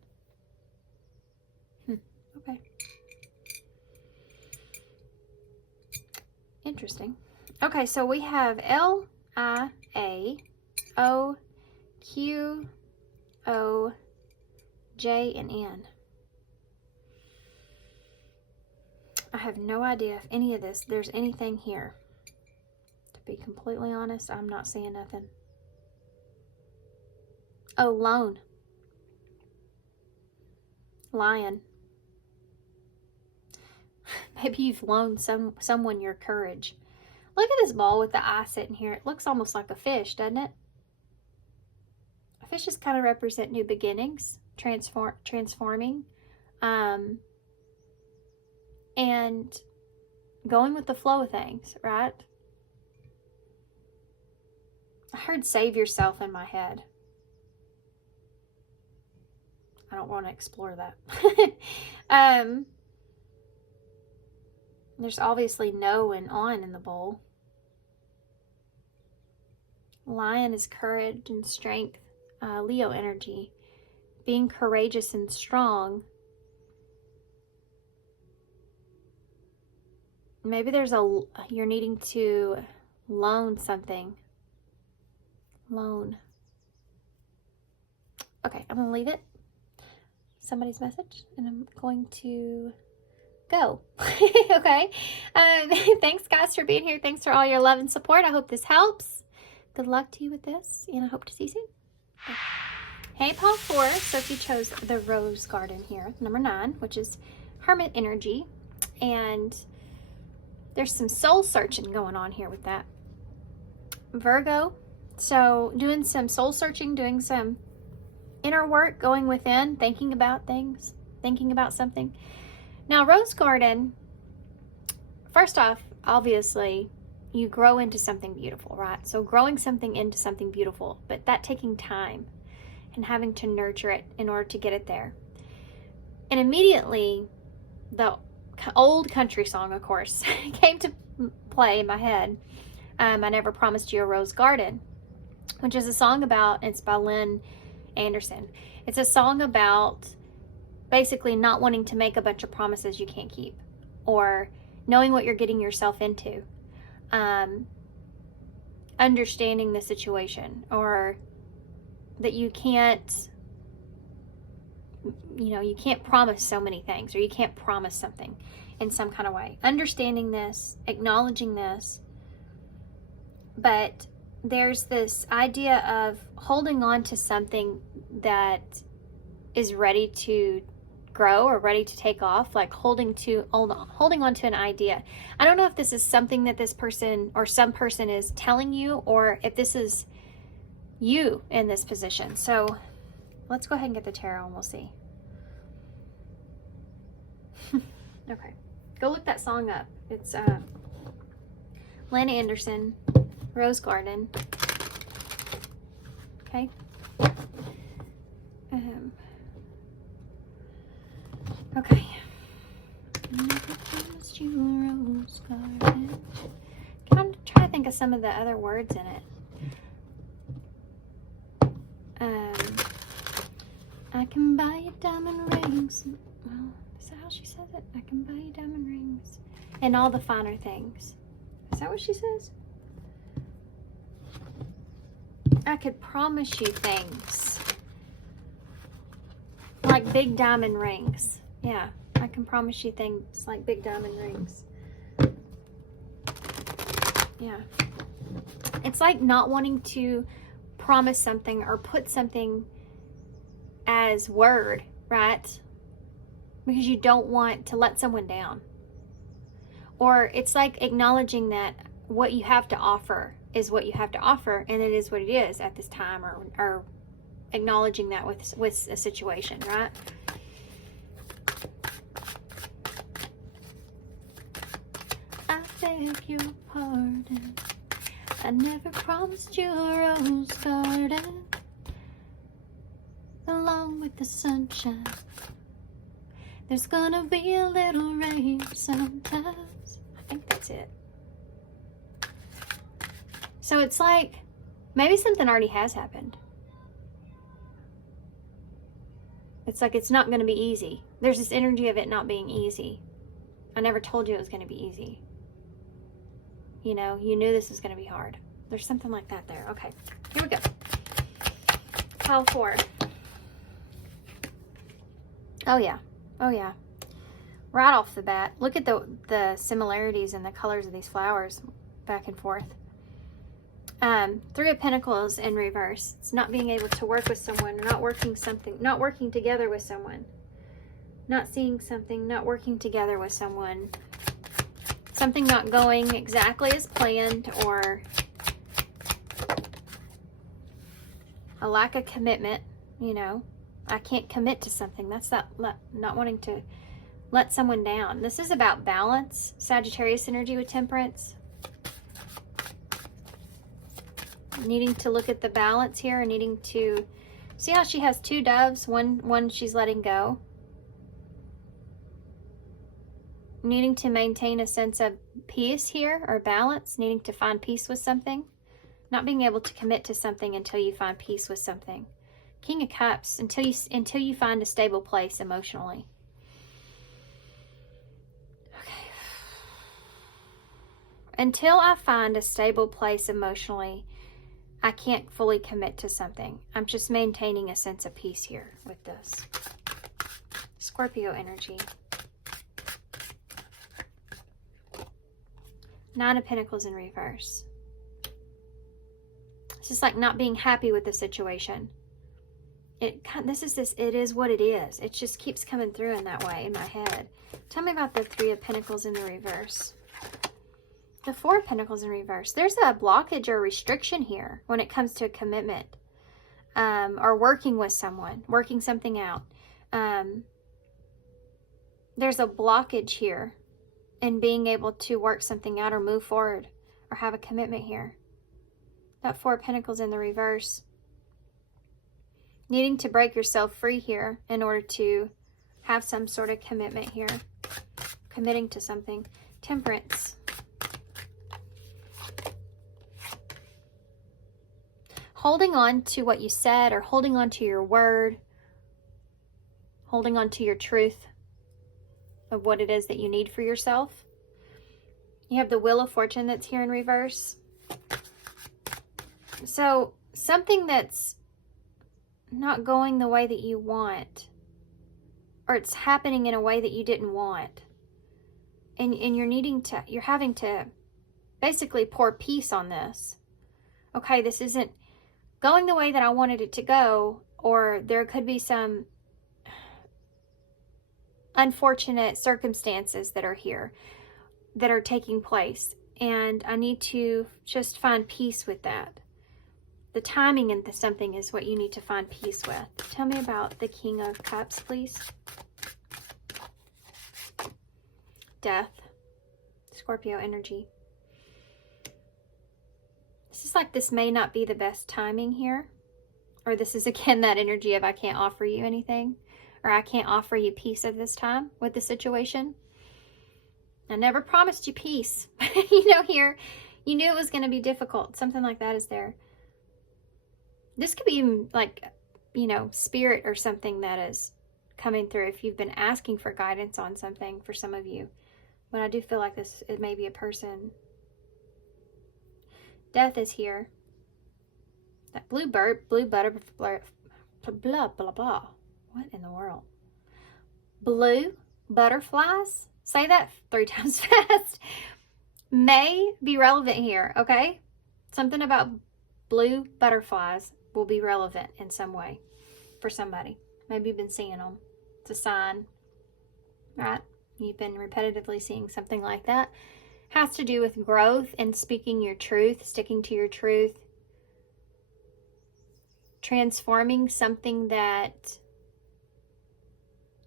Okay. Interesting. Okay, so we have L-I-A-O-Q-O-J and N. I have no idea if any of this, there's anything here. To be completely honest, I'm not seeing nothing. Oh, loan. Lion. Maybe you've loaned someone your courage. Look at this ball with the eye sitting here. It looks almost like a fish, doesn't it? Fishes kind of represent new beginnings, transforming. And going with the flow of things, right? I heard save yourself in my head. I don't want to explore that. There's obviously no and on in the bowl. Lion is courage and strength. Leo energy. Being courageous and strong. Maybe there's you're needing to loan something. Loan. Okay, I'm going to leave it. Somebody's message, and I'm going to go. Okay. Thanks, guys, for being here. Thanks for all your love and support. I hope this helps. Good luck to you with this, and I hope to see you soon. Okay. Hey, pile 4. So if you chose the Rose Garden here, number 9, which is Hermit energy, and there's some soul searching going on here with that. Virgo, so doing some soul searching, doing some inner work, going within, thinking about things, thinking about something. Now, Rose Garden, first off, obviously, you grow into something beautiful, right? So growing something into something beautiful, but that taking time and having to nurture it in order to get it there. And immediately, the old country song, of course, came to play in my head. I Never Promised You a Rose Garden, which is a song about, it's by Lynn Anderson. It's a song about basically not wanting to make a bunch of promises you can't keep, or knowing what you're getting yourself into, understanding the situation, or that you can't you know, you can't promise so many things, or you can't promise something in some kind of way. Understanding this, acknowledging this, but there's this idea of holding on to something that is ready to grow or ready to take off, like holding on to an idea. I don't know if this is something that this person or some person is telling you, or if this is you in this position. So let's go ahead and get the tarot and we'll see. Okay, go look that song up. It's Lana Anderson, Rose Garden. Okay. Okay. Never promised you a rose garden. I'm trying to think of some of the other words in it. I can buy you diamond rings. Well, is that how she says it? I can buy you diamond rings and all the finer things. Is that what she says? I could promise you things like big diamond rings. Yeah, I can promise you things like big diamond rings. Yeah. It's like not wanting to promise something or put something as word, right? Because you don't want to let someone down. Or it's like acknowledging that what you have to offer is what you have to offer, and it is what it is at this time, or acknowledging that with a situation, right? I beg your pardon. I never promised you a rose garden along with the sunshine. There's gonna be a little rain sometimes. I think that's it. So it's like maybe something already has happened. It's like it's not going to be easy. There's this energy of it not being easy. I never told you it was going to be easy. You know, you knew this was going to be hard. There's something like that there. Okay, here we go. Pile 4. Oh yeah. Oh yeah. Right off the bat, look at the similarities in the colors of these flowers back and forth. 3 of Pentacles in reverse. It's not being able to work with someone, not working together with someone. Not seeing something, not working together with someone. Something not going exactly as planned, or a lack of commitment, you know. I can't commit to something. That's not wanting to let someone down. This is about balance. Sagittarius energy with Temperance. Needing to look at the balance here, and needing to see how she has 2 doves. One she's letting go. Needing to maintain a sense of peace here, or balance. Needing to find peace with something. Not being able to commit to something until you find peace with something. King of Cups, until you find a stable place emotionally. Okay. Until I find a stable place emotionally, I can't fully commit to something. I'm just maintaining a sense of peace here with this. Scorpio energy. 9 of Pentacles in reverse. It's just like not being happy with the situation. It is what it is. It just keeps coming through in that way in my head. Tell me about the 3 of Pentacles in the reverse. The 4 of Pentacles in reverse. There's a blockage or restriction here when it comes to a commitment, or working with someone, working something out. There's a blockage here in being able to work something out or move forward or have a commitment here. That 4 of Pentacles in the reverse. Needing to break yourself free here in order to have some sort of commitment here. Committing to something. Temperance. Holding on to what you said, or holding on to your word. Holding on to your truth of what it is that you need for yourself. You have the Wheel of Fortune that's here in reverse. So something that's not going the way that you want. or it's happening in a way that you didn't want. And you're having to basically pour peace on this. Okay, this isn't going the way that I wanted it to go, or there could be some unfortunate circumstances that are here, that are taking place. And I need to just find peace with that. The timing into something is what you need to find peace with. Tell me about the King of Cups, please. Death. Scorpio energy. This is like, this may not be the best timing here. Or this is again that energy of I can't offer you anything. Or I can't offer you peace at this time with the situation. I never promised you peace. You know, here, you knew it was going to be difficult. Something like that is there. This could be even like, you know, spirit or something that is coming through if you've been asking for guidance on something for some of you. But I do feel like this, it may be a person. Death is here. That blue butterfly, blah, blah, blah. What in the world? Blue butterflies? Say that 3 times fast. May be relevant here, okay? Something about blue butterflies will be relevant in some way for somebody. Maybe you've been seeing them. It's a sign, right? You've been repetitively seeing something like that. Has to do with growth and speaking your truth, sticking to your truth, transforming something that,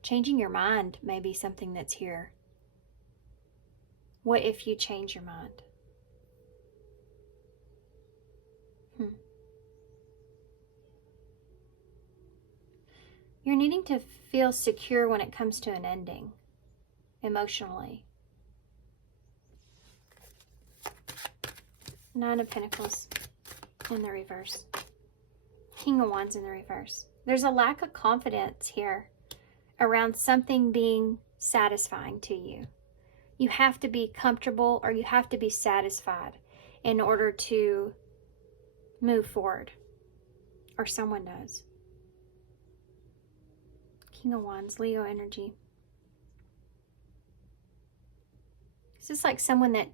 changing your mind may be something that's here. What if you change your mind? You're needing to feel secure when it comes to an ending, emotionally. 9 of Pentacles in the reverse. King of Wands in the reverse. There's a lack of confidence here around something being satisfying to you. You have to be comfortable, or you have to be satisfied in order to move forward. Or someone does. King of Wands, Leo energy. This is like someone that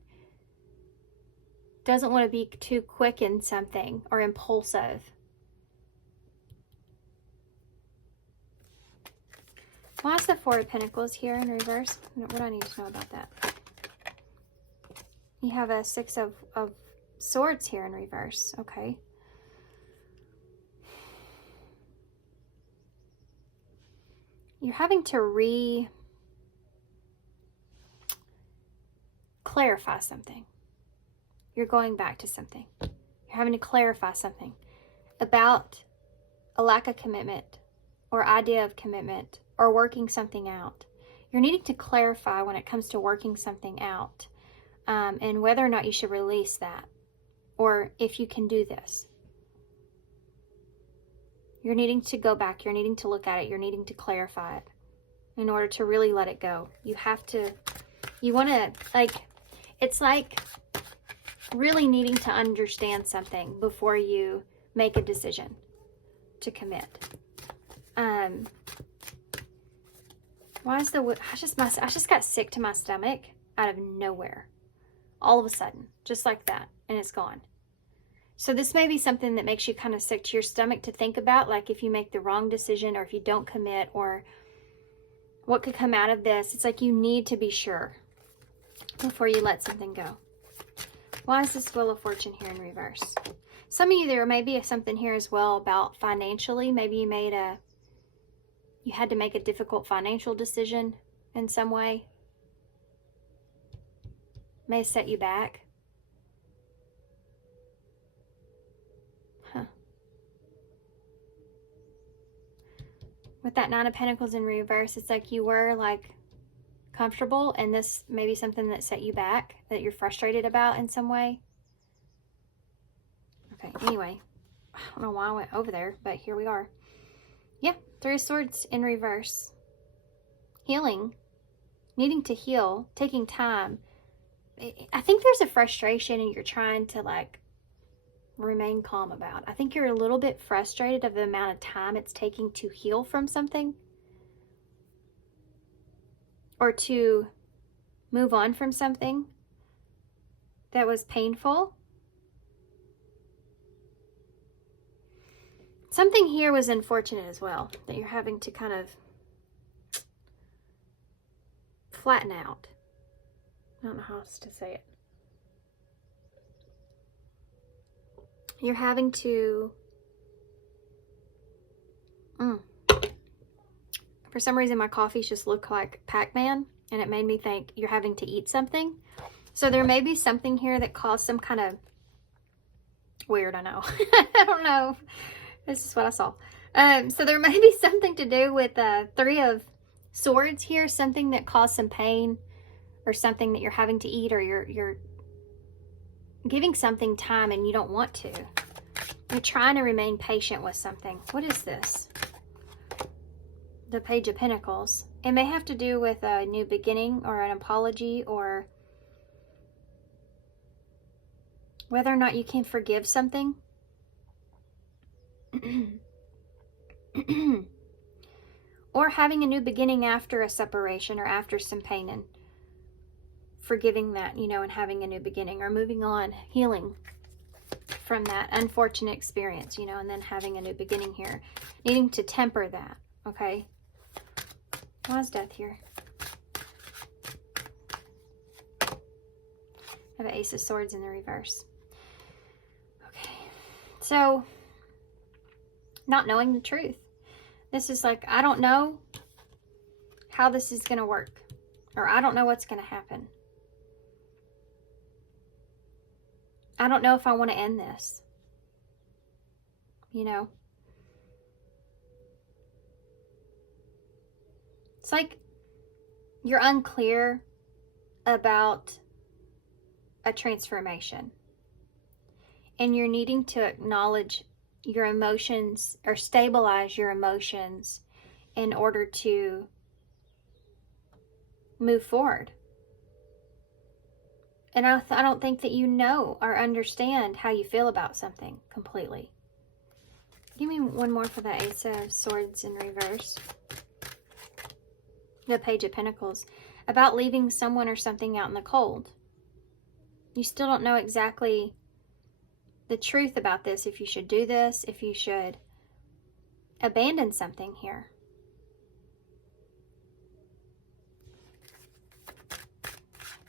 doesn't want to be too quick in something or impulsive. Why is the 4 of Pentacles here in reverse? What do I need to know about that? You have a 6 of Swords here in reverse. Okay. You're having to clarify something. You're going back to something. You're having to clarify something about a lack of commitment or idea of commitment or working something out. You're needing to clarify when it comes to working something out, and whether or not you should release that, or if you can do this. You're needing to go back. You're needing to look at it. You're needing to clarify it in order to really let it go. You have to, you want to, like, it's like really needing to understand something before you make a decision to commit. Why is the, I just got sick to my stomach out of nowhere. All of a sudden, just like that, and it's gone. So this may be something that makes you kind of sick to your stomach to think about, like if you make the wrong decision or if you don't commit, or what could come out of this. It's like you need to be sure before you let something go. Why is this Wheel of Fortune here in reverse? Some of you, there may be something here as well about financially. Maybe you had to make a difficult financial decision in some way. May set you back. With that 9 of Pentacles in reverse, it's like you were like comfortable, and this may be something that set you back, that you're frustrated about in some way. Okay, anyway, I don't know why I went over there, but here we are. Yeah, 3 of Swords in reverse. Healing, needing to heal, taking time. I think there's a frustration and you're trying to like remain calm about. I think you're a little bit frustrated of the amount of time it's taking to heal from something. or to move on from something that was painful. Something here was unfortunate as well, that you're having to kind of flatten out. I don't know how else to say it. You're having to... For some reason, my coffees just look like Pac-Man, and it made me think you're having to eat something. So there may be something here that caused some kind of... Weird, I know. I don't know. This is what I saw. So there may be something to do with Three of Swords here, something that caused some pain, or something that you're having to eat, or you're giving something time and you don't want to. You're trying to remain patient with something. What is this? The Page of Pentacles. It may have to do with a new beginning or an apology, or whether or not you can forgive something. Or having a new beginning after a separation or after some pain, and forgiving that, you know, and having a new beginning, or moving on, healing from that unfortunate experience, you know, and then having a new beginning here. Needing to temper that, okay? Why is Death here? I have an Ace of Swords in the reverse. Okay, so not knowing the truth. This is like, I don't know how this is going to work, or I don't know what's going to happen. I don't know if I want to end this, you know. It's like you're unclear about a transformation, and you're needing to acknowledge your emotions, or stabilize your emotions, in order to move forward. And I don't think that you know or understand how you feel about something completely. Give me one more for the Ace of Swords in reverse. The Page of Pentacles. About leaving someone or something out in the cold. You still don't know exactly the truth about this, if you should do this, if you should abandon something here.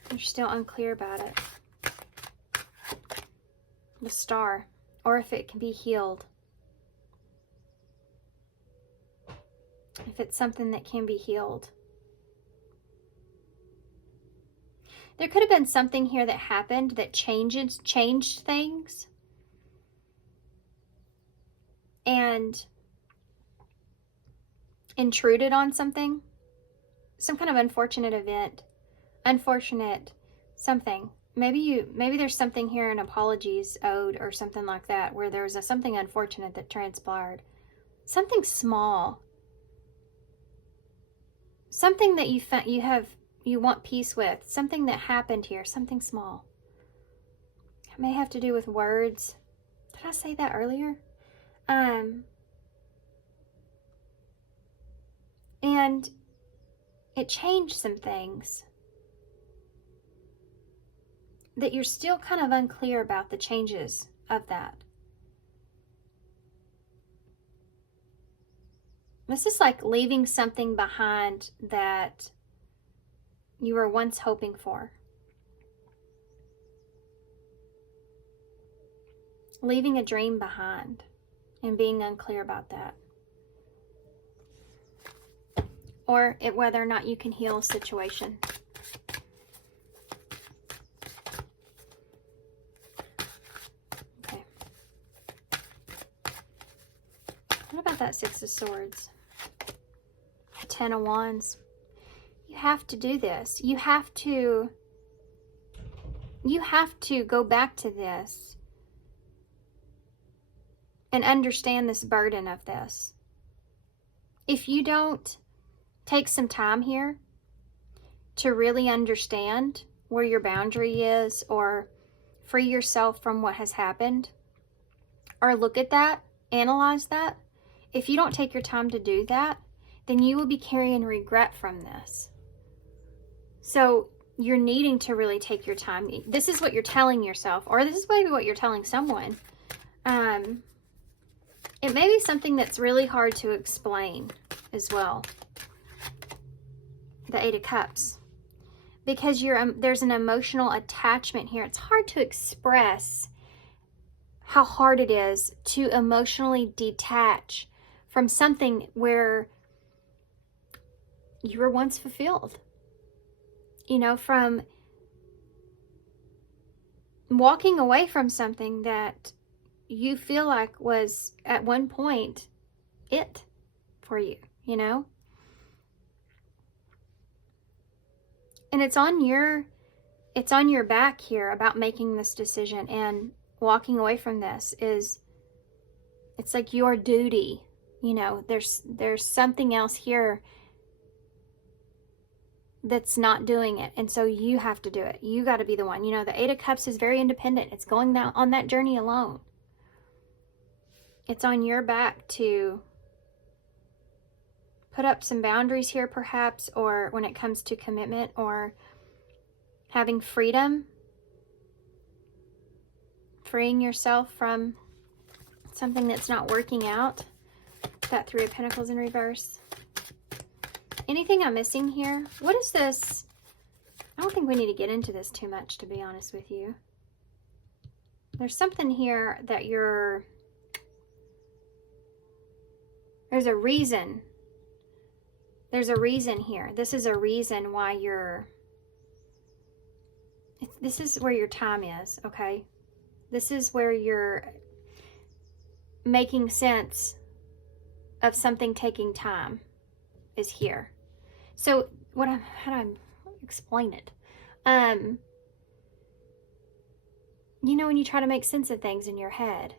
You're still unclear about it. The Star, or if it can be healed. If it's something that can be healed. There could have been something here that happened that changed things. And intruded on something. Some kind of unfortunate event. Unfortunate something. Maybe there's something here, an apologies owed or something like that, where there was something unfortunate that transpired. Something small. Something that you want peace with. Something that happened here. Something small. It may have to do with words. Did I say that earlier? And it changed some things that you're still kind of unclear about the changes of that. This is like leaving something behind that you were once hoping for. Leaving a dream behind and being unclear about that. Or whether or not you can heal a situation. Okay. What about that Six of Swords? Ten of Wands. You have to do this. You have to go back to this and understand this burden of this. If you don't take some time here to really understand where your boundary is, or free yourself from what has happened, or look at that, analyze that, if you don't take your time to do that, then you will be carrying regret from this. So you're needing to really take your time. This is what you're telling yourself, or this is maybe what you're telling someone. It may be something that's really hard to explain as well. The Eight of Cups. Because there's an emotional attachment here. It's hard to express how hard it is to emotionally detach from something where you were once fulfilled. You know, from walking away from something that you feel like was at one point it for you, you know? And it's on your back here about making this decision, and walking away from this it's like your duty. You know, there's something else here that's not doing it, and so you have to do it. You got to be the one. You know, the Eight of Cups is very independent. It's going down on that journey alone. It's on your back to put up some boundaries here, perhaps, or when it comes to commitment or having freedom, freeing yourself from something that's not working out. That Three of Pentacles in reverse. Anything I'm missing here? What is this? I don't think we need to get into this too much, to be honest with you. There's something here that there's a reason. There's a reason here. This is a reason why this is where your time is, okay? This is where you're making sense of something taking time is here. So how do I explain it? You know, when you try to make sense of things in your head,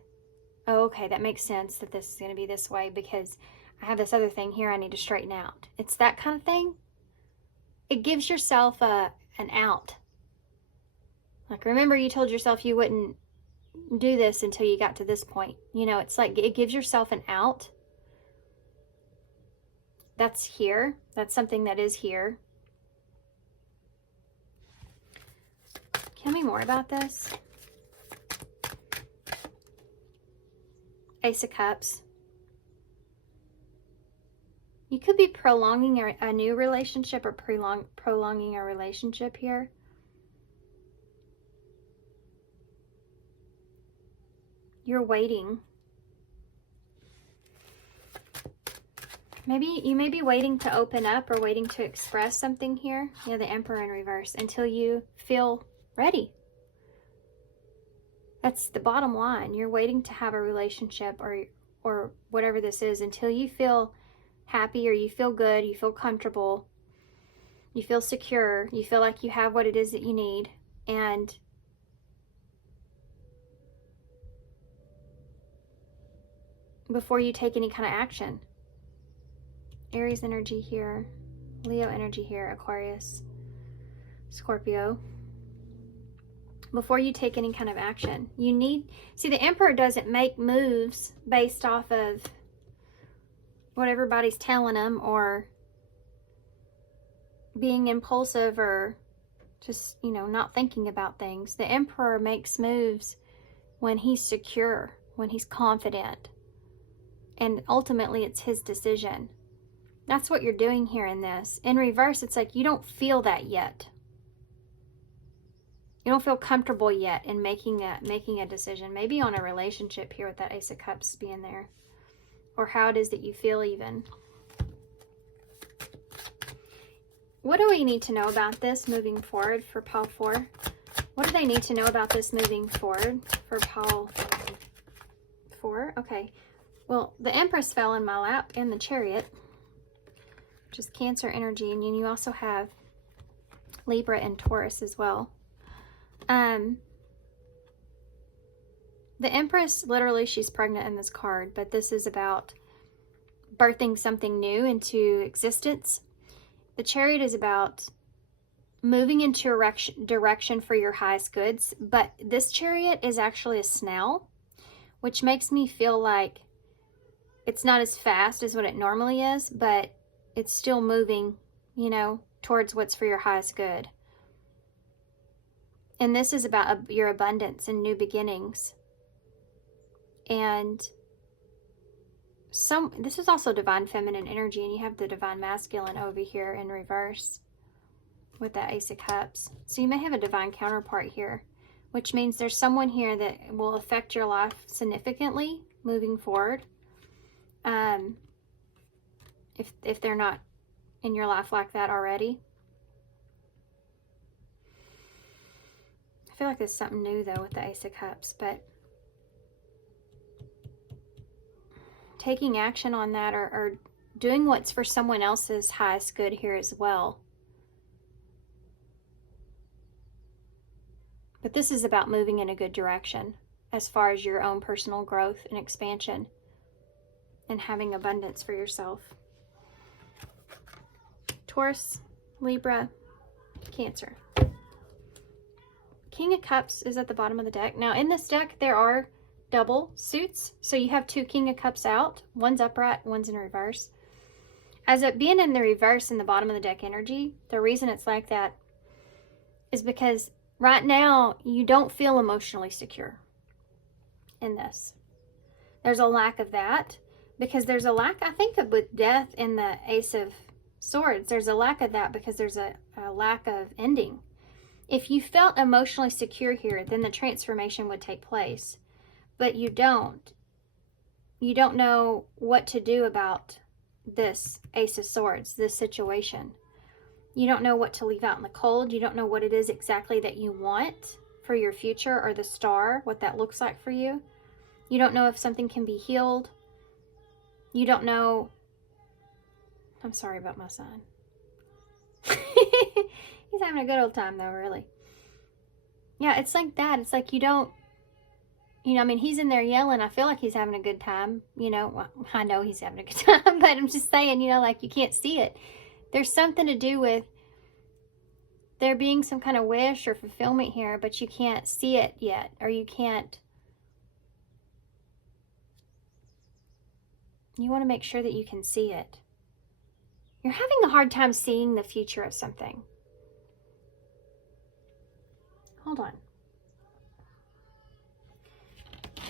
oh, okay, that makes sense that this is going to be this way because I have this other thing here I need to straighten out. It's that kind of thing. It gives yourself an out. Like, remember you told yourself you wouldn't do this until you got to this point. You know, it's like it gives yourself an out. That's here. That's something that is here. Tell me more about this. Ace of Cups. You could be prolonging a new relationship or prolonging a relationship here. You're waiting. Maybe you may be waiting to open up or waiting to express something here. You know, the Emperor in reverse, until you feel ready. That's the bottom line. You're waiting to have a relationship or whatever this is until you feel happy, or you feel good, you feel comfortable, you feel secure, you feel like you have what it is that you need. And before you take any kind of action. Aries energy here, Leo energy here, Aquarius, Scorpio. Before you take any kind of action, you need, see, the Emperor doesn't make moves based off of what everybody's telling him, or being impulsive, or just, you know, not thinking about things. The Emperor makes moves when he's secure, when he's confident, and ultimately it's his decision. That's what you're doing here in this. In reverse, it's like you don't feel that yet. You don't feel comfortable yet in making a decision. Maybe on a relationship here with that Ace of Cups being there. Or how it is that you feel even. What do we need to know about this moving forward for Pile 4? What do they need to know about this moving forward for Pile 4? Okay. Well, the Empress fell in my lap, and the Chariot, which is Cancer energy, and you also have Libra and Taurus as well. The Empress, literally, she's pregnant in this card, but this is about birthing something new into existence. The Chariot is about moving into a direction for your highest goods, but this Chariot is actually a snail, which makes me feel like it's not as fast as what it normally is, but it's still moving, you know. towards what's for your highest good. And this is about your abundance and new beginnings. And this is also divine feminine energy, and you have the divine masculine over here in reverse with that Ace of Cups. So you may have a divine counterpart here, which means there's someone here that will affect your life significantly moving forward. If they're not in your life like that already. I feel like there's something new though with the Ace of Cups, but taking action on that, or doing what's for someone else's highest good here as well. But this is about moving in a good direction as far as your own personal growth and expansion and having abundance for yourself. Taurus, Libra, Cancer. King of Cups is at the bottom of the deck. Now in this deck there are double suits. So you have two King of Cups out. One's upright, one's in reverse. As it being in the reverse in the bottom of the deck energy, the reason it's like that is because right now you don't feel emotionally secure in this. There's a lack of that because there's a lack, I think, of with death in the Ace of Swords. There's a lack of that because there's a lack of ending. If you felt emotionally secure here, then the transformation would take place. But you don't. You don't know what to do about this Ace of Swords, this situation. You don't know what to leave out in the cold. You don't know what it is exactly that you want for your future, or the star, what that looks like for you. You don't know if something can be healed. You don't know. I'm sorry about my son. He's having a good old time though, really. Yeah, it's like that. It's like you don't, I mean, he's in there yelling. I feel like he's having a good time. Well, I know he's having a good time, but I'm just saying, like you can't see it. There's something to do with there being some kind of wish or fulfillment here, but you can't see it yet, or you want to make sure that you can see it. You're having a hard time seeing the future of something. Hold on.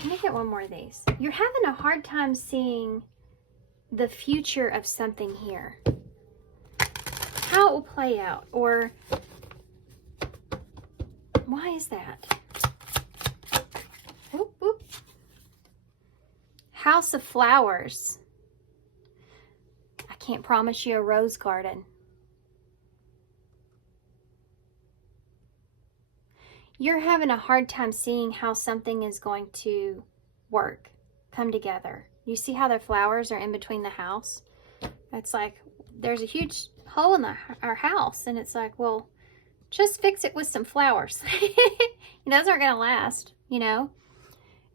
Let me get one more of these. You're having a hard time seeing the future of something here. How it will play out, or why is that? Whoop, whoop. House of Flowers. I can't promise you a rose garden. You're having a hard time seeing how something is going to work, come together. You see how the flowers are in between the house? It's like there's a huge hole in our house, and it's like, well, just fix it with some flowers. Those aren't going to last,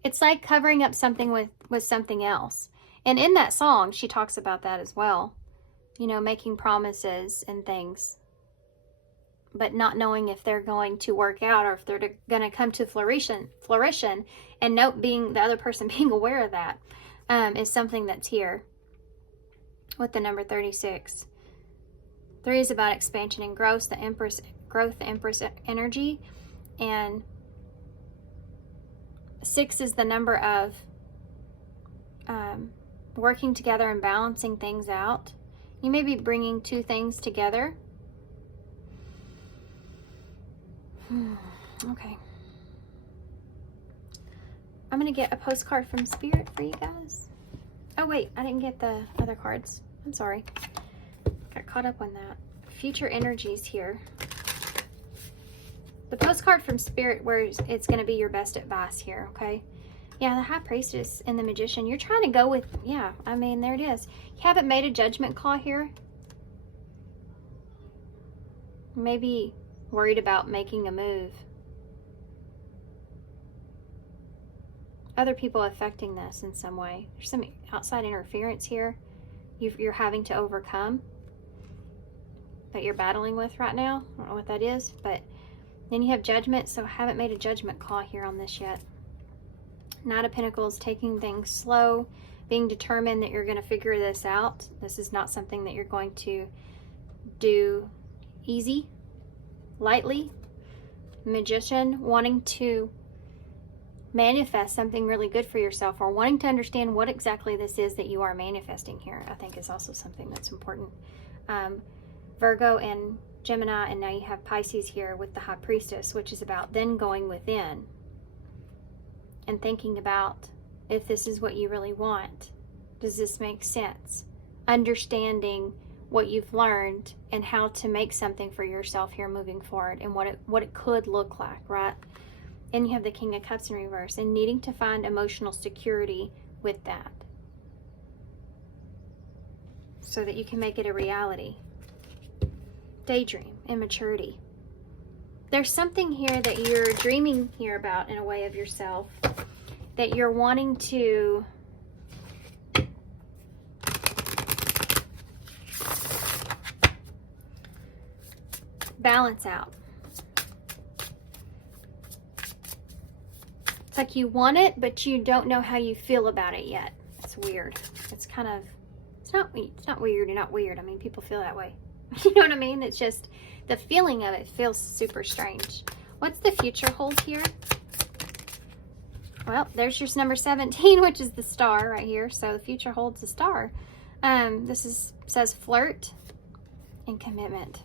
It's like covering up something with something else. And in that song, she talks about that as well. Making promises and things, but not knowing if they're going to work out or if they're going to come to flourishing, and the other person being aware of that is something that's here with the number 36. 3 is about expansion and growth, the Empress energy, and 6 is the number of working together and balancing things out. You may be bringing two things together. Okay. I'm going to get a postcard from Spirit for you guys. Oh, wait. I didn't get the other cards. I'm sorry. Got caught up on that. Future energies here. The postcard from Spirit, where it's going to be your best advice here, okay? Yeah, the High Priestess and the Magician. You're trying to go with, yeah, I mean, there it is. You haven't made a judgment call here. Maybe worried about making a move. Other people affecting this in some way. There's some outside interference here you're having to overcome, that you're battling with right now. I don't know what that is, but then you have Judgment, so I haven't made a judgment call here on this yet. Knight of Pentacles, taking things slow, being determined that you're going to figure this out. This is not something that you're going to do, easy, lightly. Magician, wanting to manifest something really good for yourself, or wanting to understand what exactly this is that you are manifesting here, I think is also something that's important. Virgo and Gemini, and now you have Pisces here with the High Priestess, which is about then going within and thinking about if this is what you really want. Does this make sense? Understanding what you've learned and how to make something for yourself here moving forward, and what it could look like, right? And you have the King of Cups in reverse, and needing to find emotional security with that so that you can make it a reality. Daydream, immaturity. There's something here that you're dreaming here about in a way of yourself that you're wanting to balance out. It's like you want it, but you don't know how you feel about it yet. It's weird. It's kind of, it's not weird. You're not weird. I mean, people feel that way. You know what I mean? It's just the feeling of it feels super strange. What's the future hold here? Well, there's your number 17, which is the star right here. So the future holds the star. This says flirt and commitment.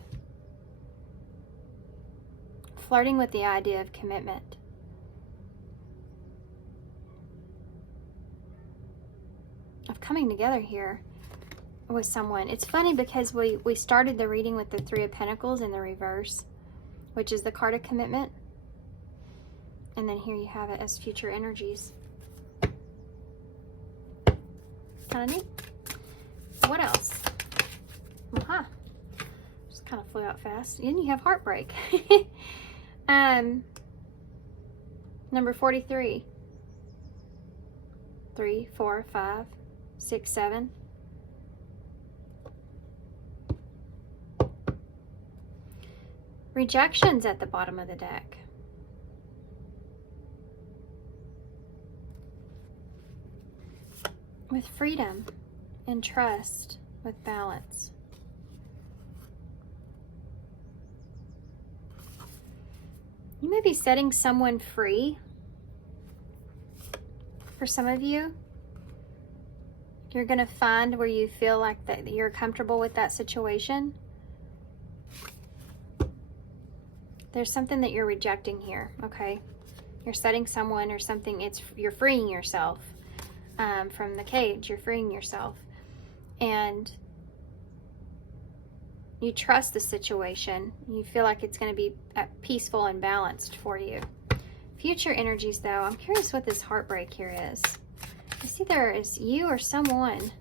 Flirting with the idea of commitment. Of coming together here with someone. It's funny because we started the reading with the Three of Pentacles in the reverse, which is the card of commitment. And then here you have it as future energies. Kind of neat. What else? Aha. Just kind of flew out fast. And you have heartbreak. Number 43. 3, 4, 5, 6, 7. Rejections at the bottom of the deck. With freedom and trust, with balance. You may be setting someone free. For some of you, you're going to find where you feel like that you're comfortable with that situation. There's something that you're rejecting here, okay? You're setting someone or something, you're freeing yourself from the cage. You're freeing yourself. And you trust the situation. You feel like it's going to be peaceful and balanced for you. Future energies, though, I'm curious what this heartbreak here is. I see there is you or someone.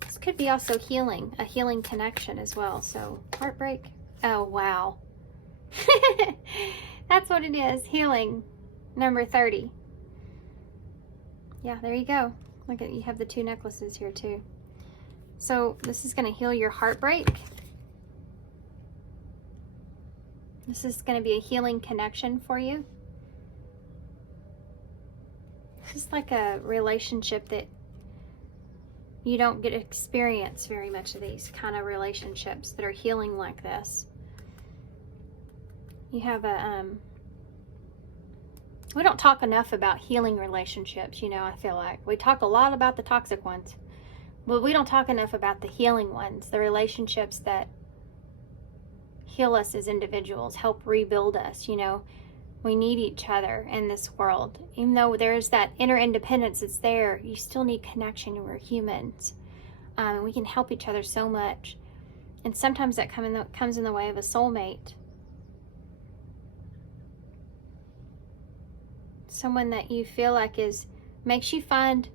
This could be also healing, a healing connection as well. So heartbreak. Oh, wow. That's what it is. Healing. Number 30. Yeah, there you go. Look at, you have the two necklaces here too. So this is going to heal your heartbreak. This is going to be a healing connection for you. This is like a relationship that you don't get to experience very much of, these kind of relationships that are healing like this. You have a, we don't talk enough about healing relationships, you know, I feel like. We talk a lot about the toxic ones, but we don't talk enough about the healing ones, the relationships that heal us as individuals, help rebuild us, you know. We need each other in this world. Even though there's that inner independence that's there, you still need connection. We're humans. And we can help each other so much. And sometimes that comes in the way of a soulmate. Someone that you feel like makes you find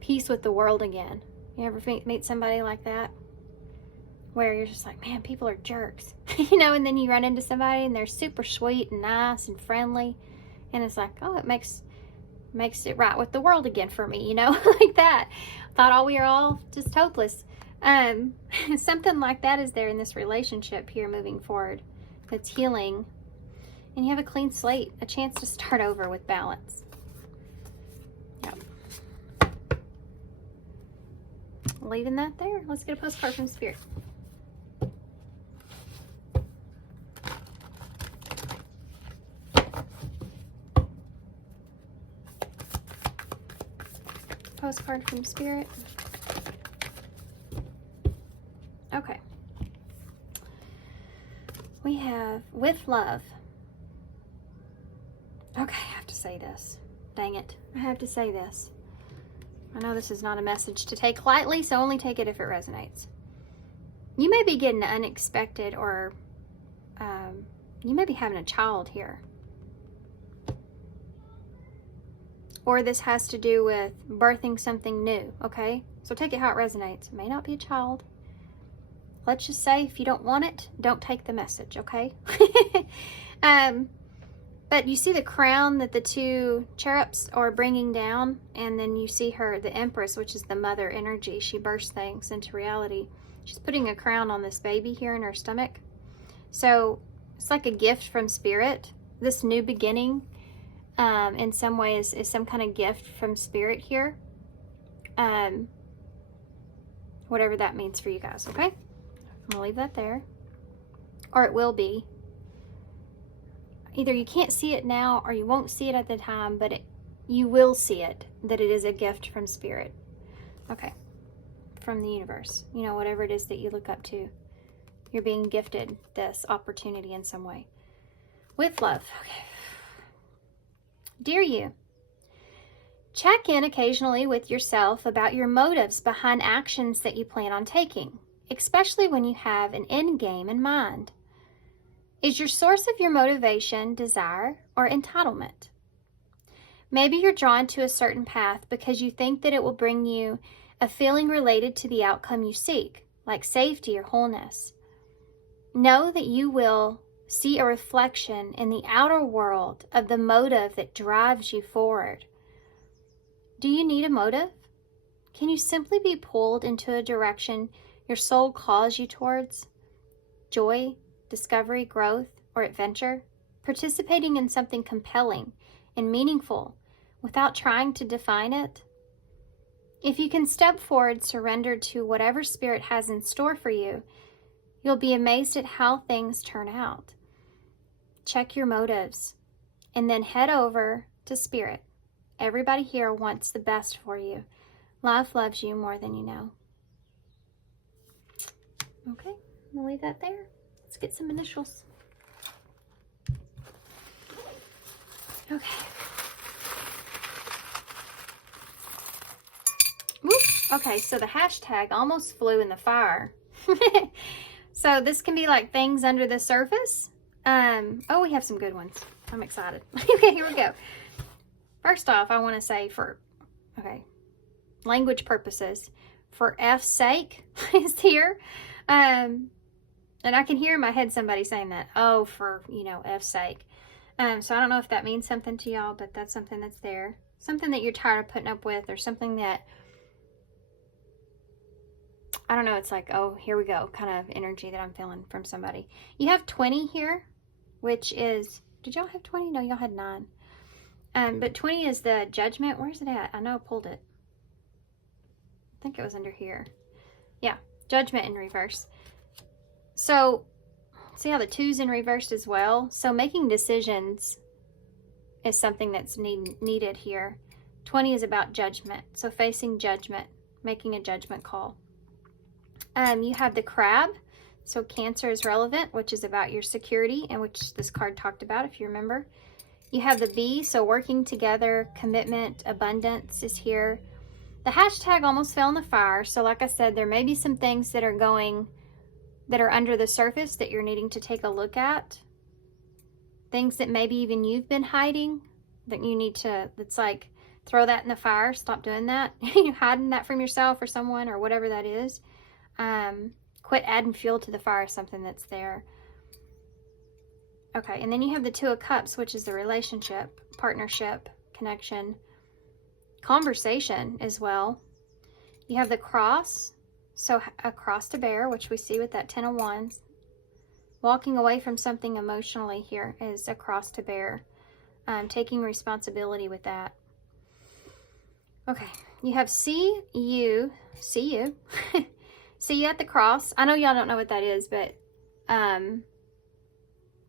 peace with the world again. You ever meet somebody like that? Where you're just like, man, people are jerks. You know, and then you run into somebody and they're super sweet and nice and friendly. And it's like, oh, it makes it right with the world again for me, you know, like that. Thought we are all just hopeless. Something like that is there in this relationship here moving forward. That's healing. And you have a clean slate, a chance to start over with balance. Yep. Leaving that there. Let's get a postcard from Spirit. postcard from Spirit. Okay. We have with love. Okay, I have to say this. Dang it. I have to say this. I know this is not a message to take lightly, so only take it if it resonates. You may be getting unexpected, or you may be having a child here. Or this has to do with birthing something new, okay? So take it how it resonates. It may not be a child. Let's just say if you don't want it, don't take the message, okay? But you see the crown that the two cherubs are bringing down, and then you see her, the Empress, which is the mother energy. She bursts things into reality. She's putting a crown on this baby here in her stomach. So it's like a gift from Spirit. This new beginning, in some ways, is some kind of gift from Spirit here. Whatever that means for you guys, okay? I'm gonna leave that there. Or it will be. Either you can't see it now or you won't see it at the time, but you will see it, that it is a gift from Spirit. Okay. From the universe. You know, whatever it is that you look up to. You're being gifted this opportunity in some way. With love. Okay. Dear you, check in occasionally with yourself about your motives behind actions that you plan on taking, especially when you have an end game in mind. Is your source of your motivation desire or entitlement? Maybe you're drawn to a certain path because you think that it will bring you a feeling related to the outcome you seek, like safety or wholeness. Know that you will see a reflection in the outer world of the motive that drives you forward. Do you need a motive? Can you simply be pulled into a direction your soul calls you towards? Joy, discovery, growth, or adventure? Participating in something compelling and meaningful without trying to define it? If you can step forward, surrendered to whatever Spirit has in store for you, you'll be amazed at how things turn out. Check your motives and then head over to Spirit. Everybody here wants the best for you. Life loves you more than you know. Okay, we'll leave that there. Let's get some initials. Okay. Whoop. Okay, so the hashtag almost flew in the fire. So this can be like things under the surface. Oh, we have some good ones. I'm excited. Okay, here we go. First off, I want to say language purposes, for F's sake is here. And I can hear in my head somebody saying that, oh, for, F's sake. So I don't know if that means something to y'all, but that's something that's there. Something that you're tired of putting up with, or something that, I don't know, it's like, oh, here we go, kind of energy that I'm feeling from somebody. You have 20 here, which is, did y'all have 20? No, y'all had 9. But 20 is the judgment. Where's it at? I know I pulled it. I think it was under here. Yeah, judgment in reverse. So, see how the 2's in reversed as well? So making decisions is something that's needed here. 20 is about judgment. So facing judgment, making a judgment call. You have the crab. So Cancer is relevant, which is about your security, and which this card talked about, if you remember. You have the bee, so working together, commitment, abundance is here. The hashtag almost fell in the fire. So like I said, there may be some things that are under the surface that you're needing to take a look at. Things that maybe even you've been hiding that you need to, it's like, throw that in the fire. Stop doing that. You're hiding that from yourself or someone or whatever that is. Quit adding fuel to the fire, something that's there. Okay, and then you have the 2 of Cups, which is the relationship, partnership, connection, conversation as well. You have the cross, so a cross to bear, which we see with that 10 of Wands. Walking away from something emotionally here is a cross to bear. Taking responsibility with that. Okay, you have see you see you at the cross. I know y'all don't know what that is, but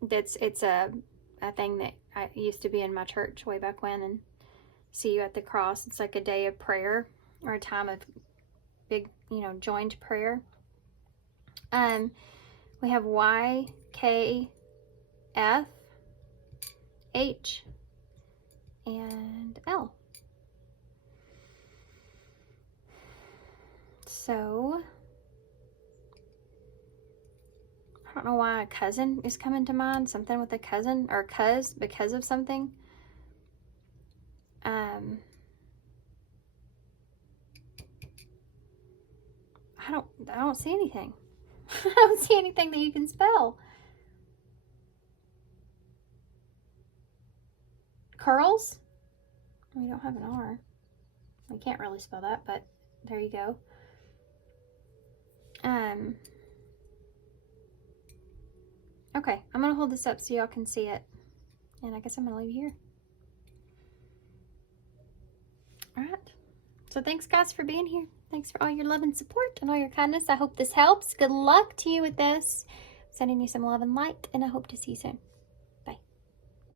it's a thing that I used to be in my church way back when, and see you at the cross. It's like a day of prayer or a time of big, you know, joined prayer. We have Y, K, F, H, and L. So, I don't know why a cousin is coming to mind. Something with a cousin, or cuz, because of something. I don't see anything. I don't see anything that you can spell. Curls? We don't have an R. We can't really spell that, but there you go. Okay, I'm gonna hold this up so y'all can see it. And I guess I'm gonna leave you here. All right. So thanks guys for being here. Thanks for all your love and support and all your kindness. I hope this helps. Good luck to you with this. Sending you some love and light, and I hope to see you soon.